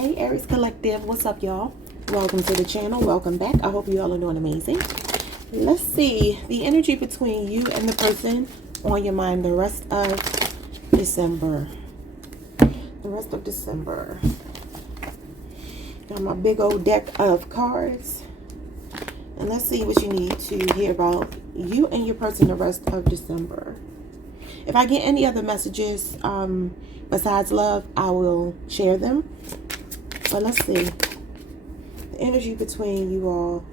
Hey Aries Collective, what's up y'all? Welcome to the channel, welcome back. I hope you all are doing amazing. Let's see the energy between you and the person on your mind the rest of December. Got my big old deck of cards. And let's see what you need to hear about you and your person the rest of December. If I get any other messages besides love, I will share them. But let's see. The energy between you all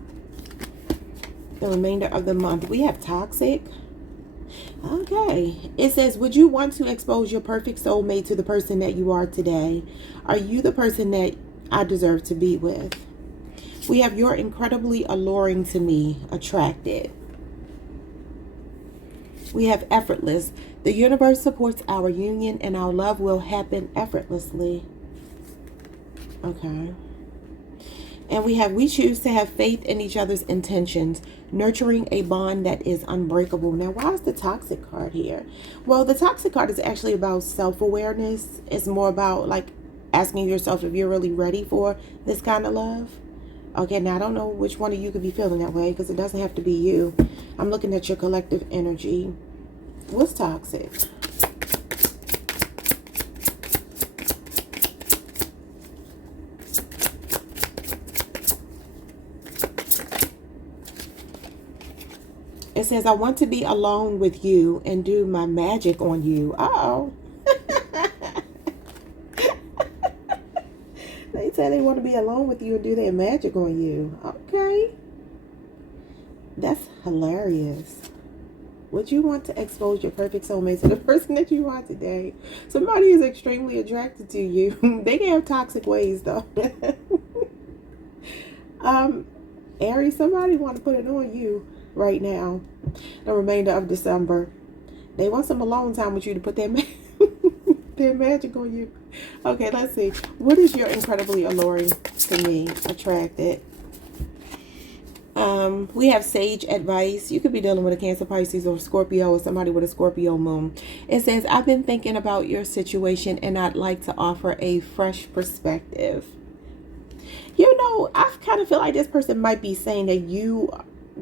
the remainder of the month. We have toxic. Okay. It says, would you want to expose your perfect soulmate to the person that you are today? Are you the person that I deserve to be with? We have you're incredibly alluring to me, attracted. We have effortless. The universe supports our union and our love will happen effortlessly. Okay. And we have we choose to have faith in each other's intentions, nurturing a bond that is unbreakable. Now, why is the toxic card here? Well, the toxic card is actually about self-awareness. It's more about like asking yourself if you're really ready for this kind of love. Okay, now I don't know which one of you could be feeling that way because it doesn't have to be you. I'm looking at your collective energy. What's toxic? It says, I want to be alone with you and do my magic on you. Uh-oh. They say they want to be alone with you and do their magic on you. Okay. That's hilarious. Would you want to expose your perfect soulmate to the person that you are today? Somebody is extremely attracted to you. They can have toxic ways, though. Aries, somebody want to put it on you right now, the remainder of December. They want some alone time with you to put their magic on you. Okay, let's see. What is your incredibly alluring to me, attracted? We have sage advice. You could be dealing with a Cancer, Pisces, or Scorpio, or somebody with a Scorpio moon. It says, I've been thinking about your situation and I'd like to offer a fresh perspective. You know, I kind of feel like this person might be saying that you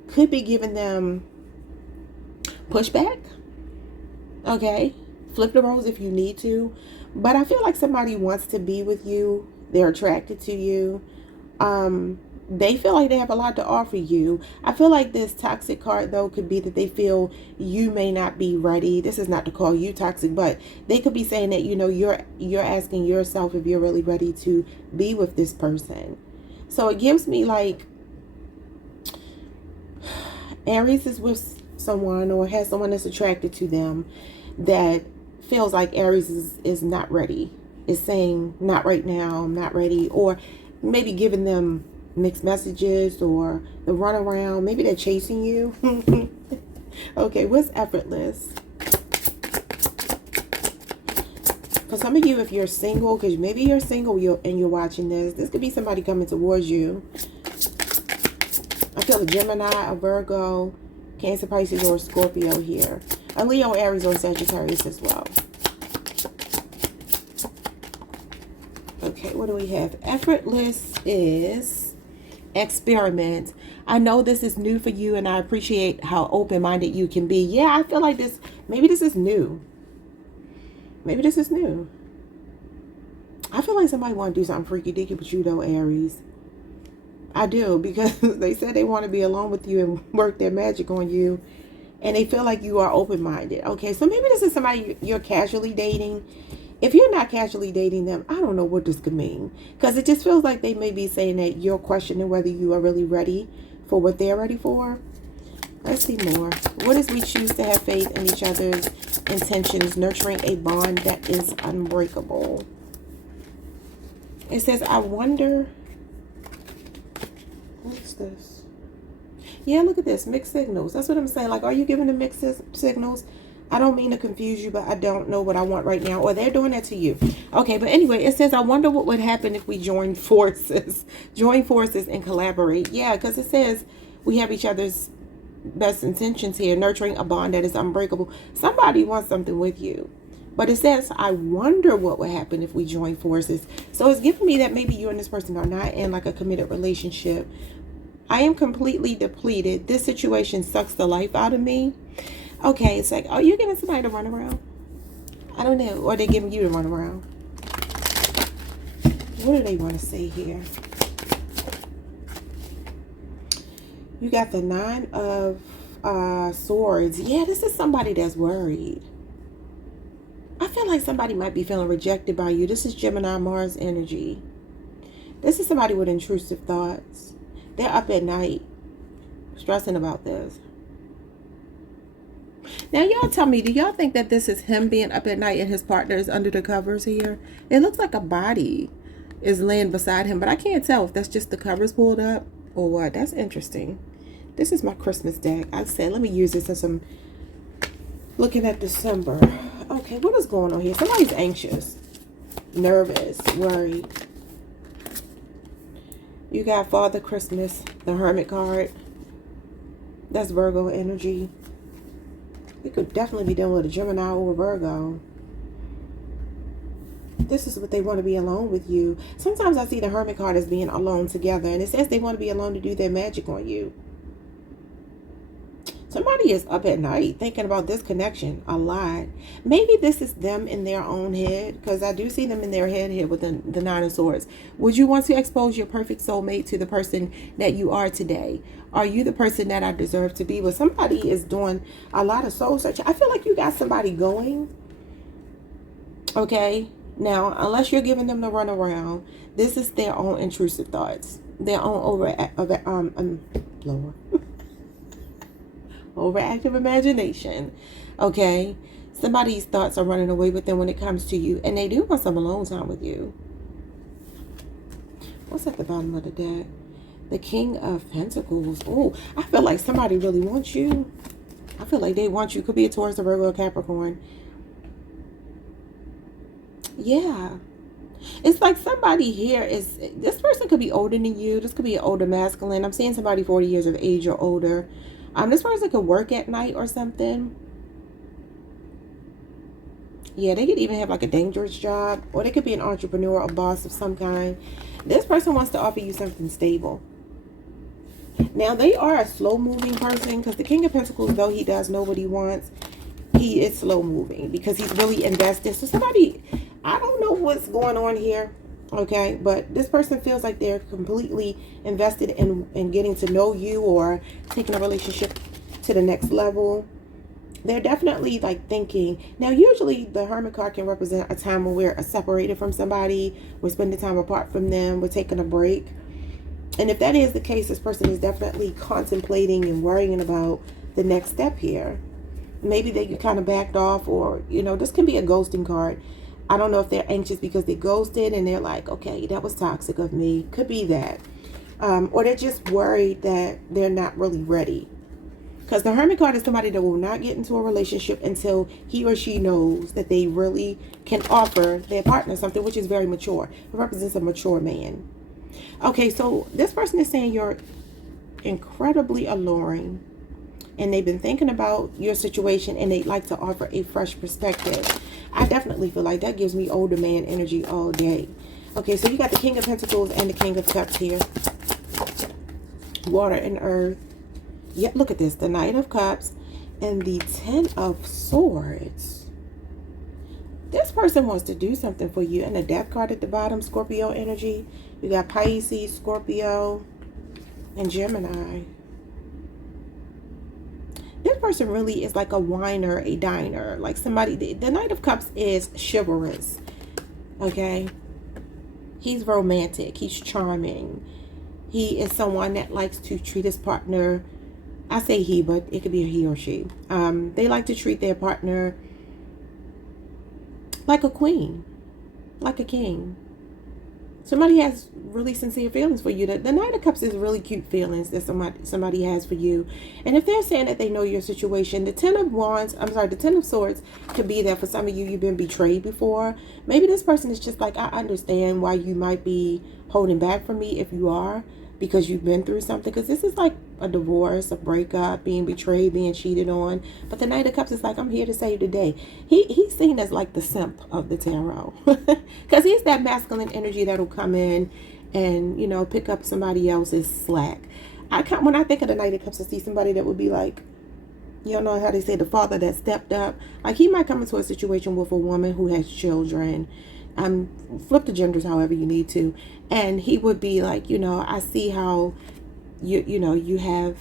could be giving them pushback. Okay, flip the roles if you need to, but I feel like somebody wants to be with you. They're attracted to you. They feel like they have a lot to offer you. I feel like this toxic card though could be that they feel you may not be ready. This is not to call you toxic, but they could be saying that, you know, you're asking yourself if you're really ready to be with this person. So it gives me like Aries is with someone or has someone that's attracted to them that feels like Aries is not ready. Is saying, not right now, I'm not ready. Or maybe giving them mixed messages or the runaround. Maybe they're chasing you. Okay, what's effortless? For some of you, if you're single, because maybe you're single and you're watching this could be somebody coming towards you. I feel a Gemini, a Virgo, Cancer, Pisces, or a Scorpio here. A Leo, Aries, or Sagittarius as well. Okay, what do we have? Effortless is experiment. I know this is new for you and I appreciate how open-minded you can be. Yeah, I feel like this, maybe this is new. Maybe this is new. I feel like somebody want to do something freaky-deaky with you though, Aries. I do, because they said they want to be alone with you and work their magic on you. And they feel like you are open-minded. Okay, so maybe this is somebody you're casually dating. If you're not casually dating them, I don't know what this could mean. Because it just feels like they may be saying that you're questioning whether you are really ready for what they're ready for. Let's see more. What is we choose to have faith in each other's intentions, nurturing a bond that is unbreakable. It says, I wonder... What's this? Yeah, look at this. Mixed signals. That's what I'm saying. Like, are you giving them mixed signals? I don't mean to confuse you, but I don't know what I want right now. Or they're doing that to you. Okay, but anyway, it says, I wonder what would happen if we join forces. Join forces and collaborate. Yeah, because it says we have each other's best intentions here. Nurturing a bond that is unbreakable. Somebody wants something with you. But it says, I wonder what would happen if we join forces. So it's giving me that maybe you and this person are not in like a committed relationship. I am completely depleted. This situation sucks the life out of me. Okay, it's like, oh, you're giving somebody to run around? I don't know. Or they're giving you to run around. What do they want to say here? You got the 9 of Swords. Yeah, this is somebody that's worried. I feel like somebody might be feeling rejected by you. This is Gemini Mars energy. This is somebody with intrusive thoughts. They're up at night stressing about this. Now, y'all tell me, do y'all think that this is him being up at night and his partner is under the covers here? It looks like a body is laying beside him, but I can't tell if that's just the covers pulled up or what. That's interesting. This is my Christmas deck. I said, let me use this as I'm looking at December. Okay, what is going on here? Somebody's anxious, nervous, worried. You got Father Christmas, the Hermit card. That's Virgo energy. You could definitely be dealing with a Gemini or a Virgo. This is what they want to be alone with you. Sometimes I see the Hermit card as being alone together. And it says they want to be alone to do their magic on you. Somebody is up at night thinking about this connection a lot. Maybe this is them in their own head. Because I do see them in their head here with the 9 of Swords. Would you want to expose your perfect soulmate to the person that you are today? Are you the person that I deserve to be with? Somebody is doing a lot of soul searching. I feel like you got somebody going. Okay. Now, unless you're giving them the run around, this is their own intrusive thoughts. Their own overactive imagination. Okay. Somebody's thoughts are running away with them when it comes to you. And they do want some alone time with you. What's at the bottom of the deck? The King of Pentacles. Oh, I feel like somebody really wants you. I feel like they want you. Could be a Taurus, a Virgo, a Capricorn. Yeah. It's like somebody here is... This person could be older than you. This could be an older masculine. I'm seeing somebody 40 years of age or older. This person could work at night or something. Yeah, they could even have like a dangerous job. Or they could be an entrepreneur or boss of some kind. This person wants to offer you something stable. Now, they are a slow-moving person. Because the King of Pentacles, though he does know what he wants, he is slow-moving. Because he's really invested. So somebody... I don't know what's going on here. Okay, but this person feels like they're completely invested in getting to know you or taking a relationship to the next level. They're definitely like thinking. Now, usually the Hermit card can represent a time when we're separated from somebody. We're spending time apart from them. We're taking a break. And if that is the case, this person is definitely contemplating and worrying about the next step here. Maybe they kind of backed off, or, you know, this can be a ghosting card. I don't know if they're anxious because they ghosted and they're like, okay, that was toxic of me. Could be that. Or they're just worried that they're not really ready. Because the Hermit card is somebody that will not get into a relationship until he or she knows that they really can offer their partner something, which is very mature. It represents a mature man. Okay, so this person is saying you're incredibly alluring. And they've been thinking about your situation and they'd like to offer a fresh perspective. I definitely feel like that gives me older man energy all day. Okay, so you got the King of Pentacles and the King of Cups here. Water and earth. Yeah, look at this. The Knight of Cups and the 10 of Swords. This person wants to do something for you. And the Death card at the bottom, Scorpio energy. You got Pisces, Scorpio, and Gemini. This person really is like a whiner, a diner. Like somebody, the Knight of Cups is chivalrous. Okay? He's romantic. He's charming. He is someone that likes to treat his partner. I say he, but it could be a he or she. They like to treat their partner like a queen. Like a king. Somebody has really sincere feelings for you. The Knight of Cups is really cute feelings that somebody has for you. And if they're saying that they know your situation, the 10 of Wands, I'm sorry, the 10 of Swords could be that for some of you, you've been betrayed before. Maybe this person is just like, I understand why you might be holding back from me if you are. because you've been through something. Because this is like a divorce, a breakup, being betrayed, being cheated on. But the Knight of Cups is like, I'm here to save the day. He's seen as like the simp of the tarot. Because he's that masculine energy that'll come in and, you know, pick up somebody else's slack. When I think of the Knight of Cups, I see somebody that would be like, you don't know how they say, the father that stepped up. Like, he might come into a situation with a woman who has children. Flip the genders however you need to. And he would be like, you know, I see how you know, you have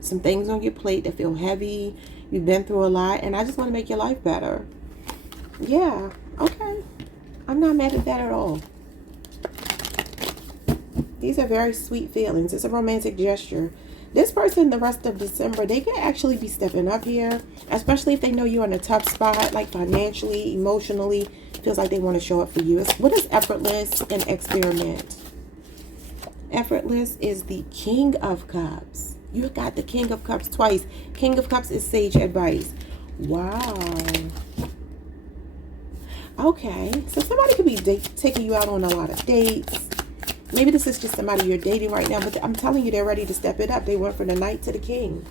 some things on your plate that feel heavy. You've been through a lot, and I just want to make your life better. Yeah, okay. I'm not mad at that at all. These are very sweet feelings. It's a romantic gesture. This person, the rest of December, they could actually be stepping up here, especially if they know you're in a tough spot, like financially, emotionally. Feels like they want to show up for you. What is effortless and experiment? Effortless is the King of Cups. You got the King of Cups twice. King of Cups is sage advice. Wow. Okay, so somebody could be taking you out on a lot of dates. Maybe this is just somebody you're dating right now, but I'm telling you, they're ready to step it up. They went from the Knight to the King.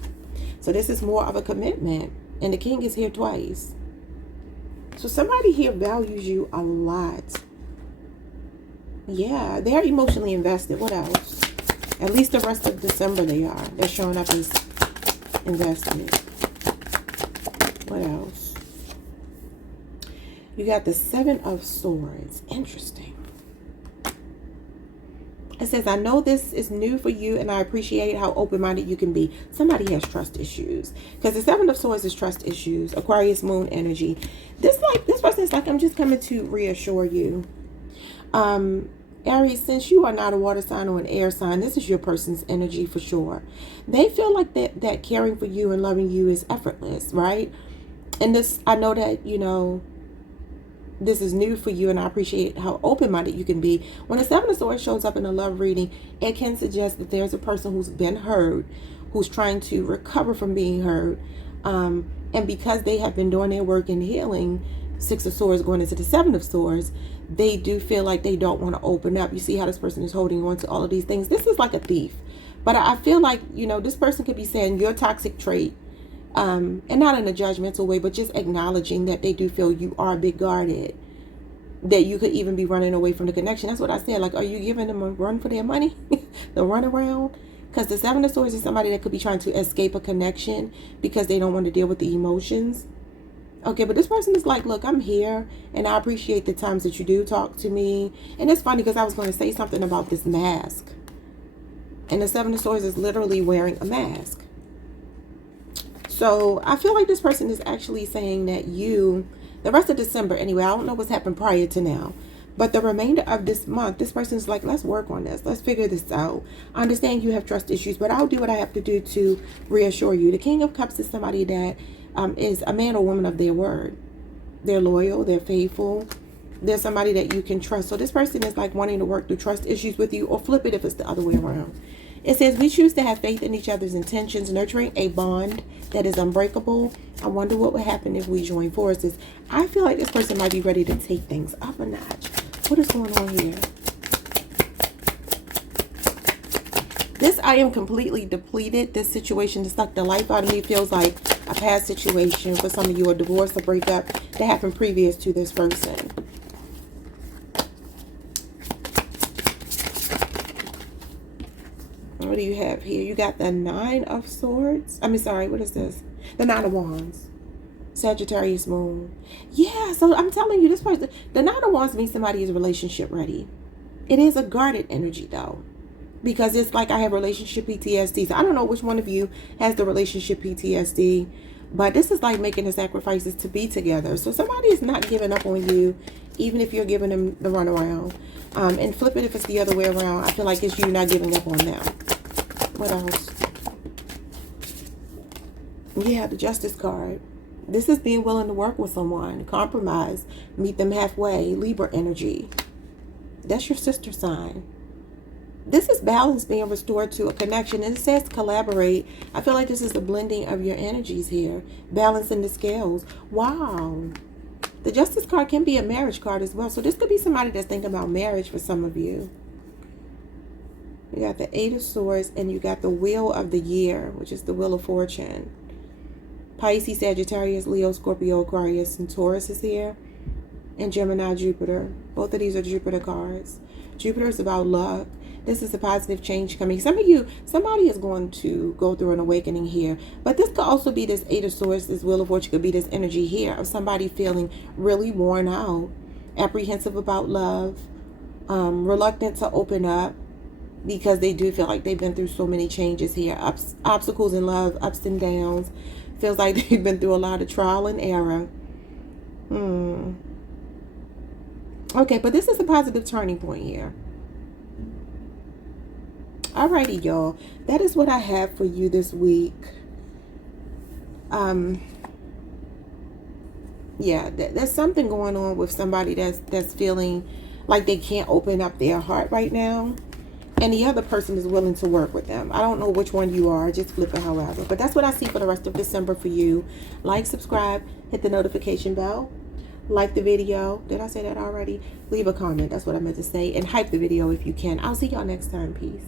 So this is more of a commitment. And the King is here twice. So somebody here values you a lot. Yeah, they're emotionally invested. What else? At least the rest of December they are. They're showing up as invested. What else? You got the Seven of Swords. Interesting. It says, I know this is new for you and I appreciate how open-minded you can be. Somebody has trust issues. Because the Seven of Swords is trust issues. Aquarius moon energy. This person is like, I'm just coming to reassure you. Aries, since you are not a water sign or an air sign, this is your person's energy for sure. They feel like that caring for you and loving you is effortless, right? And this, I know that, you know, this is new for you and I appreciate how open-minded you can be. When the Seven of Swords shows up in a love reading, it can suggest that there's a person who's been hurt, who's trying to recover from being hurt. And because they have been doing their work in healing, Six of Swords going into the Seven of Swords, they do feel like they don't want to open up. You see how this person is holding on to all of these things. This is like a thief. But I feel like, you know, this person could be saying your toxic trait, and not in a judgmental way, but just acknowledging that they do feel you are big guarded, that you could even be running away from the connection. That's what I said. Like, are you giving them a run for their money? The run around? Because the Seven of Swords is somebody that could be trying to escape a connection because they don't want to deal with the emotions. Okay, but this person is like, look, I'm here and I appreciate the times that you do talk to me. And it's funny because I was going to say something about this mask. And the Seven of Swords is literally wearing a mask. So I feel like this person is actually saying that you, the rest of December anyway, I don't know what's happened prior to now, but the remainder of this month, this person is like, let's work on this. Let's figure this out. I understand you have trust issues, but I'll do what I have to do to reassure you. The King of Cups is somebody that is a man or woman of their word. They're loyal. They're faithful. They're somebody that you can trust. So this person is like wanting to work through trust issues with you, or flip it if it's the other way around. It says, we choose to have faith in each other's intentions, nurturing a bond that is unbreakable. I wonder what would happen if we join forces. I feel like this person might be ready to take things up a notch. What is going on here? This, I am completely depleted. This situation to suck the life out of me. Feels like a past situation for some of you, a divorce, a breakup that happened previous to this person. What do you have here? You got the Nine of Swords. What is this? The Nine of Wands. Sagittarius moon. Yeah, so I'm telling you, this person, the Nine of Wands means somebody is relationship ready. It is a guarded energy though, because it's like I have relationship PTSD. So I don't know which one of you has the relationship PTSD, but this is like making the sacrifices to be together. So somebody is not giving up on you, even if you're giving them the runaround. And flip it if it's the other way around. I feel like it's you not giving up on them. What else? Yeah, the Justice card. This is being willing to work with someone, compromise, meet them halfway, Libra energy. That's your sister sign. This is balance being restored to a connection. And it says collaborate. I feel like this is the blending of your energies here. Balancing the scales. Wow. The Justice card can be a marriage card as well. So this could be somebody that's thinking about marriage for some of you. You got the Eight of Swords, and you got the Wheel of the Year, which is the Wheel of Fortune. Pisces, Sagittarius, Leo, Scorpio, Aquarius, and Taurus is here. And Gemini, Jupiter. Both of these are Jupiter cards. Jupiter is about luck. This is a positive change coming. Some of you, somebody is going to go through an awakening here. But this could also be this Eight of Swords, this Wheel of Fortune, could be this energy here of somebody feeling really worn out, apprehensive about love, reluctant to open up, because they do feel like they've been through so many changes here. Obstacles in love, ups and downs. Feels like they've been through a lot of trial and error. Okay, but this is a positive turning point here. Alrighty, y'all. That is what I have for you this week. Yeah, there's something going on with somebody that's feeling like they can't open up their heart right now. And the other person is willing to work with them. I don't know which one you are. Just flip it however. But that's what I see for the rest of December for you. Like, subscribe, hit the notification bell. Like the video. Did I say that already? Leave a comment. That's what I meant to say. And hype the video if you can. I'll see y'all next time. Peace.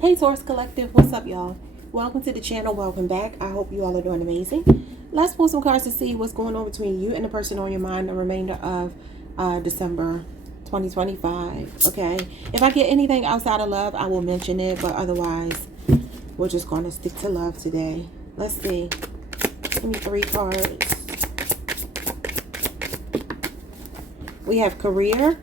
Hey, Taurus Collective. What's up, y'all? Welcome to the channel. Welcome back. I hope you all are doing amazing. Let's pull some cards to see what's going on between you and the person on your mind the remainder of December 2025. Okay, if I get anything outside of love, I will mention it, but otherwise we're just going to stick to love today. Let's see. Give me 3 cards. We have career.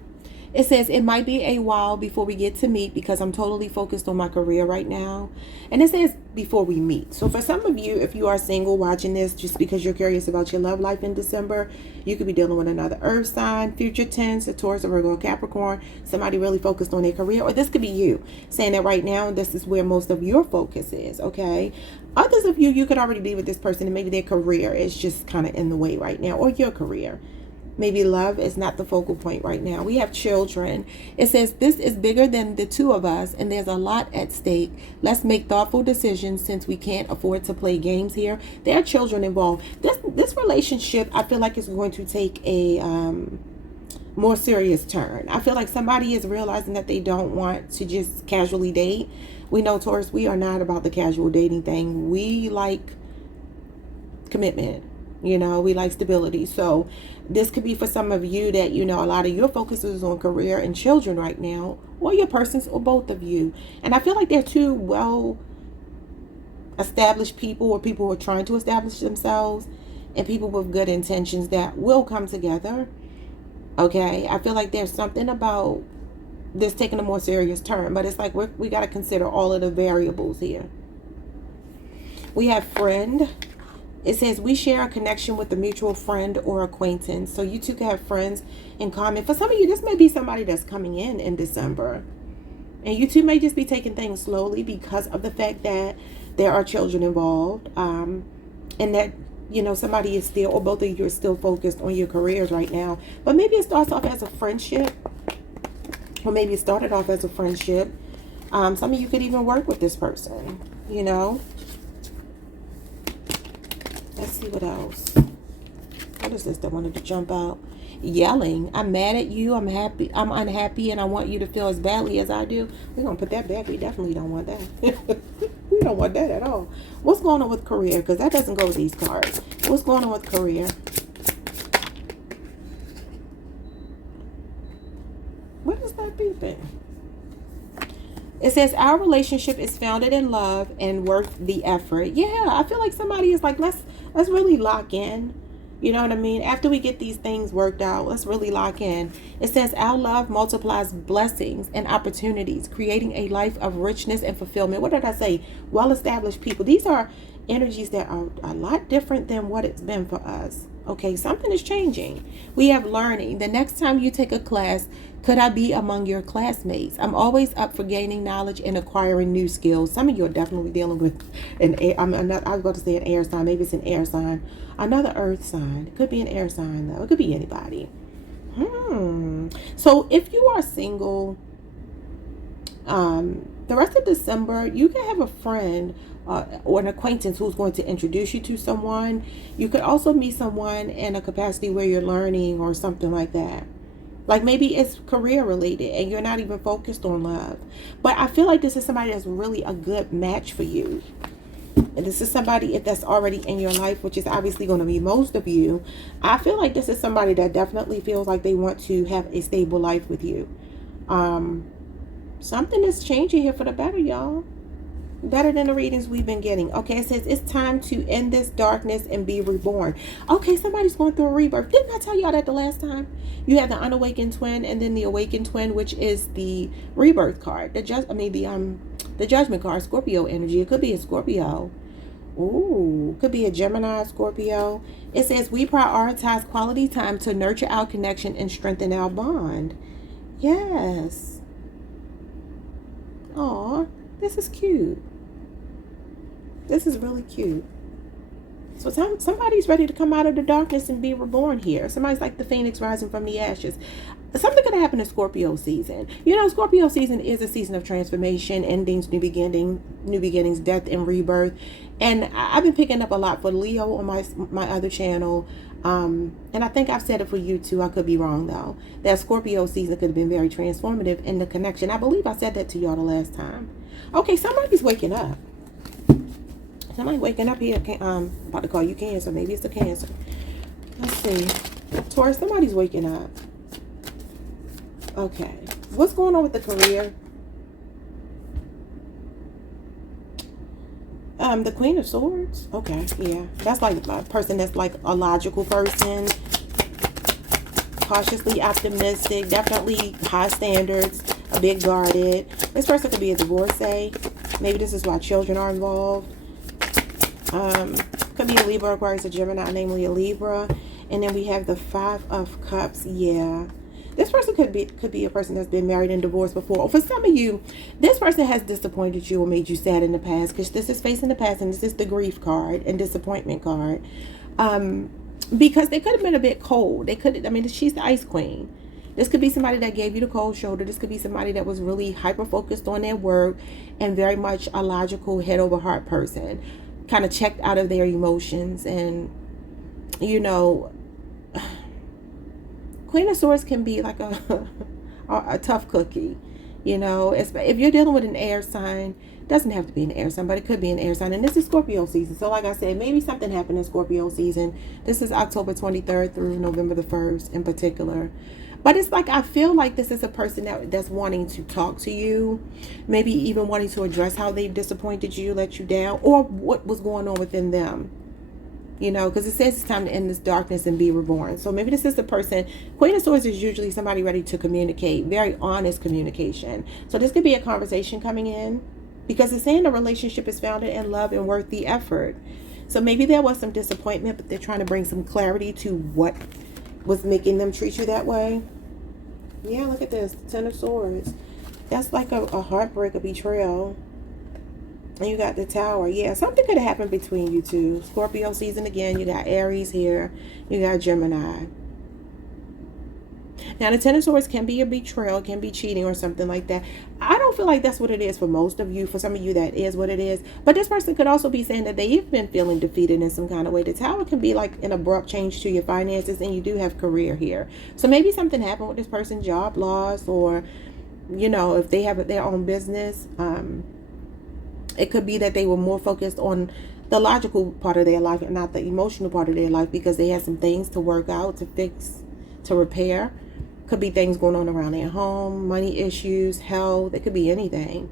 It says it might be a while before we get to meet because I'm totally focused on my career right now. And it says before we meet. So for some of you, if you are single watching this just because you're curious about your love life in December, you could be dealing with another earth sign, future tense, a Taurus, a Virgo, a Capricorn, somebody really focused on their career. Or this could be you saying that right now, this is where most of your focus is, okay? Others of you, you could already be with this person and maybe their career is just kind of in the way right now, or your career. Maybe love is not the focal point right now. We have children. It says this is bigger than the two of us and there's a lot at stake. Let's make thoughtful decisions since we can't afford to play games here. There are children involved. This relationship, I feel like, is going to take a more serious turn. I feel like somebody is realizing that they don't want to just casually date. We know, Taurus, we are not about the casual dating thing. We like commitment. You know, we like stability. So this could be for some of you that, you know, a lot of your focus is on career and children right now, or your persons, or both of you. And I feel like they're two well established people, or people who are trying to establish themselves, and people with good intentions that will come together. Okay, I feel like there's something about this taking a more serious turn, but it's like we got to consider all of the variables here. We have friend. It says we share a connection with a mutual friend or acquaintance. So you two can have friends in common. For some of you, this may be somebody that's coming in December. And you two may just be taking things slowly because of the fact that there are children involved. And that, you know, somebody is still, or both of you are still focused on your careers right now. But maybe it starts off as a friendship. Or maybe it started off as a friendship. Some of you could even work with this person, you know. Let's see what else. What is this that wanted to jump out? Yelling. I'm mad at you. I'm happy. I'm unhappy, and I want you to feel as badly as I do. We're going to put that back. We definitely don't want that. We don't want that at all. What's going on with career? Because that doesn't go with these cards. What's going on with career? What is that beeping? It says our relationship is founded in love and worth the effort. Yeah, I feel like somebody is like, let's really lock in. You know what I mean? After we get these things worked out, let's really lock in. It says our love multiplies blessings and opportunities, creating a life of richness and fulfillment. What did I say? Well-established people. These are energies that are a lot different than what it's been for us. Okay, something is changing. We have learning. The next time you take a class, could I be among your classmates? I'm always up for gaining knowledge and acquiring new skills. Some of you are definitely dealing with an air. I was about to say an air sign. Maybe it's an air sign. Another earth sign. It could be an air sign, though. It could be anybody. So if you are single, the rest of December, you can have a friend or an acquaintance who's going to introduce you to someone. You could also meet someone in a capacity where you're learning or something like that. Like maybe it's career related and you're not even focused on love. But I feel like this is somebody that's really a good match for you. And this is somebody that's already in your life, which is obviously going to be most of you. I feel like this is somebody that definitely feels like they want to have a stable life with you. Something is changing here for the better, y'all. Better than the readings we've been getting. Okay, it says it's time to end this darkness and be reborn. Okay, somebody's going through a rebirth. Didn't I tell y'all that the last time? You had the unawakened twin and then the awakened twin, which is the rebirth card. The judgment card, Scorpio energy. It could be a Scorpio. Ooh, could be a Gemini, Scorpio. It says we prioritize quality time to nurture our connection and strengthen our bond. Yes. Aw, this is cute. This is really cute. So somebody's ready to come out of the darkness and be reborn here. Somebody's like the phoenix rising from the ashes. Something could happen in Scorpio season. You know, Scorpio season is a season of transformation, endings, new beginnings, death and rebirth. And I've been picking up a lot for Leo on my other channel. And I think I've said it for you too. I could be wrong though. That Scorpio season could have been very transformative in the connection. I believe I said that to y'all the last time. Okay, somebody's waking up. Somebody waking up here. I'm about to call you Cancer. Maybe it's a Cancer. Let's see. Taurus, somebody's waking up. Okay. What's going on with the career? The Queen of Swords. Okay, yeah. That's like a person that's like a logical person. Cautiously optimistic. Definitely high standards. A bit guarded. This person could be a divorcee. Maybe this is why children are involved. Could be a Libra, Aquarius, a Gemini, namely a Libra. And then we have the Five of Cups. Yeah. This person could be a person that's been married and divorced before. Or for some of you, this person has disappointed you or made you sad in the past. Because this is facing the past and this is the grief card and disappointment card. Because they could have been a bit cold. They could, I mean, she's the Ice Queen. This could be somebody that gave you the cold shoulder. This could be somebody that was really hyper-focused on their work and very much a logical, head-over-heart person. Kind of checked out of their emotions. And, you know, Queen of Swords can be like a tough cookie. You know, if you're dealing with an air sign, it doesn't have to be an air sign, but it could be an air sign. And this is Scorpio season. So like I said, maybe something happened in Scorpio season. This is October 23rd through November the 1st in particular. But it's like, I feel like this is a person that's wanting to talk to you. Maybe even wanting to address how they've disappointed you, let you down, or what was going on within them. You know, because it says it's time to end this darkness and be reborn. So maybe this is the person. Queen of Swords is usually somebody ready to communicate. Very honest communication. So this could be a conversation coming in. Because it's saying the relationship is founded in love and worth the effort. So maybe there was some disappointment, but they're trying to bring some clarity to what was making them treat you that way. Yeah, look at this. Ten of Swords. That's like a heartbreak, a betrayal. And you got the Tower. Yeah, something could have happened between you two. Scorpio season again. You got Aries here. You got Gemini. Now, the Ten of Swords can be a betrayal, can be cheating or something like that. I don't feel like that's what it is for most of you. For some of you, that is what it is. But this person could also be saying that they've been feeling defeated in some kind of way. The Tower can be like an abrupt change to your finances, and you do have career here. So maybe something happened with this person, job loss, or, you know, if they have their own business, it could be that they were more focused on the logical part of their life and not the emotional part of their life because they had some things to work out, to fix, to repair. Could be things going on around their home, money issues, health. It could be anything.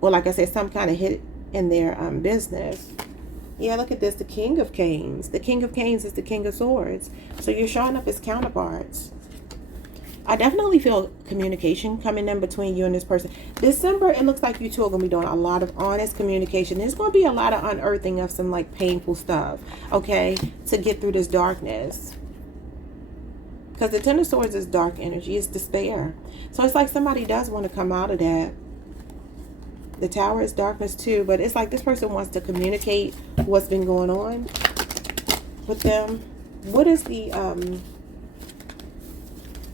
Or like I said, some kind of hit in their business. Yeah, look at this. The King of Canes. The King of Canes is the King of Swords. So you're showing up as counterparts. I definitely feel communication coming in between you and this person. December, it looks like you two are going to be doing a lot of honest communication. There's going to be a lot of unearthing of some like painful stuff, okay, to get through this darkness. Because the Ten of Swords is dark energy. It's despair. So it's like somebody does want to come out of that. The Tower is darkness too. But it's like this person wants to communicate what's been going on with them. What is the...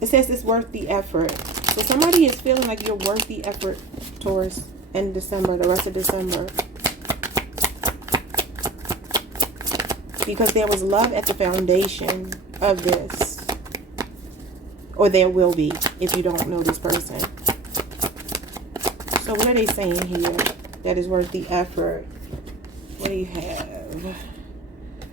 It says it's worth the effort. So somebody is feeling like you're worth the effort, Taurus, in December, the rest of December. Because there was love at the foundation of this. Or there will be if you don't know this person. So what are they saying here that is worth the effort? What do you have?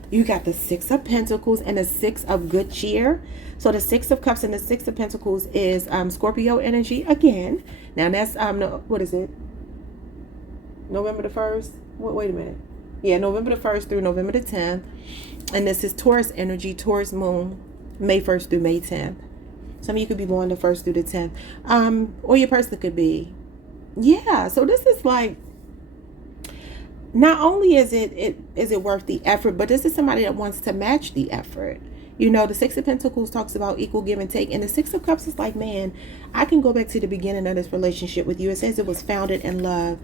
You got the Six of Pentacles and the Six of Good Cheer. So the Six of Cups and the Six of Pentacles is Scorpio energy again. Now that's what is it? November the 1st? Wait a minute. Yeah, November the 1st through November the 10th. And this is Taurus energy, Taurus moon, May 1st through May 10th. Some of you could be born the 1st through the 10th. Or your person could be. Yeah, so this is like, not only is it worth the effort, but this is somebody that wants to match the effort. You know, the Six of Pentacles talks about equal give and take. And the Six of Cups is like, man, I can go back to the beginning of this relationship with you. It says it was founded in love.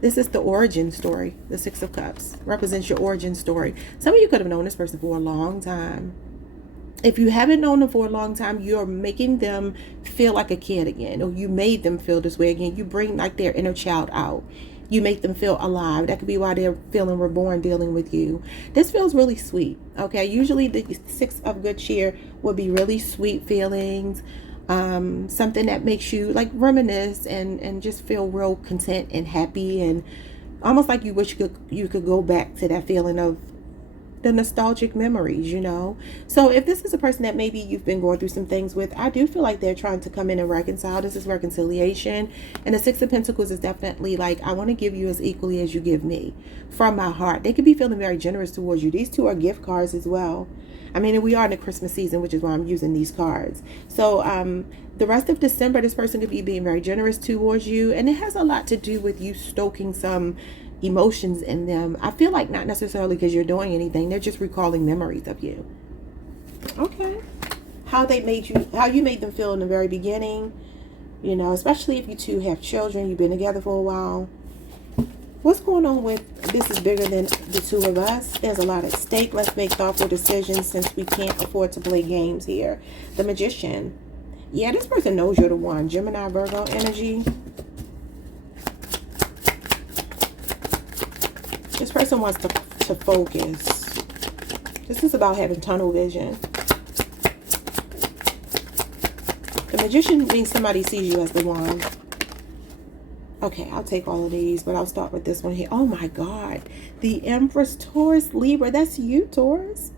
This is the origin story. The Six of Cups represents your origin story. Some of you could have known this person for a long time. If you haven't known them for a long time, you're making them feel like a kid again. Or you made them feel this way again. You bring like their inner child out. You make them feel alive. That could be why they're feeling reborn dealing with you. This feels really sweet. Okay. Usually the Six of Good Cheer would be really sweet feelings. Something that makes you like reminisce and just feel real content and happy. And almost like you wish you could go back to that feeling of the nostalgic memories, you know. So if this is a person that maybe you've been going through some things with, I do feel like they're trying to come in and reconcile. This is reconciliation. And the Six of Pentacles is definitely like, I want to give you as equally as you give me from my heart. They could be feeling very generous towards you. These two are gift cards as well. I mean, we are in the Christmas season, which is why I'm using these cards. So the rest of December, this person could be being very generous towards you. And it has a lot to do with you stoking some emotions in them. I feel like not necessarily because you're doing anything. They're just recalling memories of you. Okay. How you made them feel in the very beginning. You know, especially if you two have children, you've been together for a while. What's going on with this is bigger than the two of us? There's a lot at stake. Let's make thoughtful decisions since we can't afford to play games here. The Magician. Yeah, this person knows you're the one. Gemini, Virgo energy. This person wants to focus. This is about having tunnel vision. The Magician means somebody sees you as the one. Okay, I'll take all of these, but I'll start with this one here. Oh my God. The Empress, Taurus, Libra. That's you, Taurus.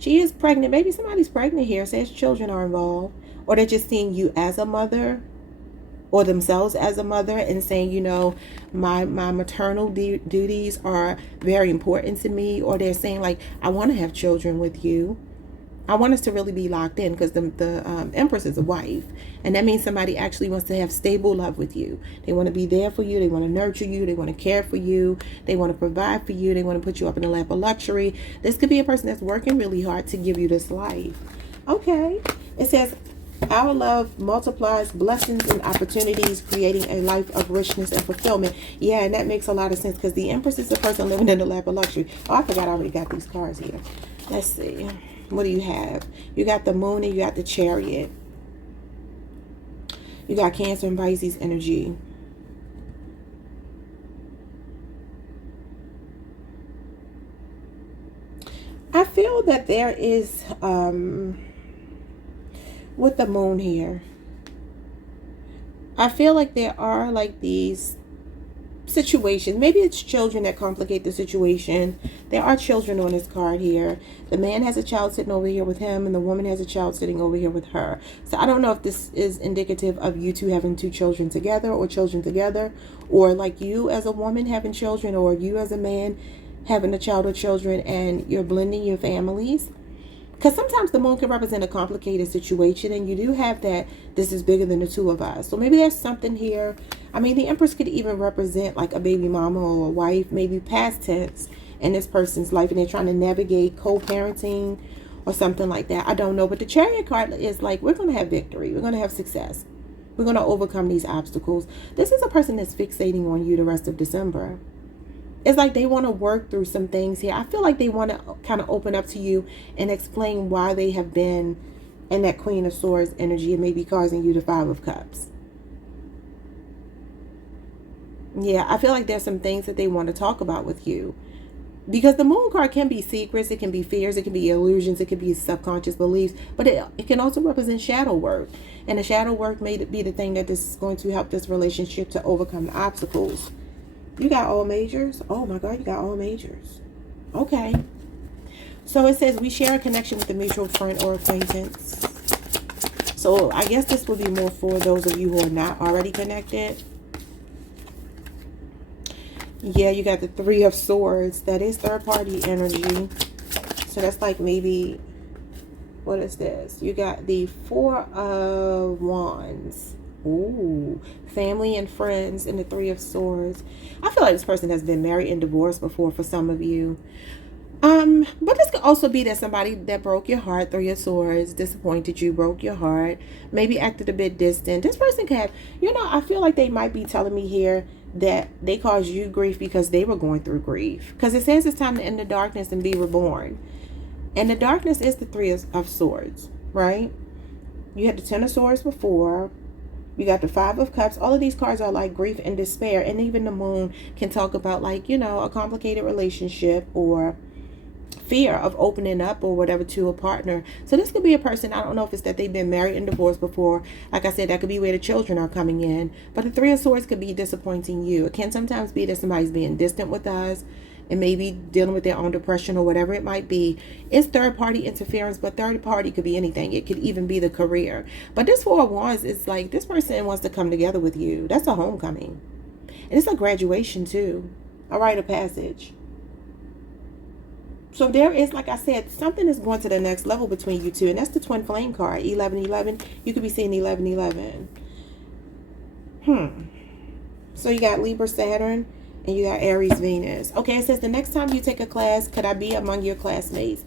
She is pregnant. Maybe somebody's pregnant here. Says children are involved. Or they're just seeing you as a mother. Or themselves as a mother and saying, you know, my maternal duties are very important to me. Or they're saying like, I want to have children with you. I want us to really be locked in because the Empress is a wife. And that means somebody actually wants to have stable love with you. They want to be there for you. They want to nurture you. They want to care for you. They want to provide for you. They want to put you up in the lap of luxury. This could be a person that's working really hard to give you this life. Okay. It says, our love multiplies blessings and opportunities, creating a life of richness and fulfillment. Yeah, and that makes a lot of sense because the Empress is the person living in the lap of luxury. Oh, I forgot I already got these cards here. Let's see. What do you have? You got the Moon and you got the Chariot. You got Cancer and Pisces energy. I feel that there is, with the Moon here, I feel like there are like these situations. Maybe it's children that complicate the situation. There are children on this card here. The man has a child sitting over here with him and the woman has a child sitting over here with her. So I don't know if this is indicative of you two having two children together or children together, or like you as a woman having children, or you as a man having a child or children and you're blending your families. Because sometimes the Moon can represent a complicated situation, and you do have that this is bigger than the two of us. So maybe there's something here. I mean, the Empress could even represent like a baby mama or a wife, maybe past tense in this person's life, and they're trying to navigate co-parenting or something like that. I don't know. But the Chariot card is like, we're going to have victory. We're going to have success. We're going to overcome these obstacles. This is a person that's fixating on you the rest of December. It's like they want to work through some things here. I feel like they want to kind of open up to you and explain why they have been in that Queen of Swords energy and maybe causing you the Five of Cups. Yeah, I feel like there's some things that they want to talk about with you. Because the moon card can be secrets, it can be fears, it can be illusions, it can be subconscious beliefs, but it can also represent shadow work. And the shadow work may be the thing that is going to help this relationship to overcome the obstacles. You got all majors? Oh my God, you got all majors. Okay. So it says we share a connection with a mutual friend or acquaintance. So I guess this would be more for those of you who are not already connected. Yeah, you got the Three of Swords. That is third party energy. So that's like maybe, what is this? You got the Four of Wands. Ooh, family and friends, and the Three of Swords. I feel like this person has been married and divorced before for some of you. But this could also be that somebody that broke your heart, Three of Swords, disappointed you, broke your heart, maybe acted a bit distant. This person could have, you know, I feel like they might be telling me here that they caused you grief because they were going through grief. Because it says it's time to end the darkness and be reborn. And the darkness is the Three of Swords, right? You had the Ten of Swords before. You got the Five of Cups. All of these cards are like grief and despair. And even the moon can talk about, like, you know, a complicated relationship or fear of opening up or whatever to a partner. So this could be a person, I don't know if it's that they've been married and divorced before. Like I said, that could be where the children are coming in. But the Three of Swords could be disappointing you. It can sometimes be that somebody's being distant with us and maybe dealing with their own depression or whatever it might be. It's third party interference, but third party could be anything. It could even be the career. But this Four of Wands is like, this person wants to come together with you. That's a homecoming. And it's a graduation too. A rite of passage. So there is, like I said, something is going to the next level between you two. And that's the Twin Flame card. 1111. You could be seeing 1111. So you got Libra, Saturn, and you got Aries, Venus. Okay, it says the next time you take a class, could I be among your classmates?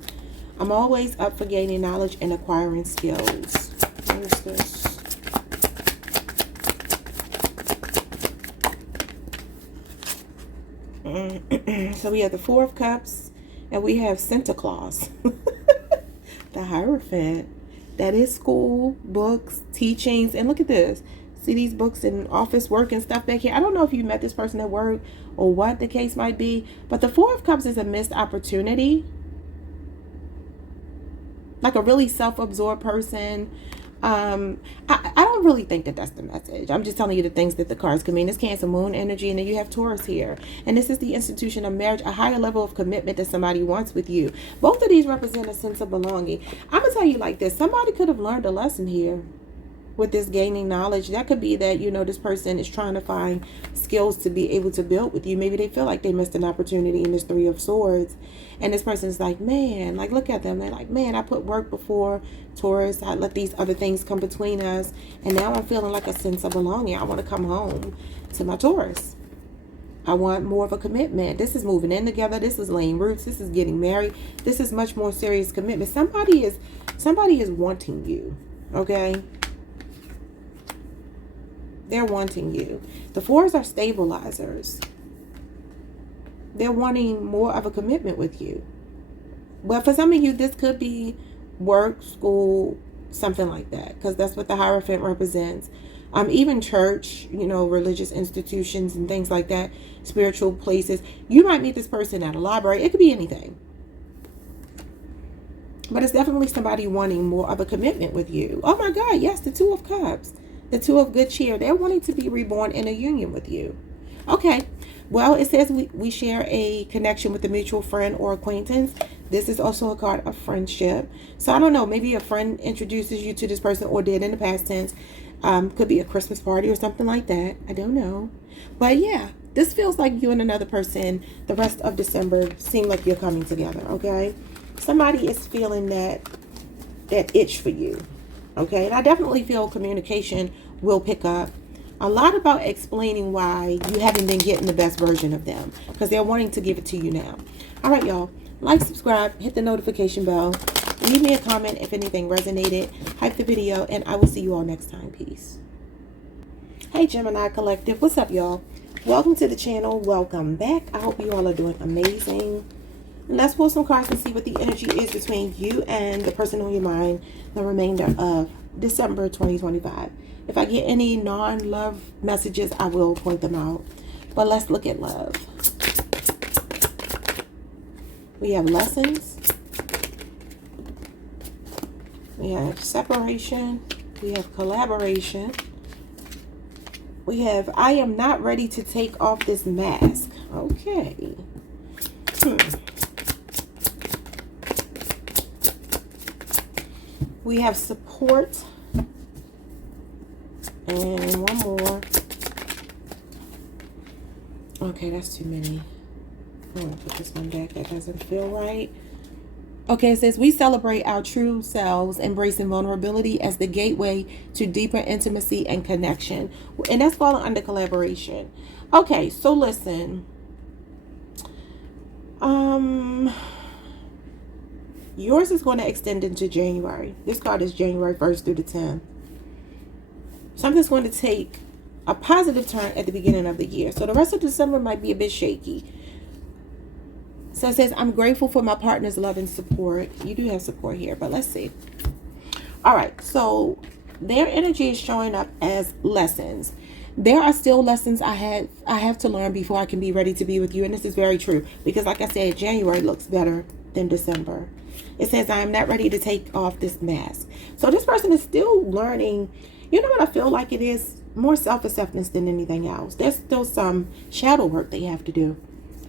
I'm always up for gaining knowledge and acquiring skills. What is this? So we have the Four of Cups. And we have Santa Claus, the Hierophant. That is school, books, teachings. And look at this. See these books and office work and stuff back here? I don't know if you met this person at work or what the case might be. But the Four of Cups is a missed opportunity. Like a really self-absorbed person. I don't really think that that's the message. I'm just telling you the things that the cards could mean. It's Cancer Moon energy, and then you have Taurus here. And this is the institution of marriage, a higher level of commitment that somebody wants with you. Both of these represent a sense of belonging. I'm going to tell you like this. Somebody could have learned a lesson here with this gaining knowledge. That could be that, you know, this person is trying to find skills to be able to build with you. Maybe they feel like they missed an opportunity in this Three of Swords. And this person's like, man, like, look at them. They're like, man, I put work before Taurus. I let these other things come between us. And now I'm feeling like a sense of belonging. I want to come home to my Taurus. I want more of a commitment. This is moving in together. This is laying roots. This is getting married. This is much more serious commitment. Somebody is wanting you. Okay? They're wanting you. The Fours are stabilizers. They're wanting more of a commitment with you. But for some of you, this could be work, school, something like that. Because that's what the Hierophant represents. Even church, you know, religious institutions and things like that. Spiritual places. You might meet this person at a library. It could be anything. But it's definitely somebody wanting more of a commitment with you. Oh my God, yes, the Two of Cups. The Two of Good Cheer. They're wanting to be reborn in a union with you. Okay. Well, it says we share a connection with a mutual friend or acquaintance. This is also a card of friendship. So I don't know. Maybe a friend introduces you to this person or did in the past tense. Could be a Christmas party or something like that. I don't know. But yeah, this feels like you and another person the rest of December seem like you're coming together. Okay. Somebody is feeling that itch for you. Okay, and I definitely feel communication will pick up. A lot about explaining why you haven't been getting the best version of them. Because they're wanting to give it to you now. All right, y'all. Like, subscribe, hit the notification bell. Leave me a comment if anything resonated. Hype the video, and I will see you all next time. Peace. Hey, Gemini Collective. What's up, y'all? Welcome to the channel. Welcome back. I hope you all are doing amazing. Let's pull some cards and see what the energy is between you and the person on your mind the remainder of December 2025. If I get any non-love messages, I will point them out. But let's look at love. We have lessons. We have separation. We have collaboration. We have, I am not ready to take off this mask. Okay. We have support. And one more. Okay, that's too many. I'm going to put this one back. That doesn't feel right. Okay, it says we celebrate our true selves, embracing vulnerability as the gateway to deeper intimacy and connection. And that's falling under collaboration. Okay, so listen. Yours is going to extend into January. This card is January 1st through the 10th. Something's going to take a positive turn at the beginning of the year. So the rest of December might be a bit shaky. So it says, I'm grateful for my partner's love and support. You do have support here, but let's see. All right, so their energy is showing up as lessons. There are still lessons I have to learn before I can be ready to be with you. And this is very true because, like I said, January looks better than December. It says, I am not ready to take off this mask. So this person is still learning. You know what I feel like it is? More self-acceptance than anything else. There's still some shadow work they have to do.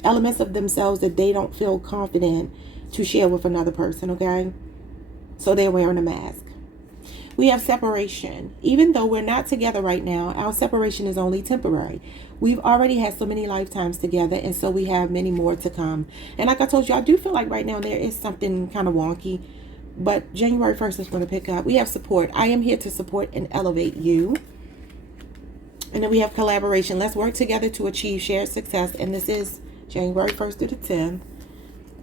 Elements of themselves that they don't feel confident to share with another person, okay? So they're wearing a mask. We have separation. Even though we're not together right now, our separation is only temporary. We've already had so many lifetimes together, and so we have many more to come. And like I told you, I do feel like right now there is something kind of wonky, but January 1st is going to pick up. We have support. I am here to support and elevate you. And then we have collaboration. Let's work together to achieve shared success. And this is January 1st through the 10th.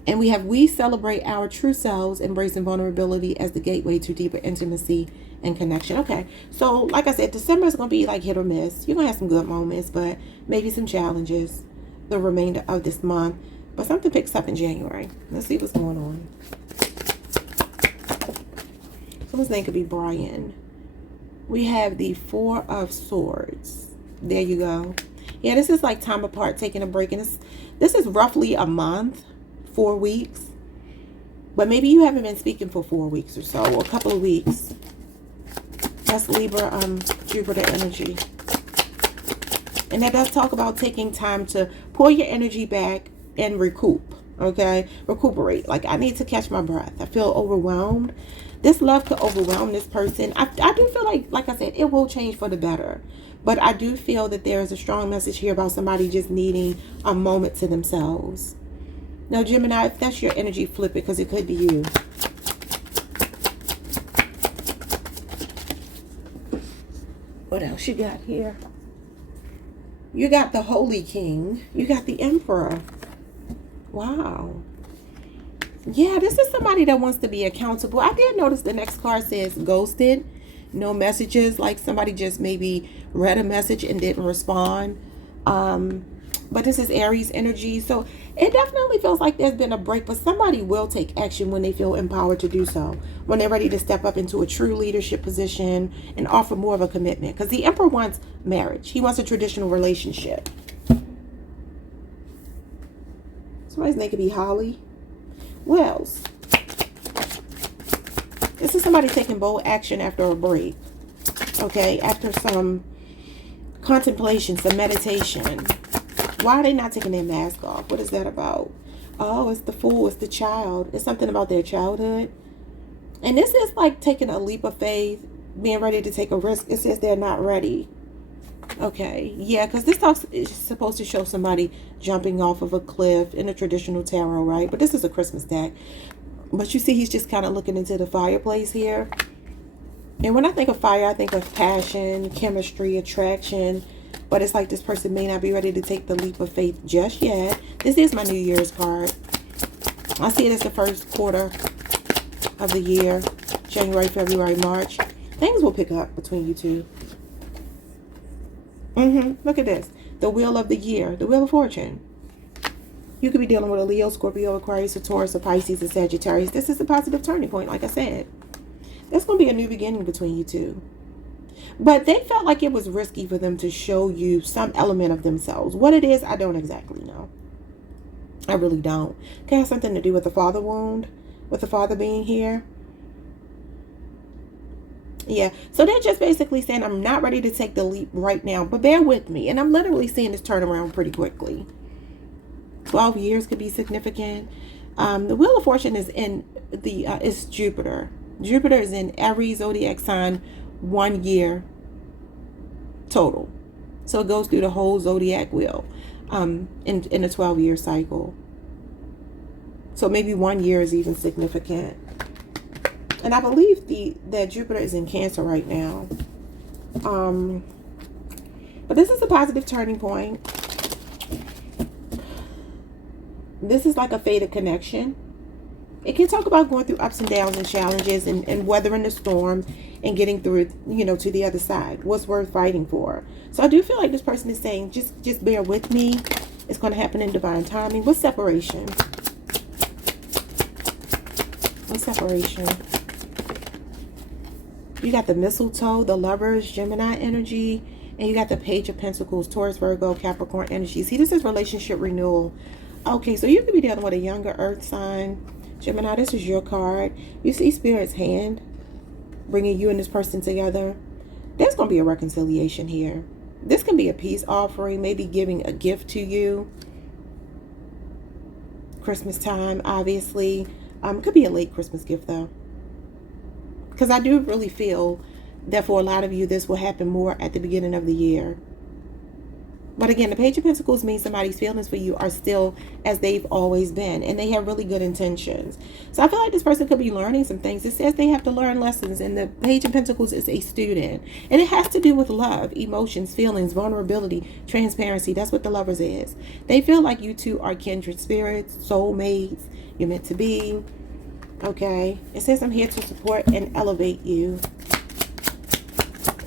And we have, we celebrate our true selves, embracing vulnerability as the gateway to deeper intimacy and connection. Okay, so like I said, December is going to be like hit or miss. You're going to have some good moments, but maybe some challenges the remainder of this month. But something picks up in January. Let's see what's going on. Someone's name could be Brian. We have the Four of Swords. There you go. Yeah, this is like time apart, taking a break. And this is roughly a month, 4 weeks. But maybe you haven't been speaking for 4 weeks or so, or a couple of weeks. That's Libra, Jupiter energy. And that does talk about taking time to pull your energy back and recoup, okay? Recuperate. Like, I need to catch my breath. I feel overwhelmed. This love could overwhelm this person. I do feel like I said, it will change for the better. But I do feel that there is a strong message here about somebody just needing a moment to themselves. Now, Gemini, if that's your energy, flip it, because it could be you. What else you got here? You got the Holy King. You got the Emperor. Wow. Yeah, this is somebody that wants to be accountable. I did notice the next card says ghosted. No messages, like somebody just maybe read a message and didn't respond. But this is Aries energy. So it definitely feels like there's been a break, but somebody will take action when they feel empowered to do so. When they're ready to step up into a true leadership position and offer more of a commitment. Because the Emperor wants marriage. He wants a traditional relationship. Somebody's name could be Holly. What else? This is somebody taking bold action after a break. Okay, after some contemplation, some meditation. Why are they not taking their mask off? What is that about? Oh, it's the Fool, it's the child. It's something about their childhood. And this is like taking a leap of faith, being ready to take a risk. It says they're not ready. Okay, yeah, because this talks is supposed to show somebody jumping off of a cliff in a traditional tarot, right? But this is a Christmas deck. But you see, he's just kind of looking into the fireplace here. And when I think of fire, I think of passion, chemistry, attraction. But it's like this person may not be ready to take the leap of faith just yet. This is my New Year's card. I see it as the first quarter of the year. January, February, March. Things will pick up between you two. Look at this. The wheel of the year. The wheel of fortune. You could be dealing with a Leo, Scorpio, Aquarius, a Taurus, a Pisces, a Sagittarius. This is a positive turning point, like I said. There's going to be a new beginning between you two. But they felt like it was risky for them to show you some element of themselves. What it is, I don't exactly know. I really don't. Could have something to do with the father wound, with the father being here. Yeah, so they're just basically saying, I'm not ready to take the leap right now, but bear with me. And I'm literally seeing this turn around pretty quickly. 12 years could be significant. The Wheel of Fortune is in the, is Jupiter. Jupiter is in every zodiac sign 1 year total. So it goes through the whole zodiac wheel in a 12-year cycle. So maybe 1 year is even significant. And I believe that Jupiter is in Cancer right now. But this is a positive turning point. This is like a fated connection. It can talk about going through ups and downs and challenges and weathering the storm and getting through, you know, to the other side. What's worth fighting for? So I do feel like this person is saying, just bear with me. It's going to happen in divine timing. What's separation? What's separation? You got the mistletoe, the lovers, Gemini energy, and you got the Page of Pentacles, Taurus, Virgo, Capricorn energy. See, this is relationship renewal. Okay, so you could be dealing with a younger earth sign. Gemini, this is your card. You see Spirit's hand bringing you and this person together. There's going to be a reconciliation here. This can be a peace offering, maybe giving a gift to you. Christmas time, obviously. It could be a late Christmas gift, though. Because I do really feel that for a lot of you, this will happen more at the beginning of the year. But again, the Page of Pentacles means somebody's feelings for you are still as they've always been. And they have really good intentions. So I feel like this person could be learning some things. It says they have to learn lessons. And the Page of Pentacles is a student. And it has to do with love, emotions, feelings, vulnerability, transparency. That's what the Lovers is. They feel like you two are kindred spirits, soulmates. You're meant to be. Okay. It says I'm here to support and elevate you.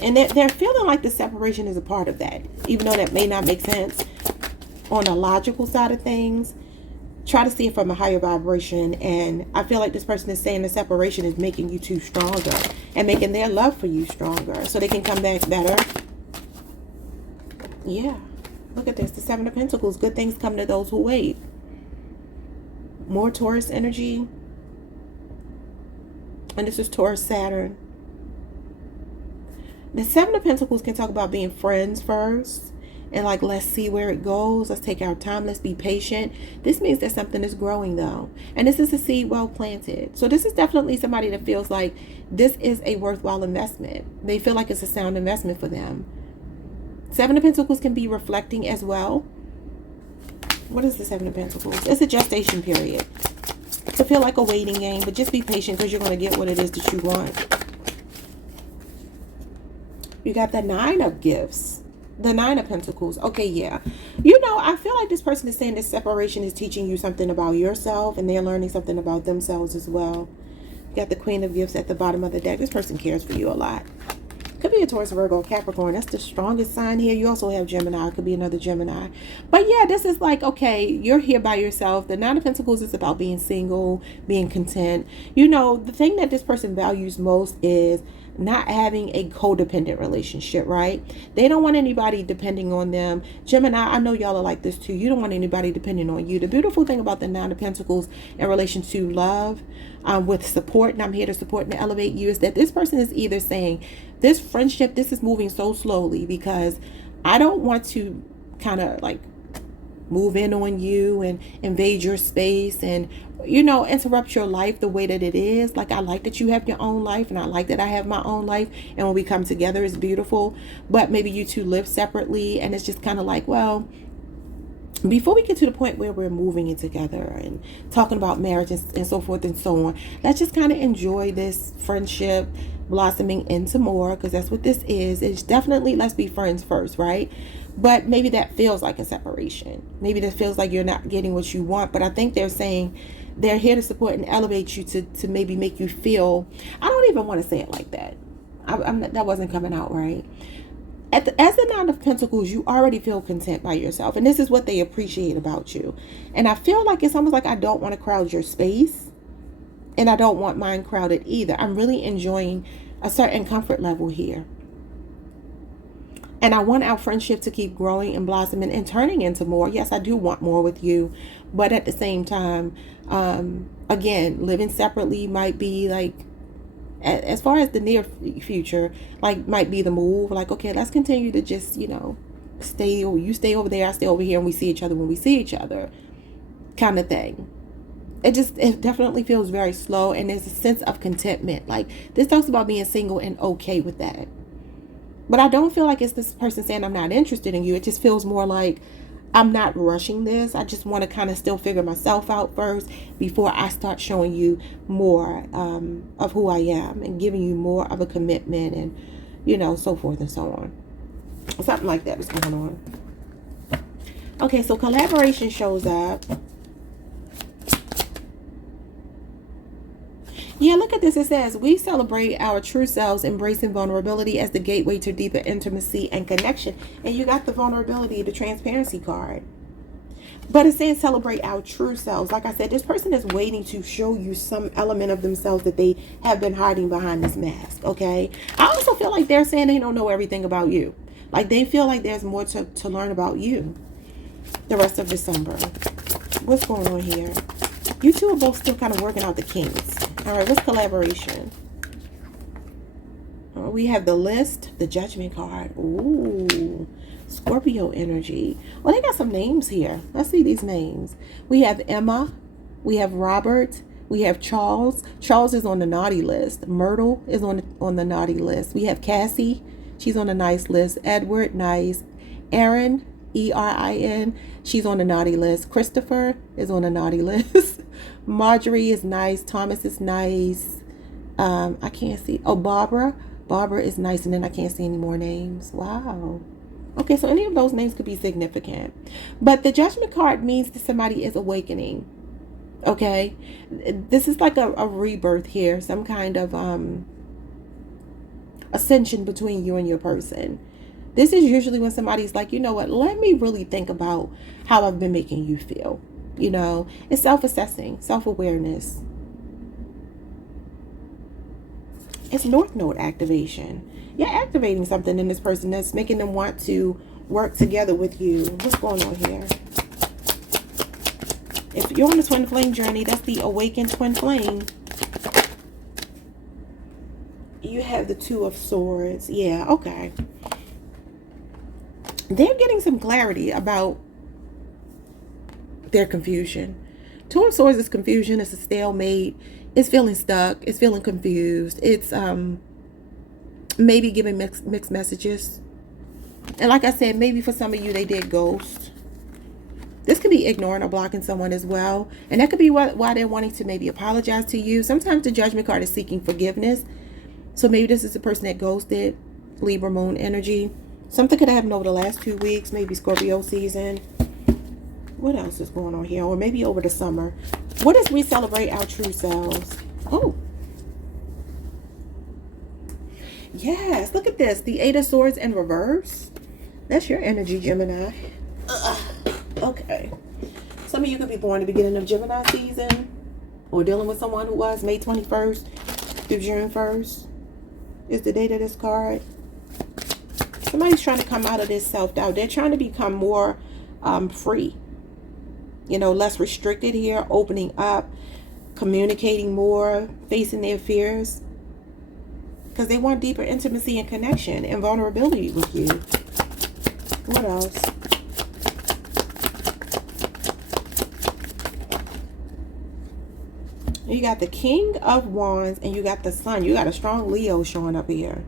And they're feeling like the separation is a part of that. Even though that may not make sense on the logical side of things. Try to see it from a higher vibration. And I feel like this person is saying the separation is making you two stronger. And making their love for you stronger. So they can come back better. Yeah. Look at this. The Seven of Pentacles. Good things come to those who wait. More Taurus energy. And this is Taurus Saturn. The Seven of Pentacles can talk about being friends first. And like, let's see where it goes. Let's take our time. Let's be patient. This means that something is growing though. And this is a seed well planted. So this is definitely somebody that feels like this is a worthwhile investment. They feel like it's a sound investment for them. Seven of Pentacles can be reflecting as well. What is the Seven of Pentacles? It's a gestation period. To feel like a waiting game. But just be patient because you're going to get what it is that you want. You got the Nine of Gifts. The Nine of Pentacles. Okay, yeah. You know, I feel like this person is saying this separation is teaching you something about yourself. And they're learning something about themselves as well. You got the Queen of Gifts at the bottom of the deck. This person cares for you a lot. Could be a Taurus, Virgo, Capricorn. That's the strongest sign here. You also have Gemini. Could be another Gemini. But yeah, this is like, okay, you're here by yourself. The Nine of Pentacles is about being single, being content. You know, the thing that this person values most is not having a codependent relationship, right? They don't want anybody depending on them. Gemini, I know y'all are like this too. You don't want anybody depending on you. The beautiful thing about the Nine of Pentacles in relation to love, with support, and I'm here to support and elevate you, is that this person is either saying, this friendship, this is moving so slowly because I don't want to kind of like move in on you and invade your space and, you know, interrupt your life the way that it is. Like, I like that you have your own life and I like that I have my own life. And when we come together, it's beautiful. But maybe you two live separately and it's just kind of like, well, before we get to the point where we're moving in together and talking about marriage and so forth and so on, let's just kind of enjoy this friendship blossoming into more, because that's what this is. It's definitely, let's be friends first, right? But maybe that feels like a separation. Maybe that feels like you're not getting what you want. But I think they're saying they're here to support and elevate you to maybe make you feel, I don't even want to say it like that. That wasn't coming out right. As the Nine of Pentacles, you already feel content by yourself. And this is what they appreciate about you. And I feel like it's almost like I don't want to crowd your space. And I don't want mine crowded either. I'm really enjoying a certain comfort level here. And I want our friendship to keep growing and blossoming and turning into more. Yes, I do want more with you. But at the same time, again, living separately might be like, as far as the near future, like might be the move. Like, okay, let's continue to just, you know, stay, or you stay over there, I stay over here, and we see each other when we see each other, kind of thing. It definitely feels very slow, and there's a sense of contentment. Like, this talks about being single and okay with that. But I don't feel like it's this person saying I'm not interested in you. It just feels more like I'm not rushing this. I just want to kind of still figure myself out first before I start showing you more of who I am and giving you more of a commitment, and, you know, so forth and so on. Something like that is going on. Okay, so collaboration shows up. Yeah, look at this. It says, we celebrate our true selves, embracing vulnerability as the gateway to deeper intimacy and connection. And you got the vulnerability, the transparency card. But it's saying celebrate our true selves. Like I said, this person is waiting to show you some element of themselves that they have been hiding behind this mask, okay? I also feel like they're saying they don't know everything about you. Like, they feel like there's more to learn about you the rest of December. What's going on here? You two are both still kind of working out the kinks. All right, what's collaboration? We have the list, the judgment card. Ooh, Scorpio energy. Well, they got some names here. Let's see these names. We have Emma. We have Robert. We have Charles. Charles is on the naughty list. Myrtle is on the naughty list. We have Cassie. She's on the nice list. Edward, nice. Erin, E-R-I-N. She's on the naughty list. Christopher is on the naughty list. Marjorie is nice. Thomas is nice. I can't see. Oh, Barbara. Barbara is nice. And then I can't see any more names. Wow. Okay, so any of those names could be significant. But the judgment card means that somebody is awakening. Okay. This is like a rebirth here. Some kind of ascension between you and your person. This is usually when somebody's like, you know what, let me really think about how I've been making you feel. You know, it's self-assessing, self-awareness. It's North Node activation. You're activating something in this person that's making them want to work together with you. What's going on here? If you're on the twin flame journey, that's the awakened twin flame. You have the Two of Swords. Yeah, okay. They're getting some clarity about their confusion. Two of Swords is confusion. It's a stalemate. It's feeling stuck. It's feeling confused. It's maybe giving mixed messages. And like I said, maybe for some of you, they did ghost. This could be ignoring or blocking someone as well. And that could be why they're wanting to maybe apologize to you. Sometimes the judgment card is seeking forgiveness. So maybe this is the person that ghosted. Libra moon energy. Something could have happened over the last 2 weeks. Maybe Scorpio season. What else is going on here? Or maybe over the summer. What is we celebrate our true selves? Oh. Yes, look at this. The Eight of Swords in reverse. That's your energy, Gemini. Okay. Some of you could be born at the beginning of Gemini season. Or dealing with someone who was May 21st through June 1st. Is the date of this card. Somebody's trying to come out of this self-doubt. They're trying to become more free. You know, less restricted here. Opening up. Communicating more. Facing their fears. Because they want deeper intimacy and connection. And vulnerability with you. What else? You got the King of Wands. And you got the Sun. You got a strong Leo showing up here.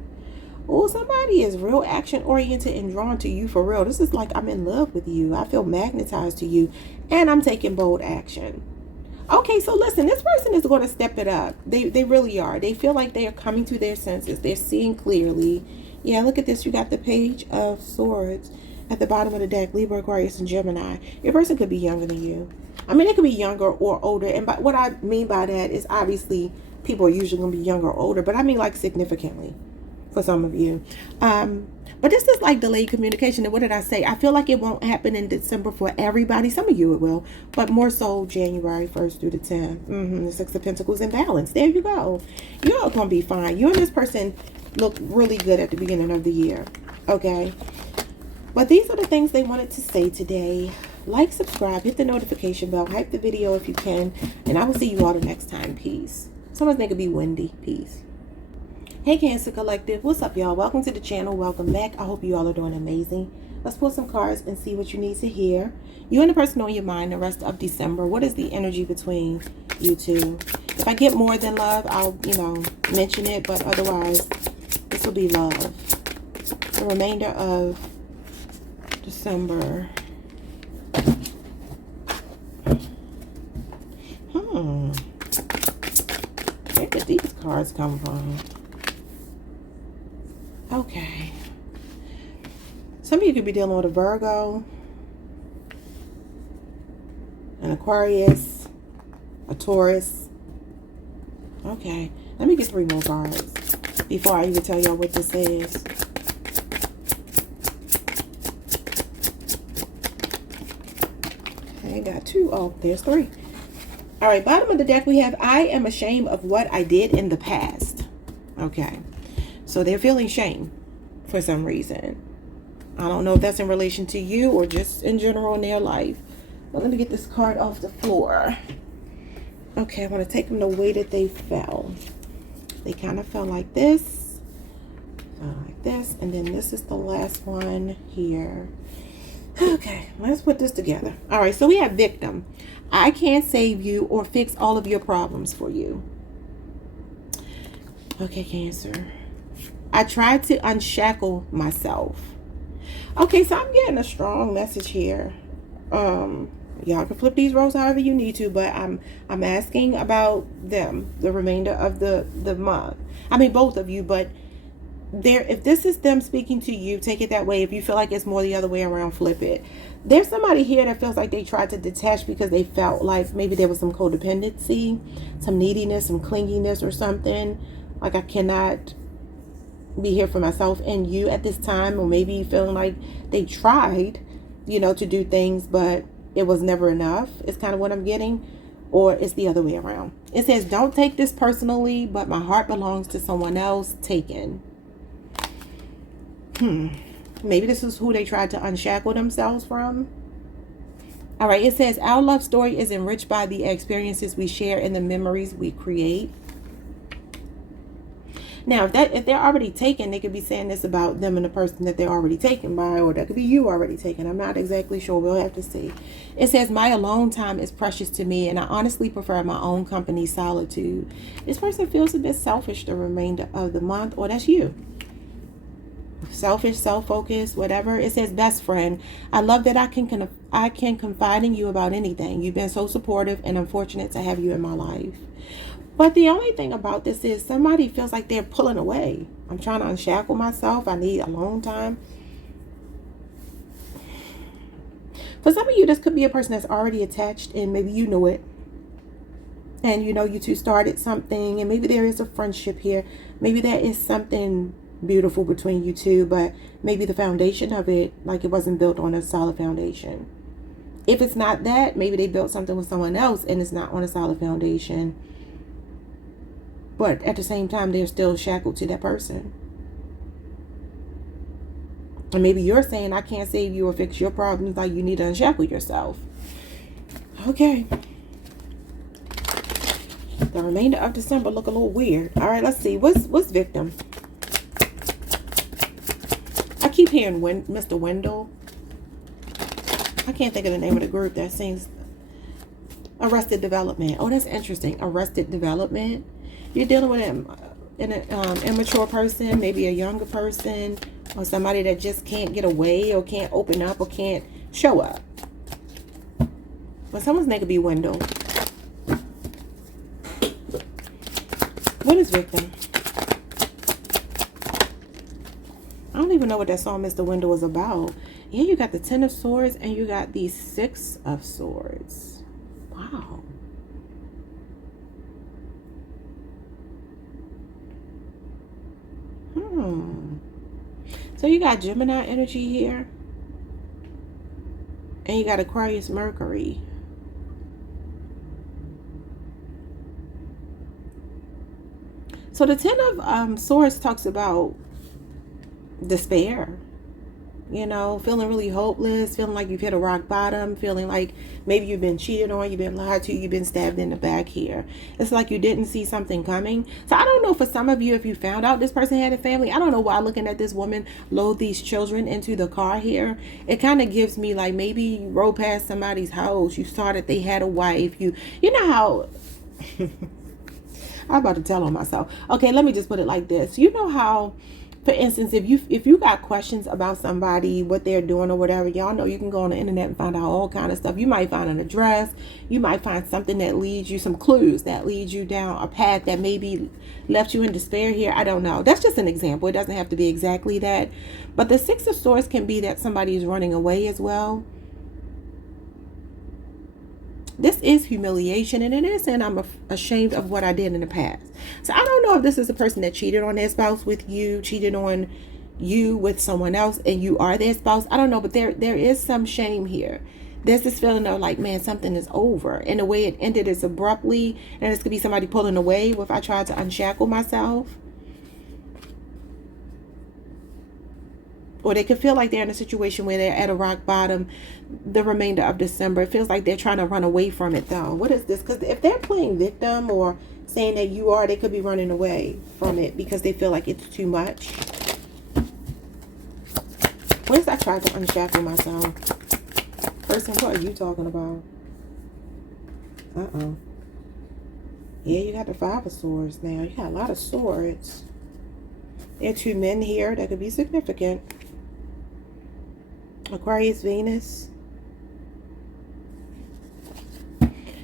Oh, somebody is real action-oriented and drawn to you for real. This is like I'm in love with you. I feel magnetized to you. And I'm taking bold action. Okay, so listen. This person is going to step it up. They really are. They feel like they are coming to their senses. They're seeing clearly. Yeah, look at this. You got the Page of Swords at the bottom of the deck. Libra, Aquarius, and Gemini. Your person could be younger than you. I mean, they could be younger or older. And by, what I mean by that is obviously people are usually going to be younger or older. But I mean like significantly. For some of you. But this is like delayed communication. And what did I say? I feel like it won't happen in December for everybody. Some of you it will. But more so January 1st through the 10th. The Six of Pentacles in balance. There you go. You're all going to be fine. You and this person look really good at the beginning of the year. Okay. But these are the things they wanted to say today. Like, subscribe, hit the notification bell, hype the video if you can, and I will see you all the next time. Peace. Someone's name could be Wendy. Peace. Hey, Cancer Collective. What's up, y'all? Welcome to the channel. Welcome back. I hope you all are doing amazing. Let's pull some cards and see what you need to hear. You and the person on your mind the rest of December. What is the energy between you two? If I get more than love, I'll, mention it. But otherwise, this will be love. The remainder of December. Where did these cards come from? Okay. Some of you could be dealing with a Virgo, an Aquarius, a Taurus. Okay. Let me get 3 more cards before I even tell y'all what this is. I got 2. Oh, there's 3. All right, bottom of the deck we have, I am ashamed of what I did in the past. Okay. So they're feeling shame for some reason. I don't know if that's in relation to you or just in general in their life. But let me get this card off the floor. Okay, I want to take them the way that they fell. They kind of fell like this. Like this. And then this is the last one here. Okay, let's put this together. All right, so we have victim. I can't save you or fix all of your problems for you. Okay, Cancer. I tried to unshackle myself. Okay, so I'm getting a strong message here. Y'all can flip these roles however you need to, but I'm asking about them the remainder of the month. I mean, both of you, but if this is them speaking to you, take it that way. If you feel like it's more the other way around, flip it. There's somebody here that feels like they tried to detach because they felt like maybe there was some codependency, some neediness, some clinginess or something. Like, I cannot be here for myself and you at this time. Or maybe feeling like they tried, to do things, but it was never enough. It's kind of what I'm getting. Or it's the other way around. It says, don't take this personally, but my heart belongs to someone else. Taken. Maybe this is who they tried to unshackle themselves from. All right, it says, our love story is enriched by the experiences we share and the memories we create. Now, if they're already taken, they could be saying this about them and the person that they're already taken by, or that could be you already taken. I'm not exactly sure. We'll have to see. It says, my alone time is precious to me, and I honestly prefer my own company, solitude. This person feels a bit selfish the remainder of the month, or that's you. Selfish, self-focused, whatever. It says, best friend, I love that I can confide in you about anything. You've been so supportive, and I'm fortunate to have you in my life. But the only thing about this is somebody feels like they're pulling away. I'm trying to unshackle myself. I need alone time. For some of you, this could be a person that's already attached, and maybe you know it. And you two started something, and maybe there is a friendship here. Maybe there is something beautiful between you two, but maybe the foundation of it, like, it wasn't built on a solid foundation. If it's not that, maybe they built something with someone else and it's not on a solid foundation. But at the same time, they're still shackled to that person. And maybe you're saying, I can't save you or fix your problems. Like, you need to unshackle yourself. Okay. The remainder of December look a little weird. All right, let's see. What's victim? I keep hearing Mr. Wendell. I can't think of the name of the group that sings Arrested Development. Oh, that's interesting. Arrested Development. You're dealing with an immature person, maybe a younger person, or somebody that just can't get away or can't open up or can't show up. But someone's name could be Wendell. What is victim? I don't even know what that song Mr. Wendell was about. Yeah, you got the 10 of Swords and you got the 6 of Swords. Wow. So you got Gemini energy here. And you got Aquarius Mercury. So the 10 of Swords talks about despair. you know, feeling really hopeless, feeling like you've hit a rock bottom, feeling like maybe you've been cheated on, you've been lied to, you've been stabbed in the back here. It's like you didn't see something coming. So I don't know, for some of you, if you found out this person had a family, I don't know why looking at this woman load these children into the car here, it kind of gives me like maybe you rode past somebody's house, you saw that they had a wife, you know how I'm about to tell on myself. Okay, let me just put it like this. You know how, for instance, if you got questions about somebody, what they're doing or whatever, y'all know you can go on the internet and find out all kind of stuff. You might find an address. You might find something that leads you, some clues that leads you down a path that maybe left you in despair here. I don't know. That's just an example. It doesn't have to be exactly that. But the Six of Swords can be that somebody is running away as well. This is humiliation, and it is saying I'm ashamed of what I did in the past. So I don't know if this is a person that cheated on their spouse with you, cheated on you with someone else, and you are their spouse. I don't know, but there is some shame here. There's this feeling of like, man, something is over. And the way it ended is abruptly, and this could be somebody pulling away if I tried to unshackle myself. Or they could feel like they're in a situation where they're at a rock bottom the remainder of December. It feels like they're trying to run away from it, though. What is this? Because if they're playing victim or saying that you are, they could be running away from it because they feel like it's too much. What if I tried to unshackle myself? Person, what are you talking about? Uh-oh. Yeah, you got the Five of Swords now. You got a lot of swords. There are two men here that could be significant. Aquarius, Venus.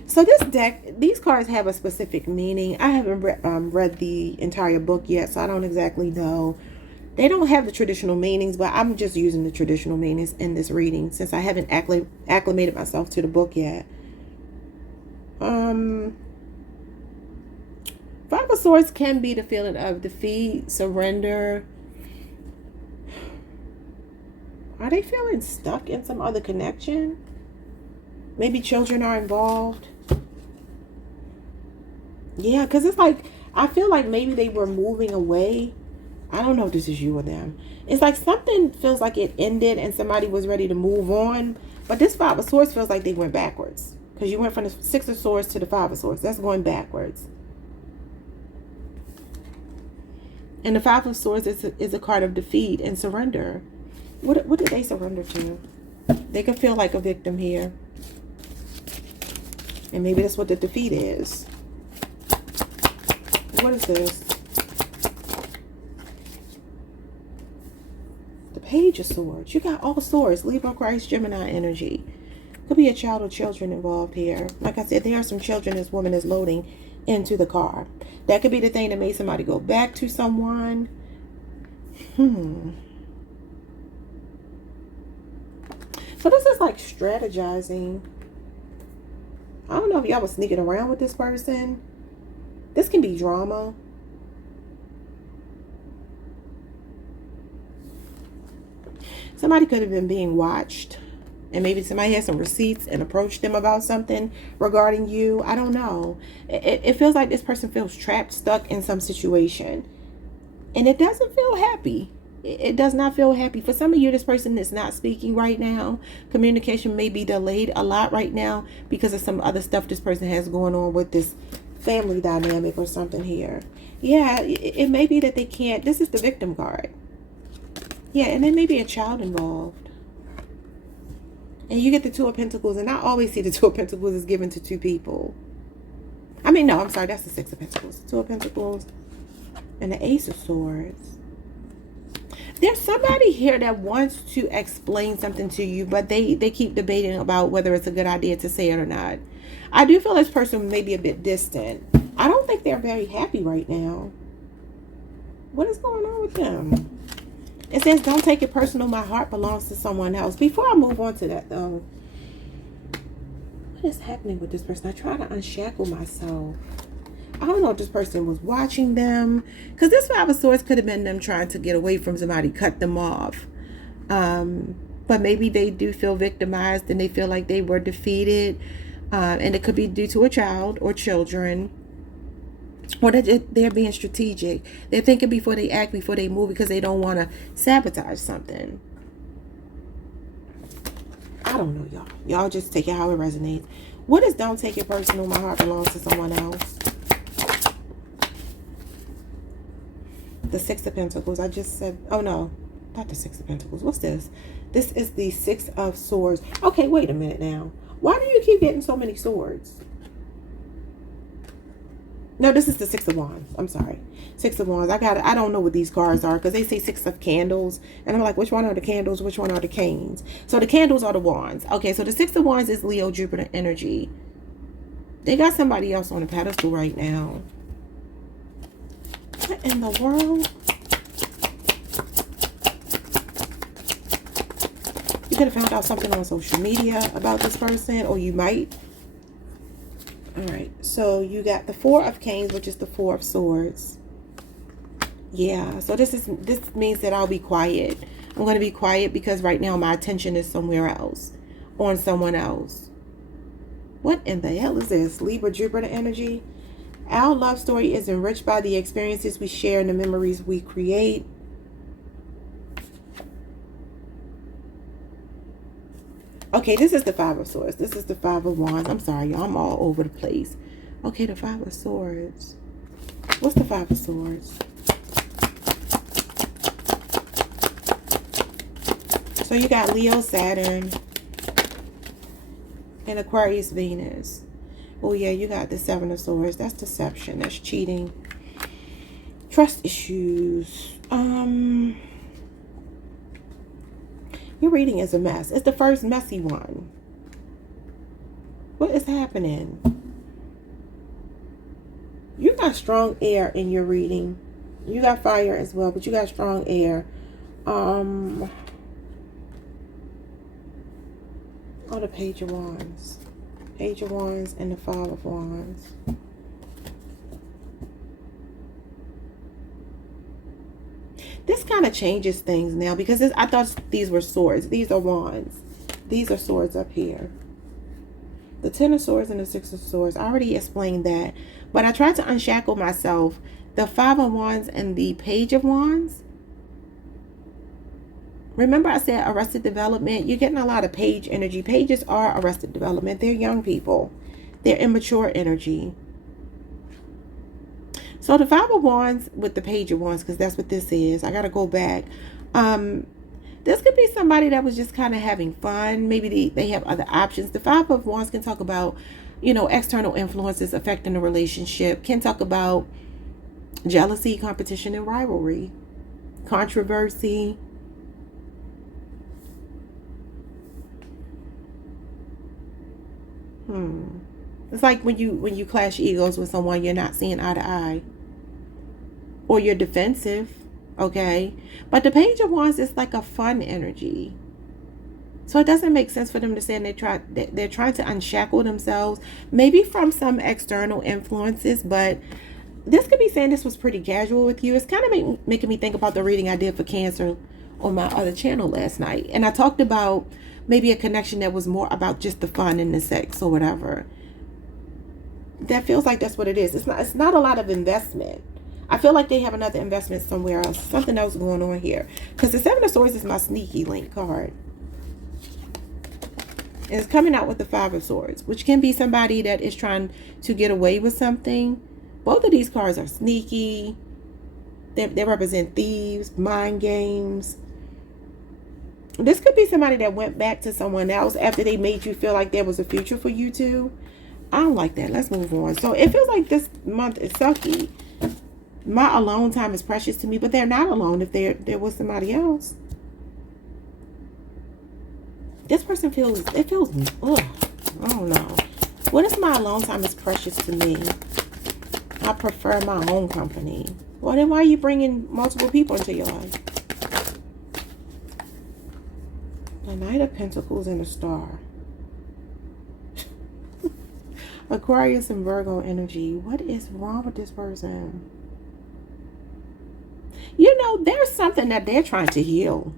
So this deck, these cards have a specific meaning. I haven't read the entire book yet, so I don't exactly know. They don't have the traditional meanings, but I'm just using the traditional meanings in this reading since I haven't acclimated myself to the book yet. Five of Swords can be the feeling of defeat, surrender. Are they feeling stuck in some other connection? Maybe children are involved. Yeah, because it's like, I feel like maybe they were moving away. I don't know if this is you or them. It's like something feels like it ended and somebody was ready to move on. But this Five of Swords feels like they went backwards. Because you went from the Six of Swords to the Five of Swords. That's going backwards. And the Five of Swords is a card of defeat and surrender. What did they surrender to? They could feel like a victim here. And maybe that's what the defeat is. What is this? The Page of Swords. You got all swords. Libra, Aquarius, Gemini energy. Could be a child or children involved here. Like I said, there are some children this woman is loading into the car. That could be the thing that made somebody go back to someone. So this is like strategizing. I don't know if y'all was sneaking around with this person. This can be drama. Somebody could have been being watched. And maybe somebody had some receipts and approached them about something regarding you. I don't know. It feels like this person feels trapped, stuck in some situation. And it doesn't feel happy. It does not feel happy. For some of you, this person is not speaking right now. Communication may be delayed a lot right now because of some other stuff this person has going on with this family dynamic or something here. Yeah, it may be that they can't. This is the victim card. Yeah, and there may be a child involved. And you get the Two of Pentacles, and I always see the Two of Pentacles is given to two people. I mean, no, I'm sorry, that's the Six of Pentacles. Two of Pentacles and the Ace of Swords. There's somebody here that wants to explain something to you, but they keep debating about whether it's a good idea to say it or not. I do feel this person may be a bit distant. I don't think they're very happy right now. What is going on with them? It says, don't take it personal. My heart belongs to someone else. Before I move on to that, though, what is happening with this person? I try to unshackle myself. I don't know if this person was watching them. Because this Five of Swords could have been them trying to get away from somebody, cut them off. But maybe they do feel victimized and they feel like they were defeated. And it could be due to a child or children. Or they're being strategic. They're thinking before they act, before they move, because they don't want to sabotage something. I don't know, y'all. Y'all just take it how it resonates. What is don't take it personal? My heart belongs to someone else. The Six of Pentacles. I just said, oh no, not the Six of Pentacles. What's this? This is the Six of Swords. Okay, wait a minute now. Why do you keep getting so many swords? No, this is the Six of Wands. I'm sorry. Six of Wands. I don't know what these cards are because they say Six of Candles. And I'm like, which one are the candles? Which one are the canes? So the candles are the wands. Okay, so the Six of Wands is Leo, Jupiter energy. They got somebody else on a pedestal right now. What in the world? You could have found out something on social media about this person, or you might. All right, so you got the Four of Canes, which is the Four of Swords. Yeah, so this means that I'll be quiet. I'm going to be quiet because right now my attention is somewhere else, on someone else. What in the hell is this? Libra, Jupiter energy. Our love story is enriched by the experiences we share and the memories we create. Okay, this is the Five of Swords. This is the Five of Wands. I'm sorry, y'all. I'm all over the place. Okay, the Five of Swords. What's the Five of Swords? So you got Leo, Saturn, and Aquarius, Venus. Oh yeah, you got the Seven of Swords. That's deception. That's cheating. Trust issues. Your reading is a mess. It's the first messy one. What is happening? You got strong air in your reading. You got fire as well, but you got strong air. Oh, the Page of Wands. Page of Wands and the Five of Wands. This kind of changes things now because I thought these were swords. These are wands. These are swords up here. The Ten of Swords and the Six of Swords. I already explained that. But I tried to unshackle myself. The Five of Wands and the Page of Wands. Remember I said arrested development? You're getting a lot of page energy. Pages are arrested development. They're young people. They're immature energy. So the Five of Wands with the Page of Wands, because that's what this is. I got to go back. This could be somebody that was just kind of having fun. Maybe they have other options. The Five of Wands can talk about, you know, external influences affecting the relationship. Can talk about jealousy, competition, and rivalry. Controversy. It's like when you clash egos with someone, you're not seeing eye to eye. Or you're defensive, okay? But the Page of Wands is like a fun energy. So it doesn't make sense for them to say they're trying to unshackle themselves, maybe from some external influences, but this could be saying this was pretty casual with you. It's kind of making me think about the reading I did for Cancer on my other channel last night. And I talked about maybe a connection that was more about just the fun and the sex or whatever. That feels like that's what it is. It's not a lot of investment. I feel like they have another investment somewhere else. Something else going on here. Because the Seven of Swords is my sneaky link card. And it's coming out with the Five of Swords, which can be somebody that is trying to get away with something. Both of these cards are sneaky. They represent thieves, mind games. This could be somebody that went back to someone else after they made you feel like there was a future for you two. I don't like that. Let's move on. So it feels like this month is sucky. My alone time is precious to me, but they're not alone if there was somebody else. This person feels, ugh, I don't know. What if my alone time is precious to me? I prefer my own company. Well, then why are you bringing multiple people into your life? The Knight of Pentacles and a Star. Aquarius and Virgo energy. What is wrong with this person? You know, there's something that they're trying to heal.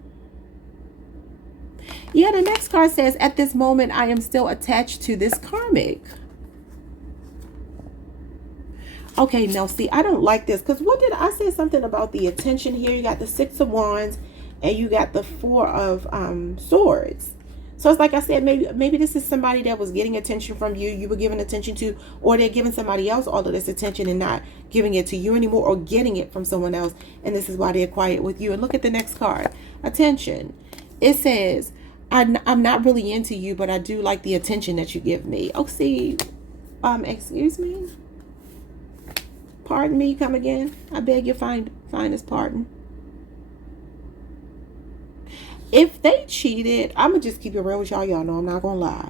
Yeah, the next card says, at this moment, I am still attached to this karmic. Okay, now see, I don't like this. Because what did I say something about the attention here? You got the Six of Wands and you got the Four of Swords. So it's like I said, maybe this is somebody that was getting attention from you, you were giving attention to, or they're giving somebody else all of this attention and not giving it to you anymore, or getting it from someone else, and this is why they're quiet with you. And look at the next card, attention. It says, I'm not really into you, but I do like the attention that you give me. Oh, see, excuse me, pardon me, come again. I beg your finest pardon. If they cheated, I'm going to just keep it real with y'all. Y'all know I'm not going to lie.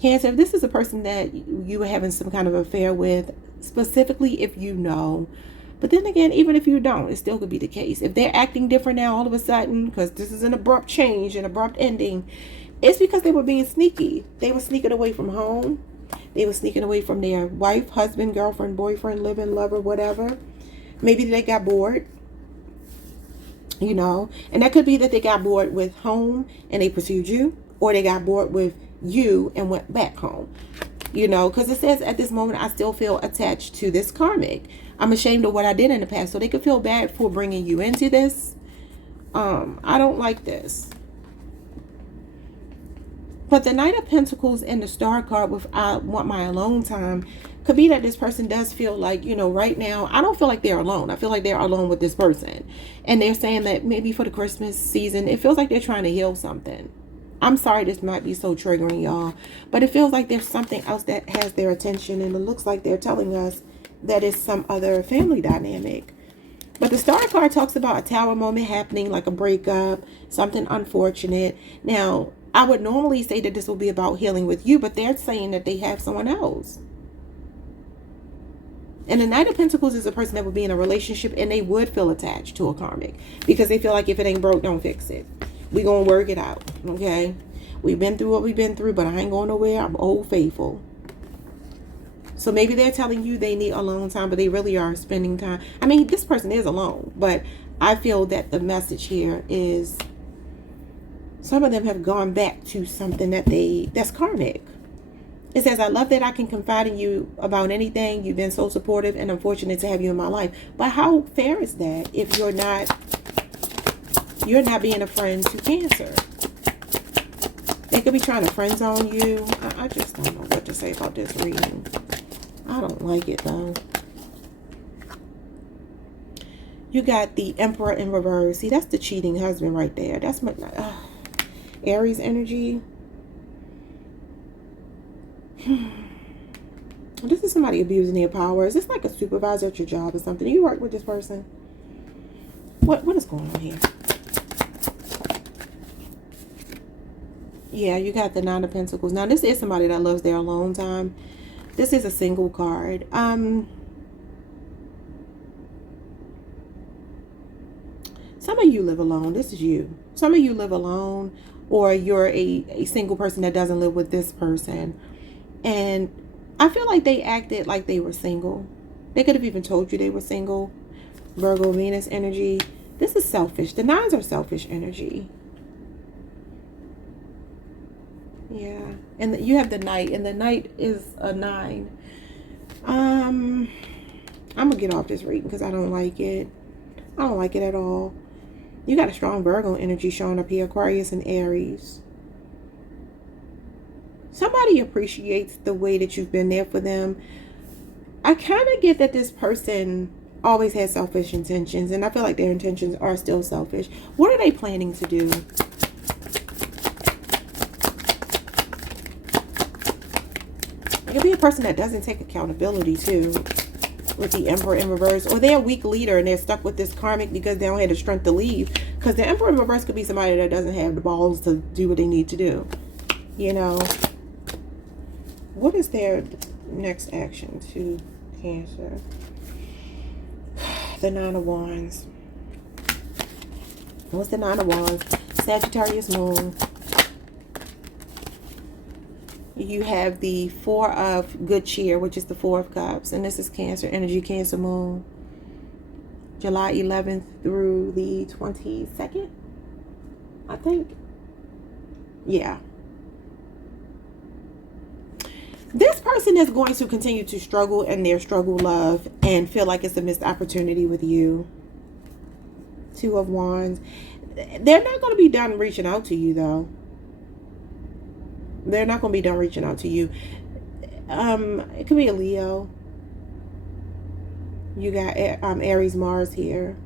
Cancer, if this is a person that you were having some kind of affair with, specifically if you know, but then again, even if you don't, it still could be the case. If they're acting different now all of a sudden, because this is an abrupt change, an abrupt ending, it's because they were being sneaky. They were sneaking away from home. They were sneaking away from their wife, husband, girlfriend, boyfriend, living, lover, whatever. Maybe they got bored. You know, and that could be that they got bored with home and they pursued you, or they got bored with you and went back home. You know, because it says at this moment, I still feel attached to this karmic. I'm ashamed of what I did in the past. So they could feel bad for bringing you into this. I don't like this. But the Knight of Pentacles and the Star card with I want my alone time could be that this person does feel like, you know, right now, I don't feel like they're alone. I feel like they're alone with this person. And they're saying that maybe for the Christmas season, it feels like they're trying to heal something. I'm sorry this might be so triggering, y'all. But it feels like there's something else that has their attention. And it looks like they're telling us that it's some other family dynamic. But the Star card talks about a tower moment happening, like a breakup, something unfortunate. Now, I would normally say that this will be about healing with you, but they're saying that they have someone else. And the Knight of Pentacles is a person that would be in a relationship and they would feel attached to a karmic because they feel like if it ain't broke, don't fix it. We're going to work it out, okay? We've been through what we've been through, but I ain't going nowhere. I'm old faithful. So maybe they're telling you they need alone time, but they really are spending time. I mean, this person is alone, but I feel that the message here is some of them have gone back to something that's karmic. It says, I love that I can confide in you about anything. You've been so supportive and I'm fortunate to have you in my life. But how fair is that if you're not being a friend to Cancer? They could be trying to friend zone you. I just don't know what to say about this reading. I don't like it though. You got the Emperor in reverse. See, that's the cheating husband right there. That's my Aries energy. This is somebody abusing their power. Is this like a supervisor at your job or something? You work with this person? What is going on here? Yeah, you got the Nine of Pentacles. Now, this is somebody that loves their alone time. This is a single card. Some of you live alone. This is you. Some of you live alone, or you're a single person that doesn't live with this person. And I feel like they acted like they were single. They could have even told you they were single. Virgo, Venus energy. This is selfish. The nines are selfish energy. Yeah. And you have the Knight. And the Knight is a 9. I'm going to get off this reading because I don't like it. I don't like it at all. You got a strong Virgo energy showing up here. Aquarius and Aries. Somebody appreciates the way that you've been there for them. I kind of get that this person always has selfish intentions, and I feel like their intentions are still selfish. What are they planning to do? It could be a person that doesn't take accountability too, with the Emperor in reverse, or they're a weak leader and they're stuck with this karmic because they don't have the strength to leave. Because the Emperor in reverse could be somebody that doesn't have the balls to do what they need to do. You know. What is their next action to Cancer? The Nine of Wands. What's the Nine of Wands? Sagittarius moon. You have the Four of Good Cheer, which is the Four of Cups. And this is Cancer energy, Cancer moon. July 11th through the 22nd, I think. Yeah. This person is going to continue to struggle in their struggle love and feel like it's a missed opportunity with you. Two of Wands. They're not going to be done reaching out to you, though. They're not going to be done reaching out to you. It could be a Leo. You got Aries, Mars here.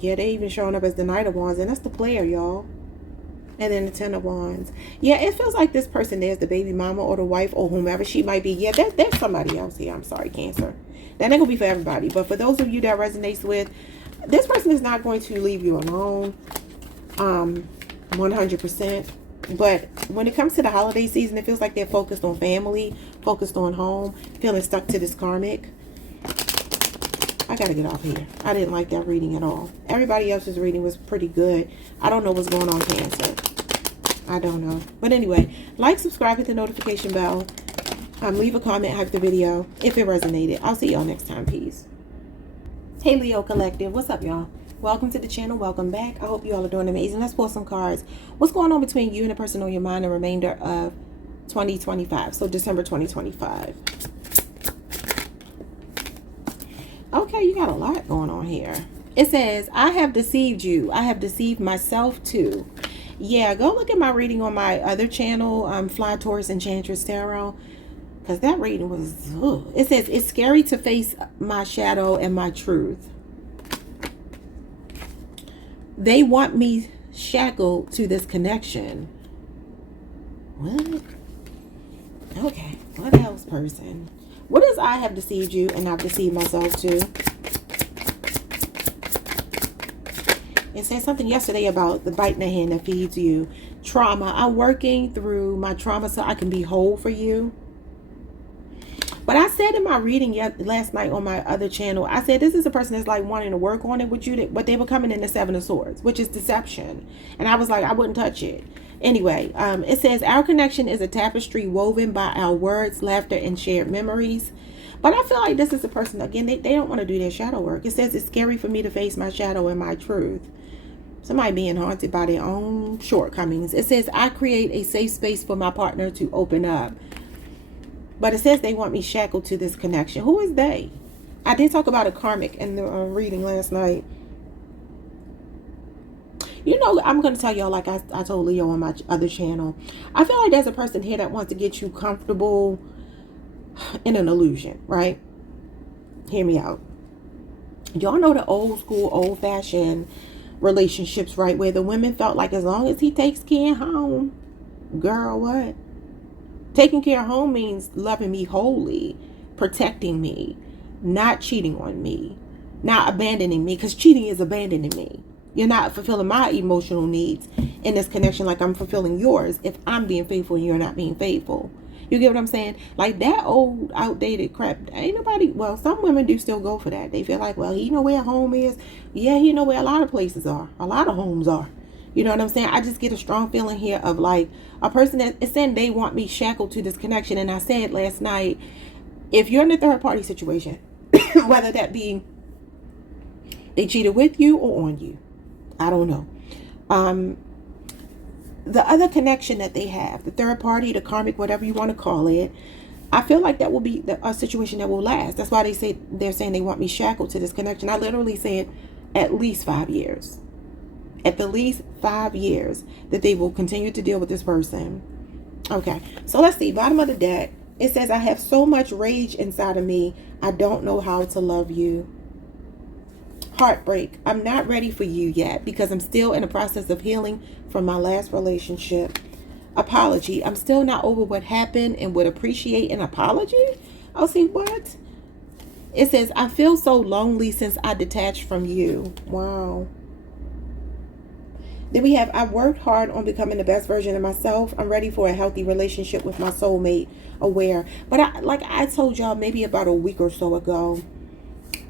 Yeah, they even showing up as the Knight of Wands, and that's the player, y'all. And then the Ten of Wands. Yeah, it feels like this person is the baby mama or the wife or whomever she might be. Yeah, there's somebody else here. I'm sorry, Cancer. That ain't gonna be for everybody, but for those of you that resonates with, this person is not going to leave you alone, 100%. But when it comes to the holiday season, it feels like they're focused on family, focused on home, feeling stuck to this karmic. I gotta get off here. I didn't like that reading at all. Everybody else's reading was pretty good. I don't know what's going on, Cancer. I don't know. But anyway, like, subscribe, hit the notification bell. Leave a comment, hype the video if it resonated. I'll see y'all next time. Peace. Hey, Leo Collective. What's up, y'all? Welcome to the channel. Welcome back. I hope you all are doing amazing. Let's pull some cards. What's going on between you and the person on your mind the remainder of 2025? So December 2025. Okay, you got a lot going on here. It says, I have deceived you. I have deceived myself too. Yeah, go look at my reading on my other channel, Fly Taurus Enchantress Tarot. Because that reading was, ugh. It says, it's scary to face my shadow and my truth. They want me shackled to this connection. What? Okay, what else, person? What is I have deceived you and I've deceived myself too? It said something yesterday about the bite in the hand that feeds you. Trauma. I'm working through my trauma so I can be whole for you. But I said in my reading last night on my other channel, I said this is a person that's like wanting to work on it with you, but they were coming in the Seven of Swords, which is deception. And I was like, I wouldn't touch it. Anyway, it says our connection is a tapestry woven by our words, laughter, and shared memories. But I feel like this is a person, again, they don't want to do their shadow work. It says it's scary for me to face my shadow and my truth. Somebody being haunted by their own shortcomings. It says I create a safe space for my partner to open up. But it says they want me shackled to this connection. Who is they? I did talk about a karmic in the reading last night. You know, I'm going to tell y'all, like I told Leo on my other channel, I feel like there's a person here that wants to get you comfortable in an illusion, right? Hear me out. Y'all know the old school, old fashioned relationships, right? Where the women felt like as long as he takes care of home, girl, what? Taking care of home means loving me wholly, protecting me, not cheating on me, not abandoning me, because cheating is abandoning me. You're not fulfilling my emotional needs in this connection like I'm fulfilling yours if I'm being faithful and you're not being faithful. You get what I'm saying? Like that old outdated crap. Ain't nobody, well, some women do still go for that. They feel like, well, he know where home is. Yeah, he know where a lot of places are. A lot of homes are. You know what I'm saying? I just get a strong feeling here of like a person that is saying they want me shackled to this connection. And I said last night, if you're in a third party situation, whether that be they cheated with you or on you, I don't know. The other connection that they have, the third party, the karmic, whatever you want to call it, I feel like that will be a situation that will last. That's why they're saying they want me shackled to this connection. I literally said at least 5 years. At the least 5 years that they will continue to deal with this person. Okay, so let's see. Bottom of the deck, it says, I have so much rage inside of me. I don't know how to love you. Heartbreak. I'm not ready for you yet because I'm still in the process of healing from my last relationship. Apology. I'm still not over what happened and would appreciate an apology. Oh, see what? It says, I feel so lonely since I detached from you. Wow. Then we have, I've worked hard on becoming the best version of myself. I'm ready for a healthy relationship with my soulmate, aware. But like I told y'all maybe about a week or so ago,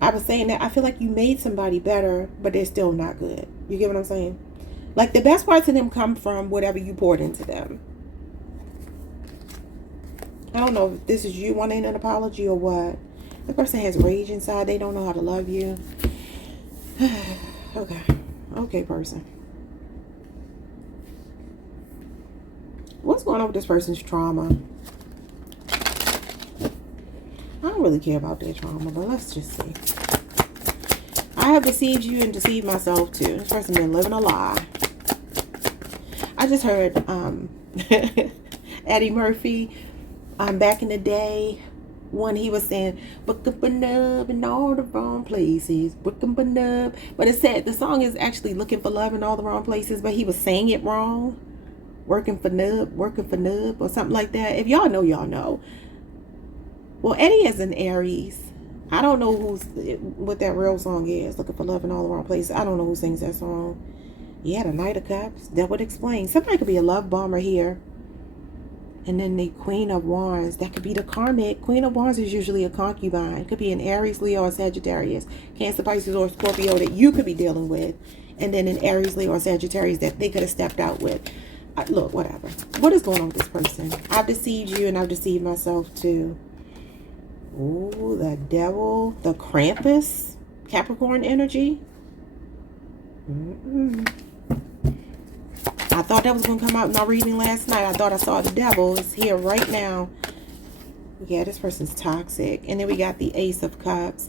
I was saying that I feel like you made somebody better, but they're still not good. You get what I'm saying? Like the best parts of them come from whatever you poured into them. I don't know if this is you wanting an apology or what. The person has rage inside. They don't know how to love you. Okay. Okay, person. What's going on with this person's trauma? I don't really care about their trauma, but let's just see. I have deceived you and deceived myself too. This person been living a lie. I just heard Eddie Murphy back in the day when he was saying "book up a nub in all the wrong places, book up a nub," but it said the song is actually "looking for love in all the wrong places," but he was saying it wrong. Working for nub, or something like that. If y'all know, y'all know. Well, Eddie is an Aries. I don't know what that real song is. Looking for love in all the wrong places. I don't know who sings that song. Yeah, the Knight of Cups. That would explain. Somebody could be a love bomber here. And then the Queen of Wands. That could be the karmic. Queen of Wands is usually a concubine. Could be an Aries, Leo, or Sagittarius. Cancer, Pisces, or Scorpio that you could be dealing with. And then an Aries, Leo, or Sagittarius that they could have stepped out with. Look, whatever. What is going on with this person? I've deceived you and I've deceived myself too. Ooh, the Devil. The Krampus. Capricorn energy. I thought that was going to come out in my reading last night. I thought I saw the Devil. It's here right now. Yeah, this person's toxic. And then we got the Ace of Cups.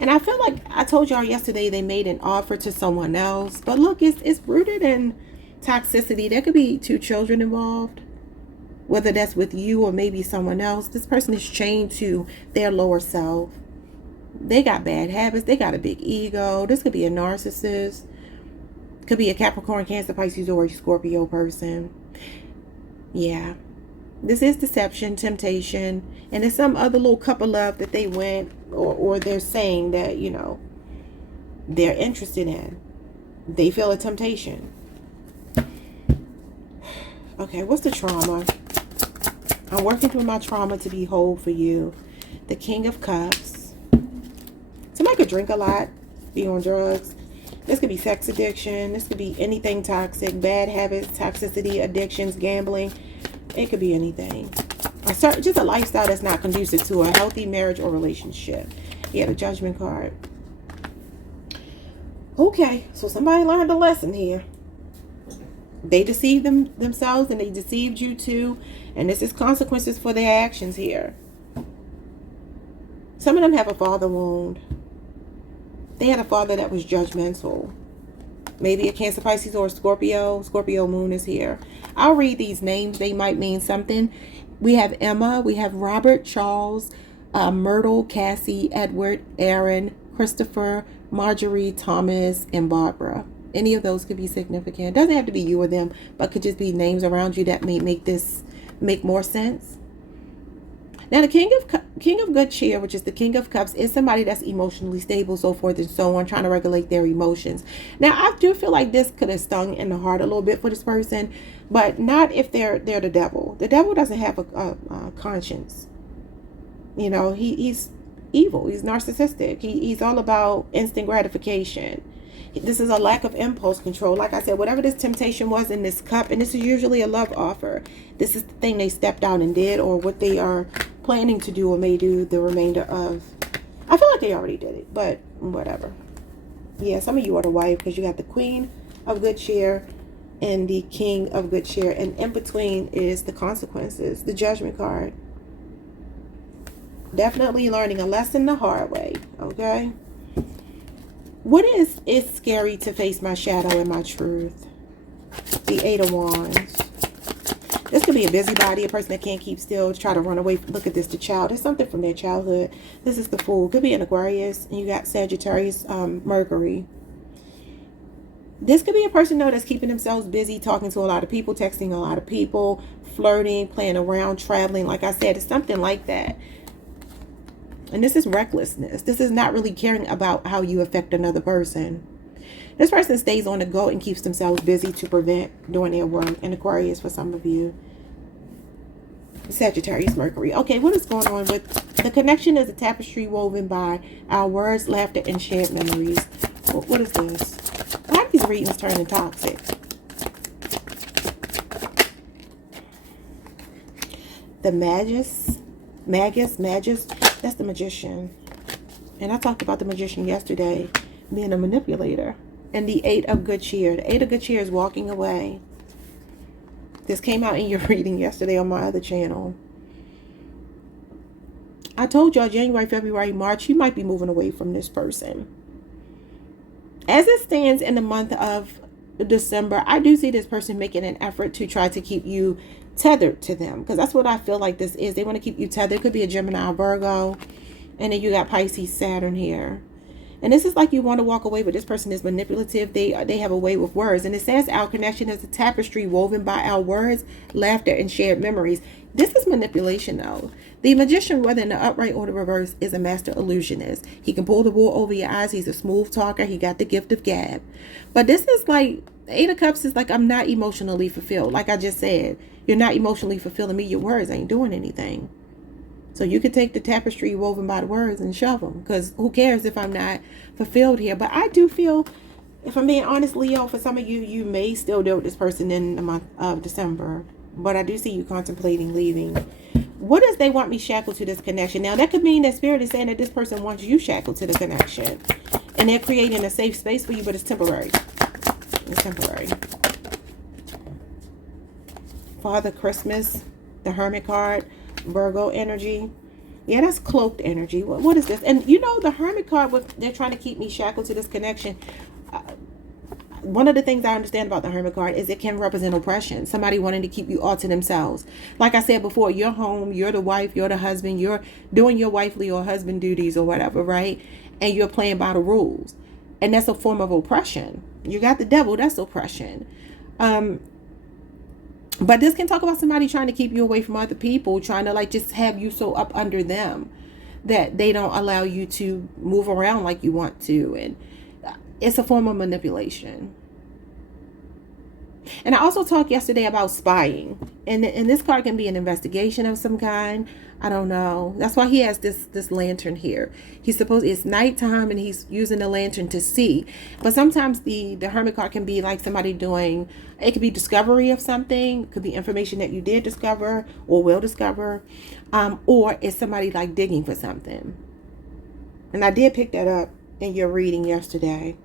And I feel like I told y'all yesterday they made an offer to someone else. But look, it's rooted in toxicity. There could be 2 children involved, whether that's with you or maybe someone else. This person is chained to their lower self. They got bad habits. They got a big ego. This could be a narcissist. Could be a Capricorn, Cancer, Pisces, or a Scorpio person. Yeah, this is deception, temptation, and there's some other little cup of love that they went or they're saying that, you know, they're interested in. They feel a temptation. Okay, what's the trauma? I'm working through my trauma to be whole for you. The King of Cups. Somebody could drink a lot, be on drugs. This could be sex addiction. This could be anything toxic, bad habits, toxicity, addictions, gambling. It could be anything. Just a lifestyle that's not conducive to a healthy marriage or relationship. Yeah, the Judgment card. Okay, so somebody learned a lesson here. They deceived themselves and they deceived you too. And this is consequences for their actions here. Some of them have a father wound. They had a father that was judgmental. Maybe a Cancer, Pisces, or a Scorpio. Scorpio moon is here. I'll read these names. They might mean something. We have Emma. We have Robert, Charles, Myrtle, Cassie, Edward, Aaron, Christopher, Marjorie, Thomas, and Barbara. Any of those could be significant. It doesn't have to be you or them, but could just be names around you that may make this make more sense. Now, the King of Good Cheer, which is the King of Cups, is somebody that's emotionally stable, so forth and so on, trying to regulate their emotions. Now, I do feel like this could have stung in the heart a little bit for this person, but not if they're the devil. The devil doesn't have a conscience. You know, he's evil. He's narcissistic. He's all about instant gratification. This is a lack of impulse control. Like I said, whatever this temptation was in this cup, and this is usually a love offer. This is the thing they stepped out and did, or what they are planning to do or may do the remainder of. I feel like they already did it, but whatever. Yeah, some of you are the wife because you got the Queen of Good Cheer and the King of Good Cheer. And in between is the consequences, the Judgment card. Definitely learning a lesson the hard way, okay? What is it's scary to face my shadow and my truth? The 8 of Wands. This could be a busybody, a person that can't keep still, try to run away. Look at this, the child. There's something from their childhood. This is the Fool. Could be an Aquarius, and you got Sagittarius, Mercury. This could be a person, though, that's keeping themselves busy, talking to a lot of people, texting a lot of people, flirting, playing around, traveling. Like I said, it's something like that. And this is recklessness. This is not really caring about how you affect another person. This person stays on the go and keeps themselves busy to prevent doing their work. And Aquarius for some of you. Sagittarius, Mercury. Okay, what is going on with the connection? Is a tapestry woven by our words, laughter, and shared memories. What is this? Why are these readings turning toxic? The Magus. That's the Magician. And I talked about the Magician yesterday being a manipulator. And the 8 of Good Cheer. The 8 of Good Cheer is walking away. This came out in your reading yesterday on my other channel. I told y'all January, February, March, you might be moving away from this person. As it stands in the month of December, I do see this person making an effort to try to keep you tethered to them, because that's what I feel like this is. They want to keep you tethered. It could be a Gemini or Virgo, and then you got Pisces, Saturn here. And this is like you want to walk away, but this person is manipulative. They have a way with words. And it says our connection is a tapestry woven by our words, laughter, and shared memories. This is manipulation, though. The magician, whether in the upright or the reverse, is a master illusionist. He can pull the wool over your eyes. He's a smooth talker. He got the gift of gab. But this is like, Eight of Cups is like, I'm not emotionally fulfilled. Like I just said, you're not emotionally fulfilling me. Your words ain't doing anything. So you could take the tapestry woven by the words and shove them, because who cares if I'm not fulfilled here? But I do feel, if I'm being honest, Leo, for some of you, you may still deal with this person in the month of December. But I do see you contemplating leaving. What does they want me shackled to this connection? Now, that could mean that Spirit is saying that this person wants you shackled to the connection. And they're creating a safe space for you, but it's temporary. It's temporary. Father Christmas, the Hermit card. Virgo energy. Yeah, that's cloaked energy. What is this? And you know, the Hermit card, they're trying to keep me shackled to this connection. One of the things I understand about the Hermit card is it can represent oppression. Somebody wanting to keep you all to themselves. Like I said before, you're home, you're the wife, you're the husband, you're doing your wifely or husband duties or whatever, right? And you're playing by the rules. And that's a form of oppression. You got the devil, that's oppression. But this can talk about somebody trying to keep you away from other people, trying to like just have you so up under them that they don't allow you to move around like you want to. And it's a form of manipulation. And I also talked yesterday about spying. And this card can be an investigation of some kind. I don't know. That's why he has this lantern here. It's nighttime and he's using the lantern to see. But sometimes the Hermit card can be like somebody doing, it could be discovery of something. It could be information that you did discover or will discover. Or it's somebody like digging for something. And I did pick that up in your reading yesterday.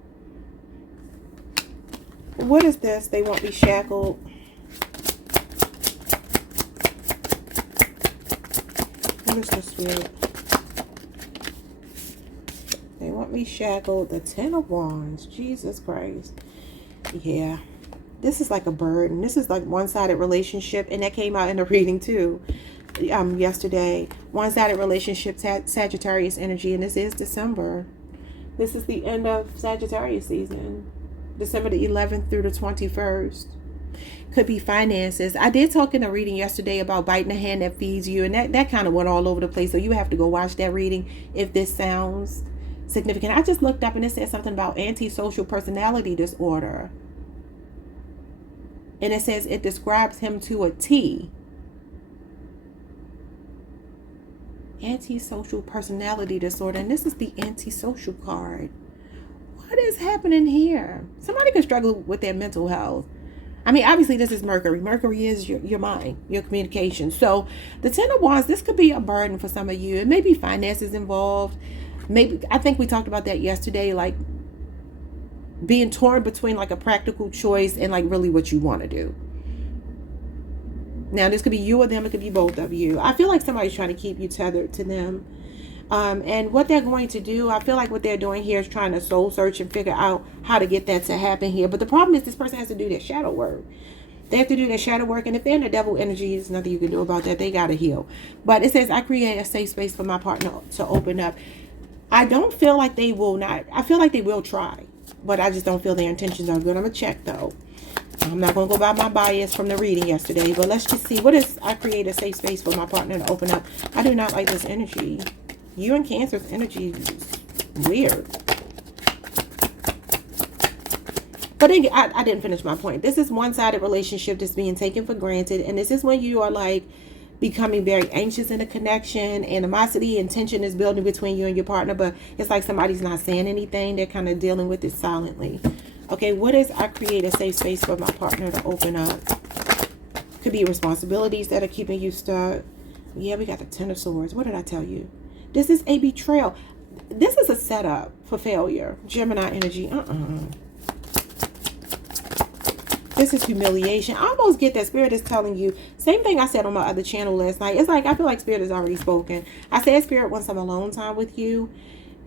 What is this? They won't be shackled. What is this, Spirit? They want me shackled. The Ten of Wands. Jesus Christ. Yeah. This is like a burden. This is like one-sided relationship. And that came out in the reading too. Yesterday. One-sided relationships had Sagittarius energy. And this is December. This is the end of Sagittarius season. December the 11th through the 21st. Could be finances. I did talk in a reading yesterday about biting the hand that feeds you, and that kind of went all over the place. So you have to go watch that reading if this sounds significant. I just looked up and it said something about antisocial personality disorder. And it says it describes him to a T. Antisocial personality disorder. And this is the antisocial card. What is happening here? Somebody could struggle with their mental health. I mean, obviously this is Mercury. Mercury is your mind, your communication. So the Ten of Wands, this could be a burden for some of you. It may be finances involved. Maybe, I think we talked about that yesterday, like being torn between like a practical choice and like really what you want to do. Now, this could be you or them. It could be both of you. I feel like somebody's trying to keep you tethered to them. And what they're going to do, I feel like what they're doing here is trying to soul search and figure out how to get that to happen here. But the problem is this person has to do their shadow work. They have to do their shadow work. And if they're in the devil energy, there's nothing you can do about that. They got to heal. But it says, I create a safe space for my partner to open up. I don't feel like they will not. I feel like they will try. But I just don't feel their intentions are good. I'm going to check, though. I'm not going to go by my bias from the reading yesterday. But let's just see. What is I create a safe space for my partner to open up? I do not like this energy. You and Cancer's energy is weird. But I didn't finish my point. This is one-sided relationship that's being taken for granted. And this is when you are like becoming very anxious in a connection. Animosity and tension is building between you and your partner. But it's like somebody's not saying anything. They're kind of dealing with it silently. Okay, what is I create a safe space for my partner to open up? Could be responsibilities that are keeping you stuck. Yeah, we got the Ten of Swords. What did I tell you? This is a betrayal. This is a setup for failure. Gemini energy. This is humiliation. I almost get that Spirit is telling you. Same thing I said on my other channel last night. It's like I feel like Spirit has already spoken. I said Spirit wants some alone time with you.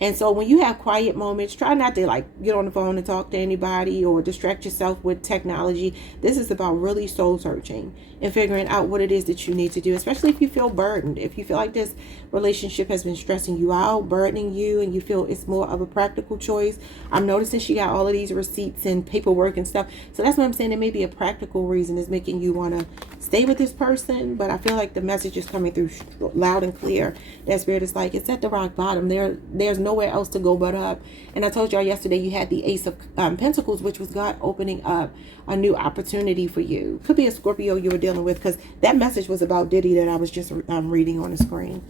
And so when you have quiet moments, try not to like get on the phone and talk to anybody or distract yourself with technology. This is about really soul searching and figuring out what it is that you need to do, especially if you feel burdened. If you feel like this relationship has been stressing you out, burdening you, and you feel it's more of a practical choice. I'm noticing she got all of these receipts and paperwork and stuff. So that's what I'm saying. It may be a practical reason is making you want to stay with this person. But I feel like the message is coming through loud and clear. That Spirit is like, it's at the rock bottom. There's nowhere else to go but up. And I told y'all yesterday you had the Ace of Pentacles, which was God opening up a new opportunity for you. Could be a Scorpio you were dealing with, because that message was about Diddy that I was just reading on the screen.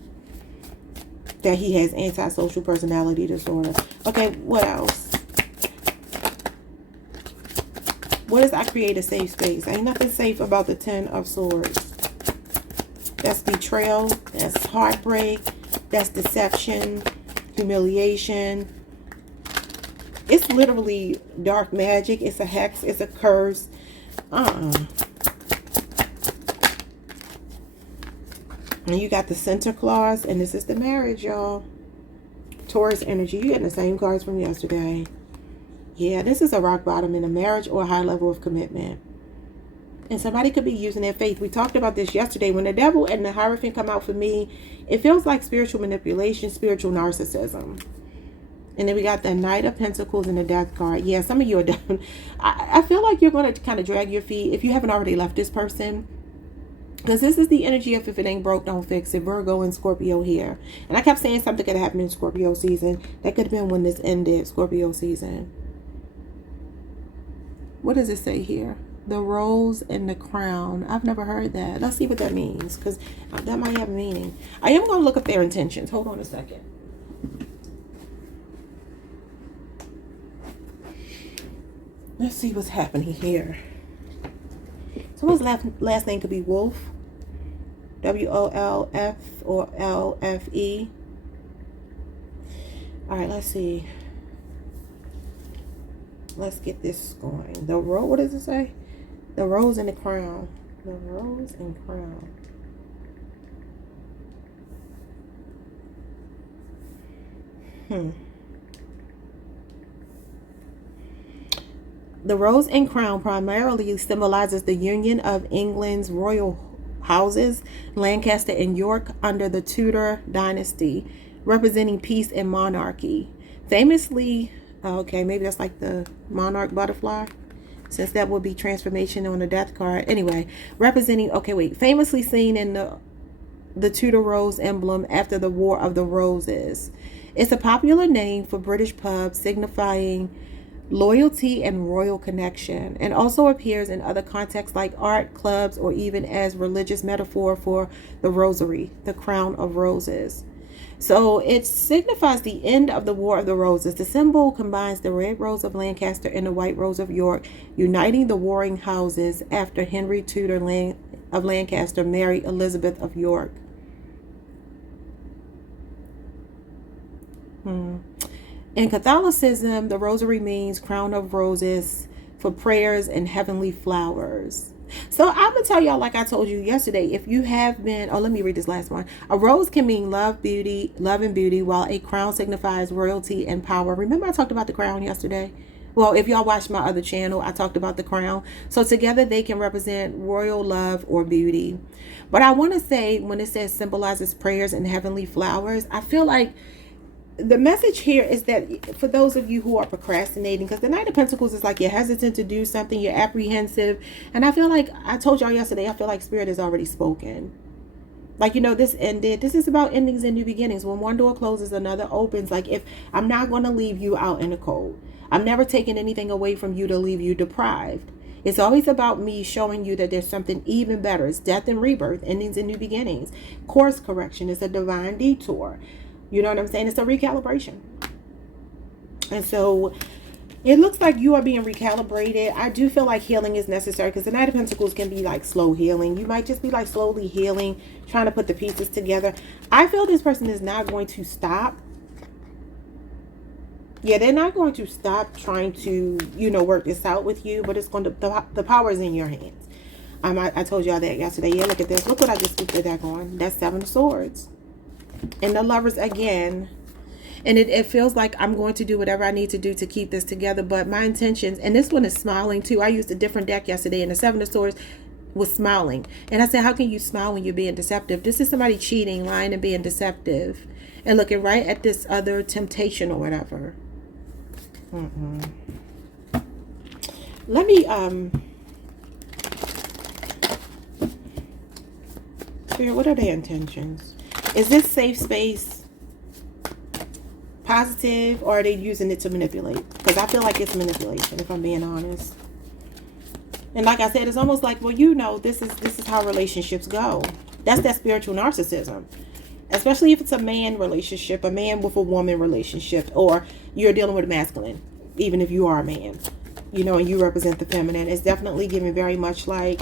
That he has antisocial personality disorder. Okay, what else? What does I create a safe space? Ain't nothing safe about the 10 of Swords. That's betrayal. That's heartbreak. That's deception. Humiliation. It's literally dark magic. It's a hex. It's a curse. And you got the center clause. And this is the marriage, y'all. Taurus energy. You're getting the same cards from yesterday. Yeah, this is a rock bottom in a marriage or a high level of commitment. And somebody could be using their faith. We talked about this yesterday. When the devil and the Hierophant come out for me, it feels like spiritual manipulation, spiritual narcissism. And then we got the Knight of Pentacles and the Death card. Yeah, some of you are done. I feel like you're going to kind of drag your feet if you haven't already left this person. Because this is the energy of if it ain't broke, don't fix it. Virgo and Scorpio here. And I kept saying something could happen in Scorpio season. That could have been when this ended, Scorpio season. What does it say here? The rose and the crown. I've never heard that. Let's see what that means, because that might have a meaning. I am going to look up their intentions. Hold on a second. Let's see what's happening here. Someone's last name could be Wolf. W-O-L-F or L-F-E. All right, let's see. Let's get this going. The rose, what does it say? The rose and the crown. The rose and crown. The rose and crown primarily symbolizes the union of England's royal houses, Lancaster and York, under the Tudor dynasty, representing peace and monarchy. Famously, okay, maybe that's like the monarch butterfly, since that would be transformation on the Death card. Anyway, representing, famously seen in the Tudor rose emblem after the War of the Roses. It's a popular name for British pubs, signifying loyalty and royal connection, and also appears in other contexts like art, clubs, or even as religious metaphor for the rosary, the crown of roses. So it signifies the end of the War of the Roses. The symbol combines the red rose of Lancaster and the white rose of York, uniting the warring houses after Henry Tudor of Lancaster married Elizabeth of York. In Catholicism, the rosary means crown of roses for prayers and heavenly flowers. So I'm going to tell y'all, like I told you yesterday, if you have been, let me read this last one. A rose can mean love and beauty, while a crown signifies royalty and power. Remember I talked about the crown yesterday? Well, if y'all watched my other channel, I talked about the crown. So together they can represent royal love or beauty. But I want to say, when it says symbolizes prayers and heavenly flowers, I feel like the message here is that for those of you who are procrastinating, because the Knight of Pentacles is like you're hesitant to do something, you're apprehensive. And I feel like, I told y'all yesterday, I feel like Spirit has already spoken. Like, this ended. This is about endings and new beginnings. When one door closes, another opens. Like, if I'm not going to leave you out in the cold. I'm never taking anything away from you to leave you deprived. It's always about me showing you that there's something even better. It's death and rebirth, endings and new beginnings. Course correction is a divine detour. You know what I'm saying? It's a recalibration. And so it looks like you are being recalibrated. I do feel like healing is necessary, because the Knight of Pentacles can be like slow healing. You might just be like slowly healing, trying to put the pieces together. I feel this person is not going to stop. Yeah, they're not going to stop trying to, work this out with you, but it's going to, the power is in your hands. I told y'all that yesterday. Yeah, look at this. Look what I just put the deck on. That's 7 of Swords. And the Lovers again. And it feels like I'm going to do whatever I need to do to keep this together. But my intentions, and this one is smiling too. I used a different deck yesterday, and the Seven of Swords was smiling. And I said, how can you smile when you're being deceptive? This is somebody cheating, lying, and being deceptive. And looking right at this other temptation or whatever. Let me, Spirit, what are their intentions? Is this safe space positive, or are they using it to manipulate? Because I feel like it's manipulation, if I'm being honest. And like I said, it's almost like, well, you know, this is how relationships go. That's that spiritual narcissism. Especially if it's a man relationship, a man with a woman relationship, or you're dealing with a masculine, even if you are a man, you know, and you represent the feminine. It's definitely giving very much like,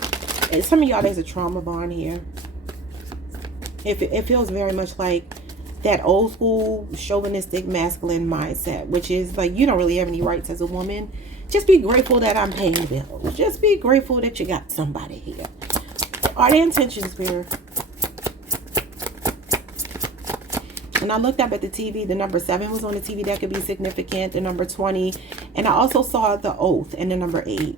some of y'all, there's a trauma bond here. It feels very much like that old school chauvinistic masculine mindset, which is like, you don't really have any rights as a woman. Just be grateful that I'm paying bills. Just be grateful that you got somebody here. Are their intentions, Spirit? And I looked up at the TV, the number 7 was on the TV. That could be significant. The number 20. And I also saw the oath and the number 8.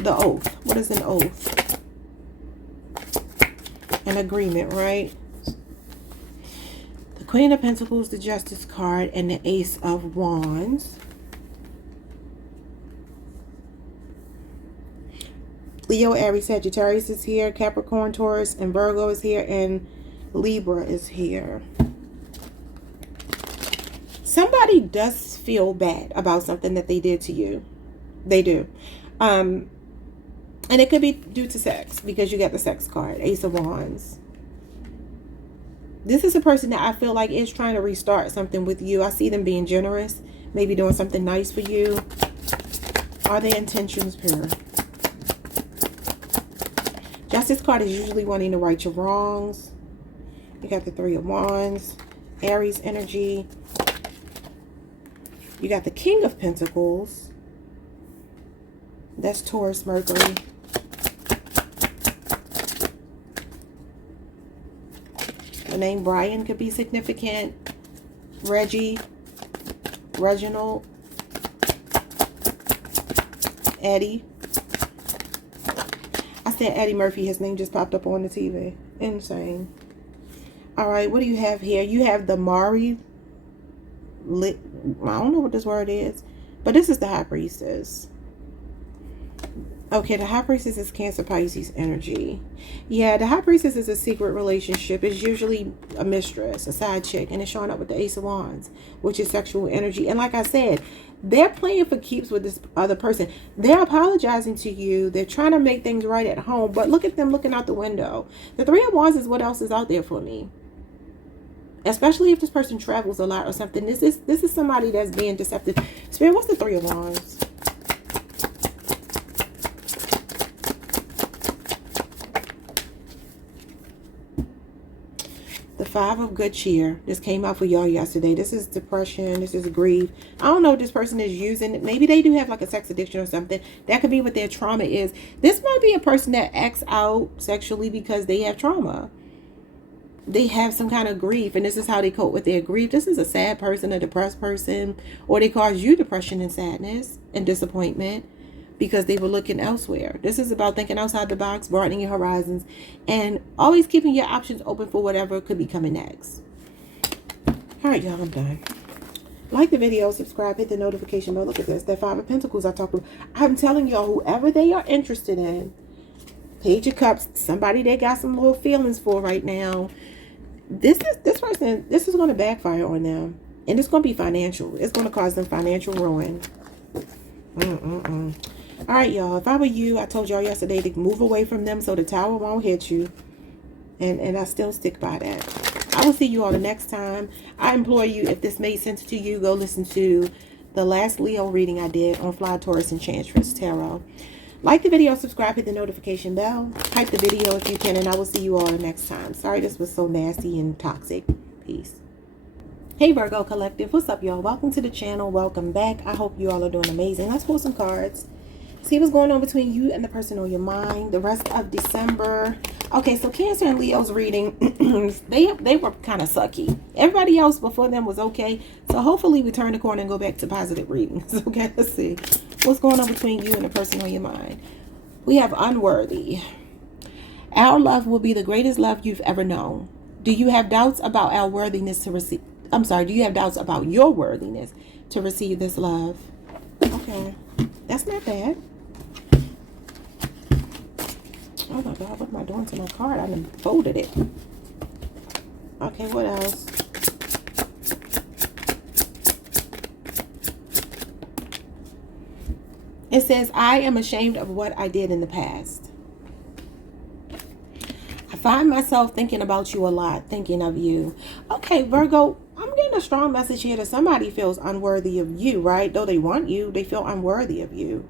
The oath. What is an oath? An agreement, right? The Queen of Pentacles, the Justice card, and the Ace of Wands. Leo, Aries, Sagittarius is here. Capricorn, Taurus, and Virgo is here. And Libra is here. Somebody does feel bad about something that they did to you. They do. And it could be due to sex, because you got the sex card, Ace of Wands. This is a person that I feel like is trying to restart something with you. I see them being generous, maybe doing something nice for you. Are their intentions pure? Justice card is usually wanting to right your wrongs. You got the 3 of Wands, Aries energy. You got the King of Pentacles. That's Taurus, Mercury. The name Brian could be significant. Reggie, Reginald, Eddie. I said Eddie Murphy. His name just popped up on the TV. Insane. All right, what do you have here? You have the Mari. I don't know what this word is, but this is the High Priestess. Okay, the High Priestess is Cancer, Pisces energy. Yeah, the High Priestess is a secret relationship. It's usually a mistress, a side chick, and it's showing up with the Ace of Wands, which is sexual energy. And like I said, they're playing for keeps with this other person. They're apologizing to you. They're trying to make things right at home, but look at them looking out the window. The 3 of Wands is what else is out there for me. Especially if this person travels a lot or something. This is somebody that's being deceptive. Spirit, what's the 3 of Wands? The 5 of Good Cheer. This came out for y'all yesterday. This is depression. This is grief. I don't know if this person is using it. Maybe they do have like a sex addiction or something. That could be what their trauma is. This might be a person that acts out sexually because they have trauma. They have some kind of grief, and this is how they cope with their grief. This is a sad person, a depressed person, or they cause you depression and sadness and disappointment because they were looking elsewhere. This is about thinking outside the box, broadening your horizons, and always keeping your options open for whatever could be coming next. All right, y'all, I'm done. Like the video, subscribe, hit the notification bell. Look at this, that 5 of Pentacles I talked about. I'm telling y'all, whoever they are interested in, Page of Cups, somebody they got some little feelings for right now. This person, this is going to backfire on them, and it's going to be financial. It's going to cause them financial ruin. All right, y'all, if I were you, I told y'all yesterday to move away from them so the tower won't hit you, and I still stick by that. I will see you all the next time. I implore you, if this made sense to you, go listen to the last Leo reading I did on Fly Taurus Enchantress Tarot. Like the video, subscribe, hit the notification bell. Type the video if you can, and I will see you all the next time. Sorry this was so nasty and toxic. Peace. Hey Virgo Collective, what's up y'all? Welcome to the channel. Welcome back. I hope you all are doing amazing. Let's pull some cards. See what's going on between you and the person on your mind. The rest of December. Okay, so Cancer and Leo's reading, they were kind of sucky. Everybody else before them was okay. So hopefully we turn the corner and go back to positive readings. Okay, let's see. What's going on between you and the person on your mind? We have unworthy. Our love will be the greatest love you've ever known. Do you have doubts about our worthiness to receive? I'm sorry, do you have doubts about your worthiness to receive this love? Okay, that's not bad. Oh my God, what am I doing to my card? I done folded it. Okay, what else? It says, I am ashamed of what I did in the past. I find myself thinking about you a lot, thinking of you. Okay, Virgo, I'm getting a strong message here that somebody feels unworthy of you, right? Though they want you, they feel unworthy of you.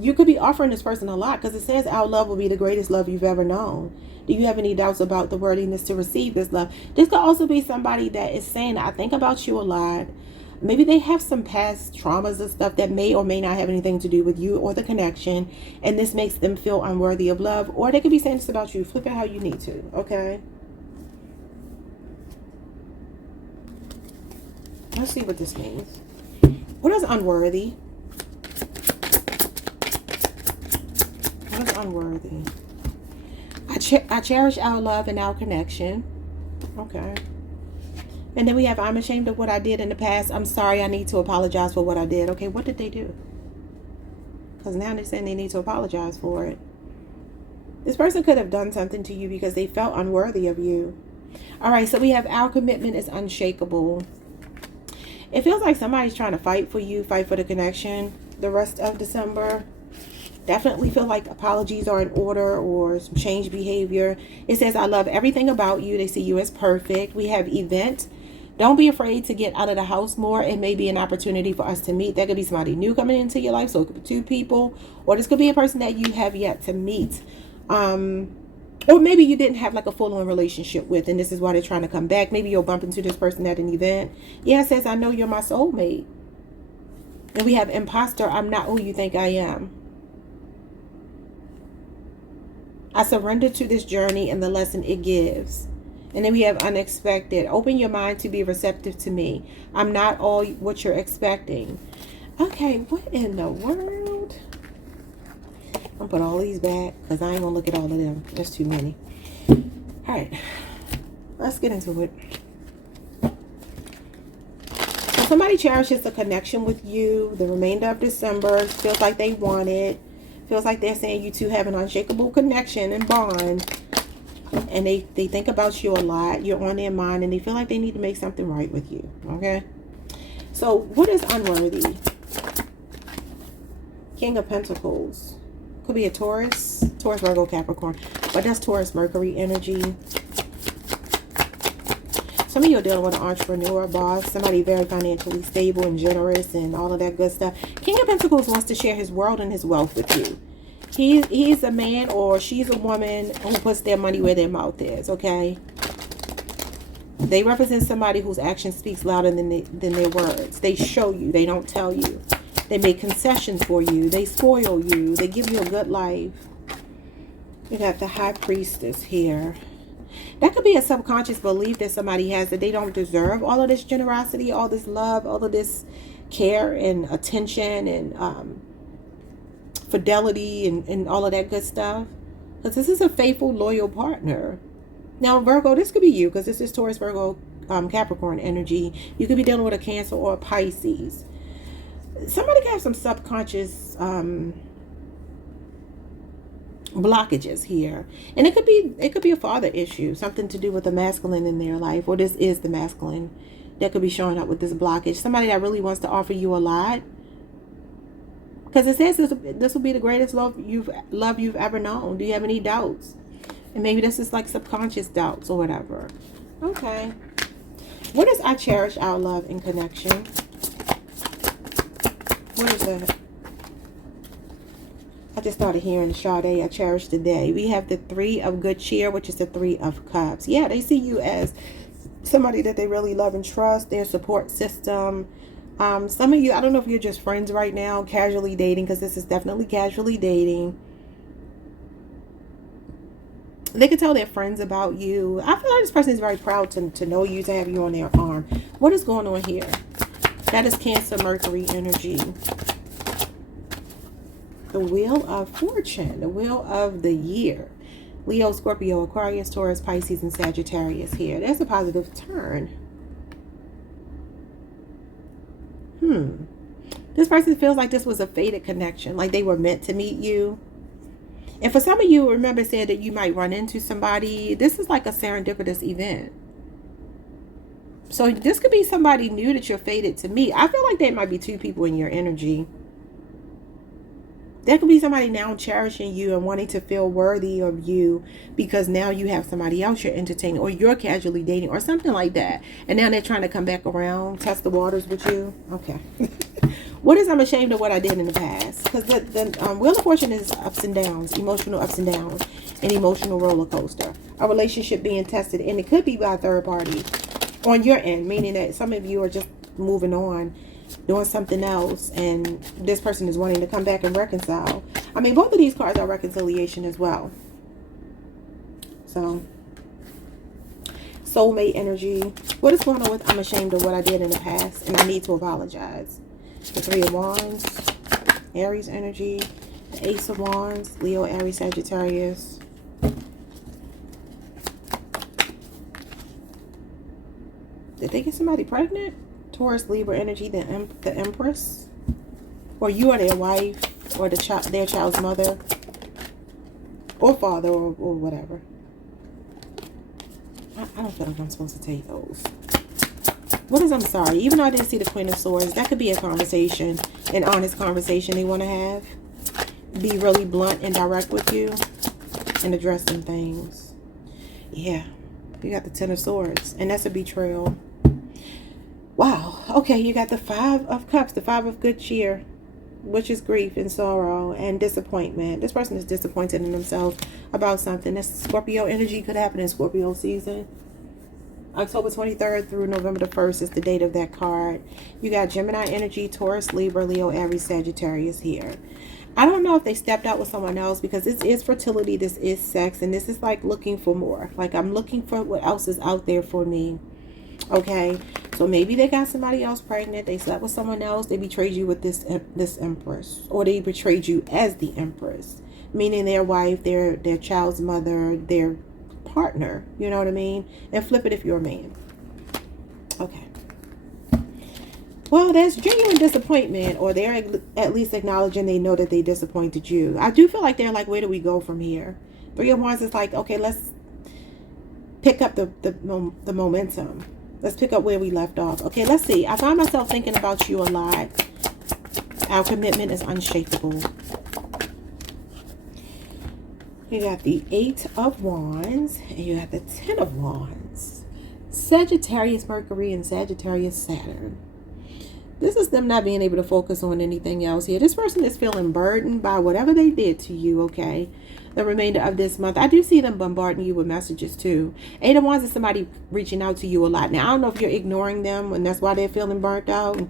You could be offering this person a lot because it says our love will be the greatest love you've ever known. Do you have any doubts about the worthiness to receive this love? This could also be somebody that is saying, I think about you a lot. Maybe they have some past traumas and stuff that may or may not have anything to do with you or the connection. And this makes them feel unworthy of love. Or they could be saying this about you. Flip it how you need to. Okay. Let's see what this means. What is unworthy? What is unworthy? I cherish our love and our connection. Okay. And then we have, I'm ashamed of what I did in the past. I'm sorry, I need to apologize for what I did. Okay, what did they do? Because now they're saying they need to apologize for it. This person could have done something to you because they felt unworthy of you. All right, so we have our commitment is unshakable. It feels like somebody's trying to fight for you, fight for the connection. The rest of December. Definitely feel like apologies are in order or some change behavior. It says, I love everything about you. They see you as perfect. We have event. Don't be afraid to get out of the house more. It may be an opportunity for us to meet. There could be somebody new coming into your life. So it could be two people. Or this could be a person that you have yet to meet. Or maybe you didn't have like a full-on relationship with. And this is why they're trying to come back. Maybe you'll bump into this person at an event. Yeah, it says, I know you're my soulmate. And we have imposter. I'm not who you think I am. I surrender to this journey and the lesson it gives. And then we have unexpected. Open your mind to be receptive to me. I'm not all what you're expecting. Okay, what in the world? I'm going to put all these back because I ain't going to look at all of them. There's too many. All right, let's get into it. So somebody cherishes a connection with you. The remainder of December feels like they want it. Feels like they're saying you two have an unshakable connection and bond. And they think about you a lot. You're on their mind. And they feel like they need to make something right with you. Okay? So, what is unworthy? King of Pentacles. Could be a Taurus. Taurus, Virgo, Capricorn. But that's Taurus, Mercury energy. Some of you are dealing with an entrepreneur, boss. Somebody very financially stable and generous and all of that good stuff. King of Pentacles wants to share his world and his wealth with you. He's a man or she's a woman who puts their money where their mouth is, okay? They represent somebody whose action speaks louder than their words. They show you. They don't tell you. They make concessions for you. They spoil you. They give you a good life. You got the High Priestess here. That could be a subconscious belief that somebody has that they don't deserve all of this generosity, all this love, all of this care and attention and fidelity and all of that good stuff. Because this is a faithful, loyal partner. Now, Virgo, this could be you because this is Taurus, Virgo, Capricorn energy. You could be dealing with a Cancer or a Pisces. Somebody could have some subconscious blockages here, and it could be a father issue, something to do with the masculine in their life, or this is the masculine that could be showing up with this blockage. Somebody that really wants to offer you a lot, because it says this will be the greatest love you've ever known. Do you have any doubts? And maybe this is like subconscious doubts or whatever. Okay, what is I cherish our love and connection? What is that? I just started hearing Sade, I cherish the day. We have the Three of Good Cheer, which is the Three of Cups. Yeah, they see you as somebody that they really love and trust, their support system. Some of you, I don't know if you're just friends right now, casually dating, because this is definitely casually dating. They can tell their friends about you. I feel like this person is very proud to know you, to have you on their arm. What is going on here? That is Cancer, Mercury energy. The Wheel of Fortune, the Wheel of the Year. Leo, Scorpio, Aquarius, Taurus, Pisces, and Sagittarius here. There's a positive turn. This person feels like this was a fated connection, like they were meant to meet you. And for some of you, remember said that you might run into somebody. This is like a serendipitous event. So this could be somebody new that you're fated to meet. I feel like there might be two people in your energy. There could be somebody now cherishing you and wanting to feel worthy of you because now you have somebody else you're entertaining, or you're casually dating, or something like that. And now they're trying to come back around, test the waters with you. Okay. What is I'm ashamed of what I did in the past? Because the Wheel of Fortune is ups and downs, emotional ups and downs, an emotional roller coaster. A relationship being tested, and it could be by a third party on your end, meaning that some of you are just moving on, doing something else, and this person is wanting to come back and reconcile. I mean, both of these cards are reconciliation as well. So, soulmate energy. What is going on with I'm ashamed of what I did in the past and I need to apologize? The Three of Wands, Aries energy, the Ace of Wands, Leo, Aries, Sagittarius. Did they get somebody pregnant? Taurus, Libra energy, the Empress, or you are their wife, or their child's mother, or father, or whatever. I don't feel like I'm supposed to take those. What is I'm sorry? Even though I didn't see the Queen of Swords, that could be a conversation, an honest conversation they want to have. Be really blunt and direct with you, and address some things. Yeah, you got the Ten of Swords, and that's a betrayal. Wow. Okay, you got the Five of Cups, the Five of Good Cheer, which is grief and sorrow and disappointment. This person is disappointed in themselves about something. This Scorpio energy could happen in Scorpio season. October 23rd through November the 1st is the date of that card. You got Gemini energy, Taurus, Libra, Leo, Aries, Sagittarius here. I don't know if they stepped out with someone else, because this is fertility, this is sex, and this is like looking for more. Like, I'm looking for what else is out there for me. Okay, so maybe they got somebody else pregnant, they slept with someone else, they betrayed you with this Empress, or they betrayed you as the Empress, meaning their wife, their child's mother, their partner, you know what I mean? And flip it if you're a man. Okay. Well, there's genuine disappointment, or they're at least acknowledging they know that they disappointed you. I do feel like they're like, where do we go from here? Three of Wands is like, okay, let's pick up the momentum. Let's pick up where we left off. Okay, let's see. I find myself thinking about you a lot. Our commitment is unshakable. You got the Eight of Wands, and you got the Ten of Wands. Sagittarius Mercury and Sagittarius Saturn. This is them not being able to focus on anything else here. This person is feeling burdened by whatever they did to you, okay? The remainder of this month. I do see them bombarding you with messages too. Eight of Wands is somebody reaching out to you a lot. Now, I don't know if you're ignoring them and that's why they're feeling burnt out.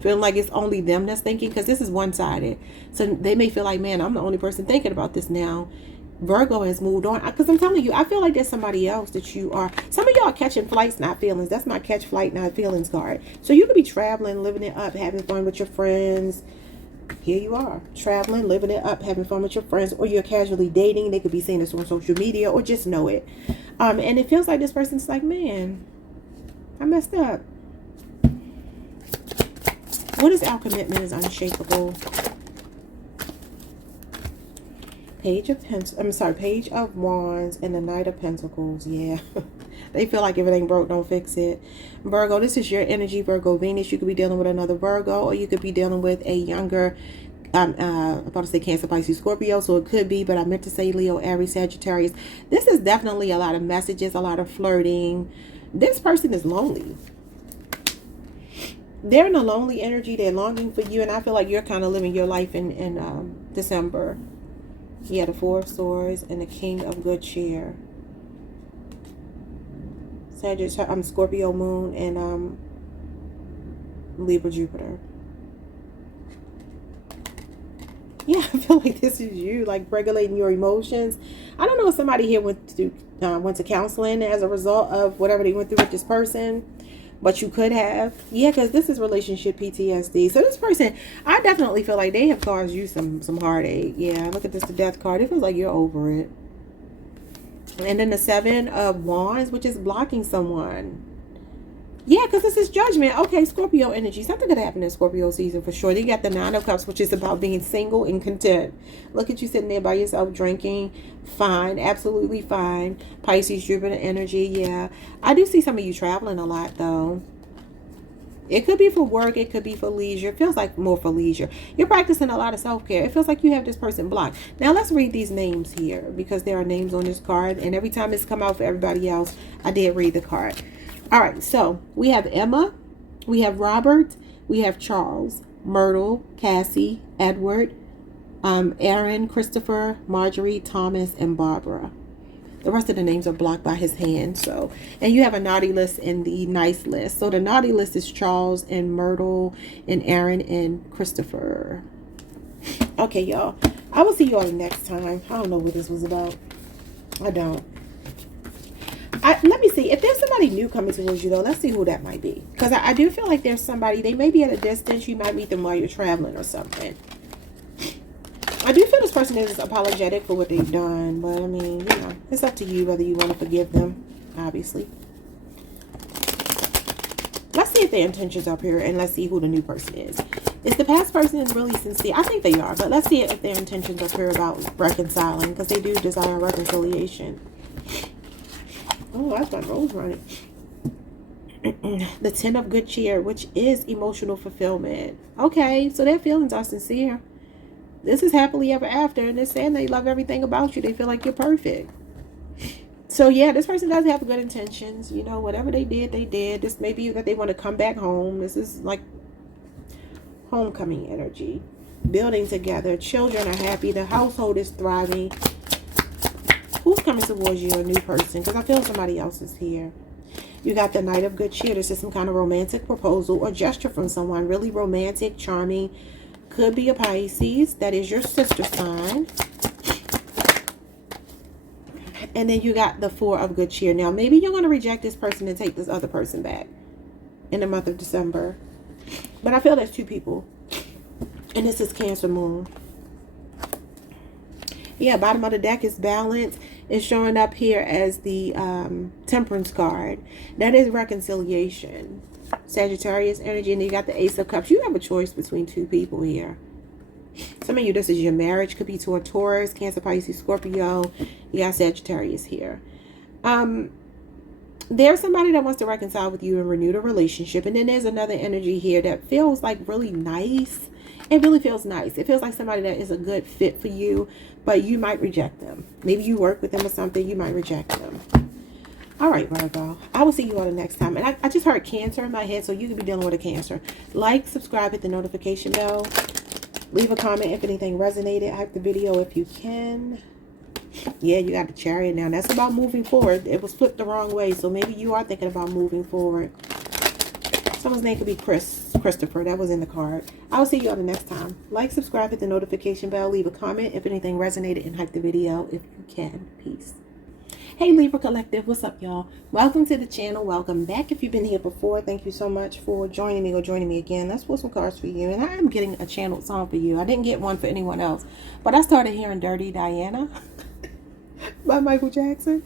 Feeling like it's only them that's thinking, because this is one-sided. So they may feel like, man, I'm the only person thinking about this now. Virgo has moved on, because I'm telling you, I feel like there's somebody else that you are. Some of y'all are catching flights, not feelings. That's my catch flight, not feelings card. So you could be traveling, living it up, having fun with your friends. Here you are, traveling, living it up, having fun with your friends, or you're casually dating. They could be seeing this on social media, or just know it. And it feels like this person's like, man, I messed up. What is our commitment is unshakable? Page of Wands and the Knight of Pentacles. Yeah. They feel like if it ain't broke, don't fix it. Virgo, this is your energy, Virgo, Venus. You could be dealing with another Virgo, or you could be dealing with a younger, I'm about to say Cancer, Pisces, Scorpio, so it could be, but I meant to say Leo, Aries, Sagittarius. This is definitely a lot of messages, a lot of flirting. This person is lonely. They're in a lonely energy. They're longing for you, and I feel like you're kind of living your life in December. Yeah, the Four of Swords and the King of Good Cheer. Sagittarius, Scorpio moon and Libra, Jupiter. Yeah, I feel like this is you, like regulating your emotions. I don't know if somebody here went to counseling as a result of whatever they went through with this person, but you could have. Yeah, because this is relationship PTSD. So this person, I definitely feel like they have caused you some heartache. Yeah, look at this, the Death card. It feels like you're over it. And then the 7 of Wands, which is blocking someone. Yeah, because this is judgment. Okay, Scorpio energy. Something could happen in Scorpio season for sure. Then you got the 9 of Cups, which is about being single and content. Look at you sitting there by yourself drinking. Fine. Absolutely fine. Pisces, Jupiter energy. Yeah. I do see some of you traveling a lot, though. It could be for work. It could be for leisure. It feels like more for leisure. You're practicing a lot of self-care. It feels like you have this person blocked. Now, let's read these names here because there are names on this card. And every time it's come out for everybody else, I did read the card. All right, so we have Emma, we have Robert, we have Charles, Myrtle, Cassie, Edward, Aaron, Christopher, Marjorie, Thomas, and Barbara. The rest of the names are blocked by his hand. So, and you have a naughty list and the nice list. So the naughty list is Charles and Myrtle and Aaron and Christopher. Okay, y'all. I will see you all next time. I don't know what this was about. I don't. Let me see. If there's somebody new coming towards you, though, let's see who that might be. Because I do feel like there's somebody. They may be at a distance. You might meet them while you're traveling or something. I do feel this person is apologetic for what they've done. But, I mean, you know, it's up to you whether you want to forgive them, obviously. Let's see if their intentions are pure. And let's see who the new person is. If the past person is really sincere, I think they are. But let's see if their intentions are pure about reconciling. Because they do desire reconciliation. Oh, that's my rose running. The 10 of good cheer, which is emotional fulfillment. Okay, so their feelings are sincere. This is happily ever after, and they're saying they love everything about you. They feel like you're perfect. So yeah, this person does have good intentions. You know, whatever they did, they did. This may be that they want to come back home. This is like homecoming energy. Building together. Children are happy. The household is thriving. Who's coming towards you, a new person? Because I feel somebody else is here. You got the Knight of Good Cheer. This is some kind of romantic proposal or gesture from someone. Really romantic, charming. Could be a Pisces. That is your sister sign. And then you got the 4 of Good Cheer. Now, maybe you're going to reject this person and take this other person back in the month of December. But I feel there's 2 people. And this is Cancer Moon. Yeah, bottom of the deck is balance. It's showing up here as the Temperance card. That is reconciliation. Sagittarius energy. And you got the Ace of Cups. You have a choice between 2 people here. Some of you, this is your marriage. Could be to a Taurus, Cancer, Pisces, Scorpio. You got Sagittarius here. There's somebody that wants to reconcile with you and renew the relationship. And then there's another energy here that feels like really nice. It really feels nice. It feels like somebody that is a good fit for you, but you might reject them. Maybe you work with them or something. You might reject them. All right, Virgo. I will see you all the next time. And I just heard Cancer in my head, so you could be dealing with a Cancer. Like, subscribe, hit the notification bell. Leave a comment if anything resonated. Hype the video if you can. Yeah, you got the Chariot now. That's about moving forward. It was flipped the wrong way, so maybe you are thinking about moving forward. Someone's name could be Christopher. That was in the card. I will see you all the next time. Like, subscribe, hit the notification bell. Leave a comment if anything resonated, and hype the video if you can. Peace. Hey, Libra Collective. What's up, y'all? Welcome to the channel. Welcome back. If you've been here before, thank you so much for joining me or joining me again. Let's pull some cards for you. And I am getting a channeled song for you. I didn't get one for anyone else, but I started hearing Dirty Diana by Michael Jackson,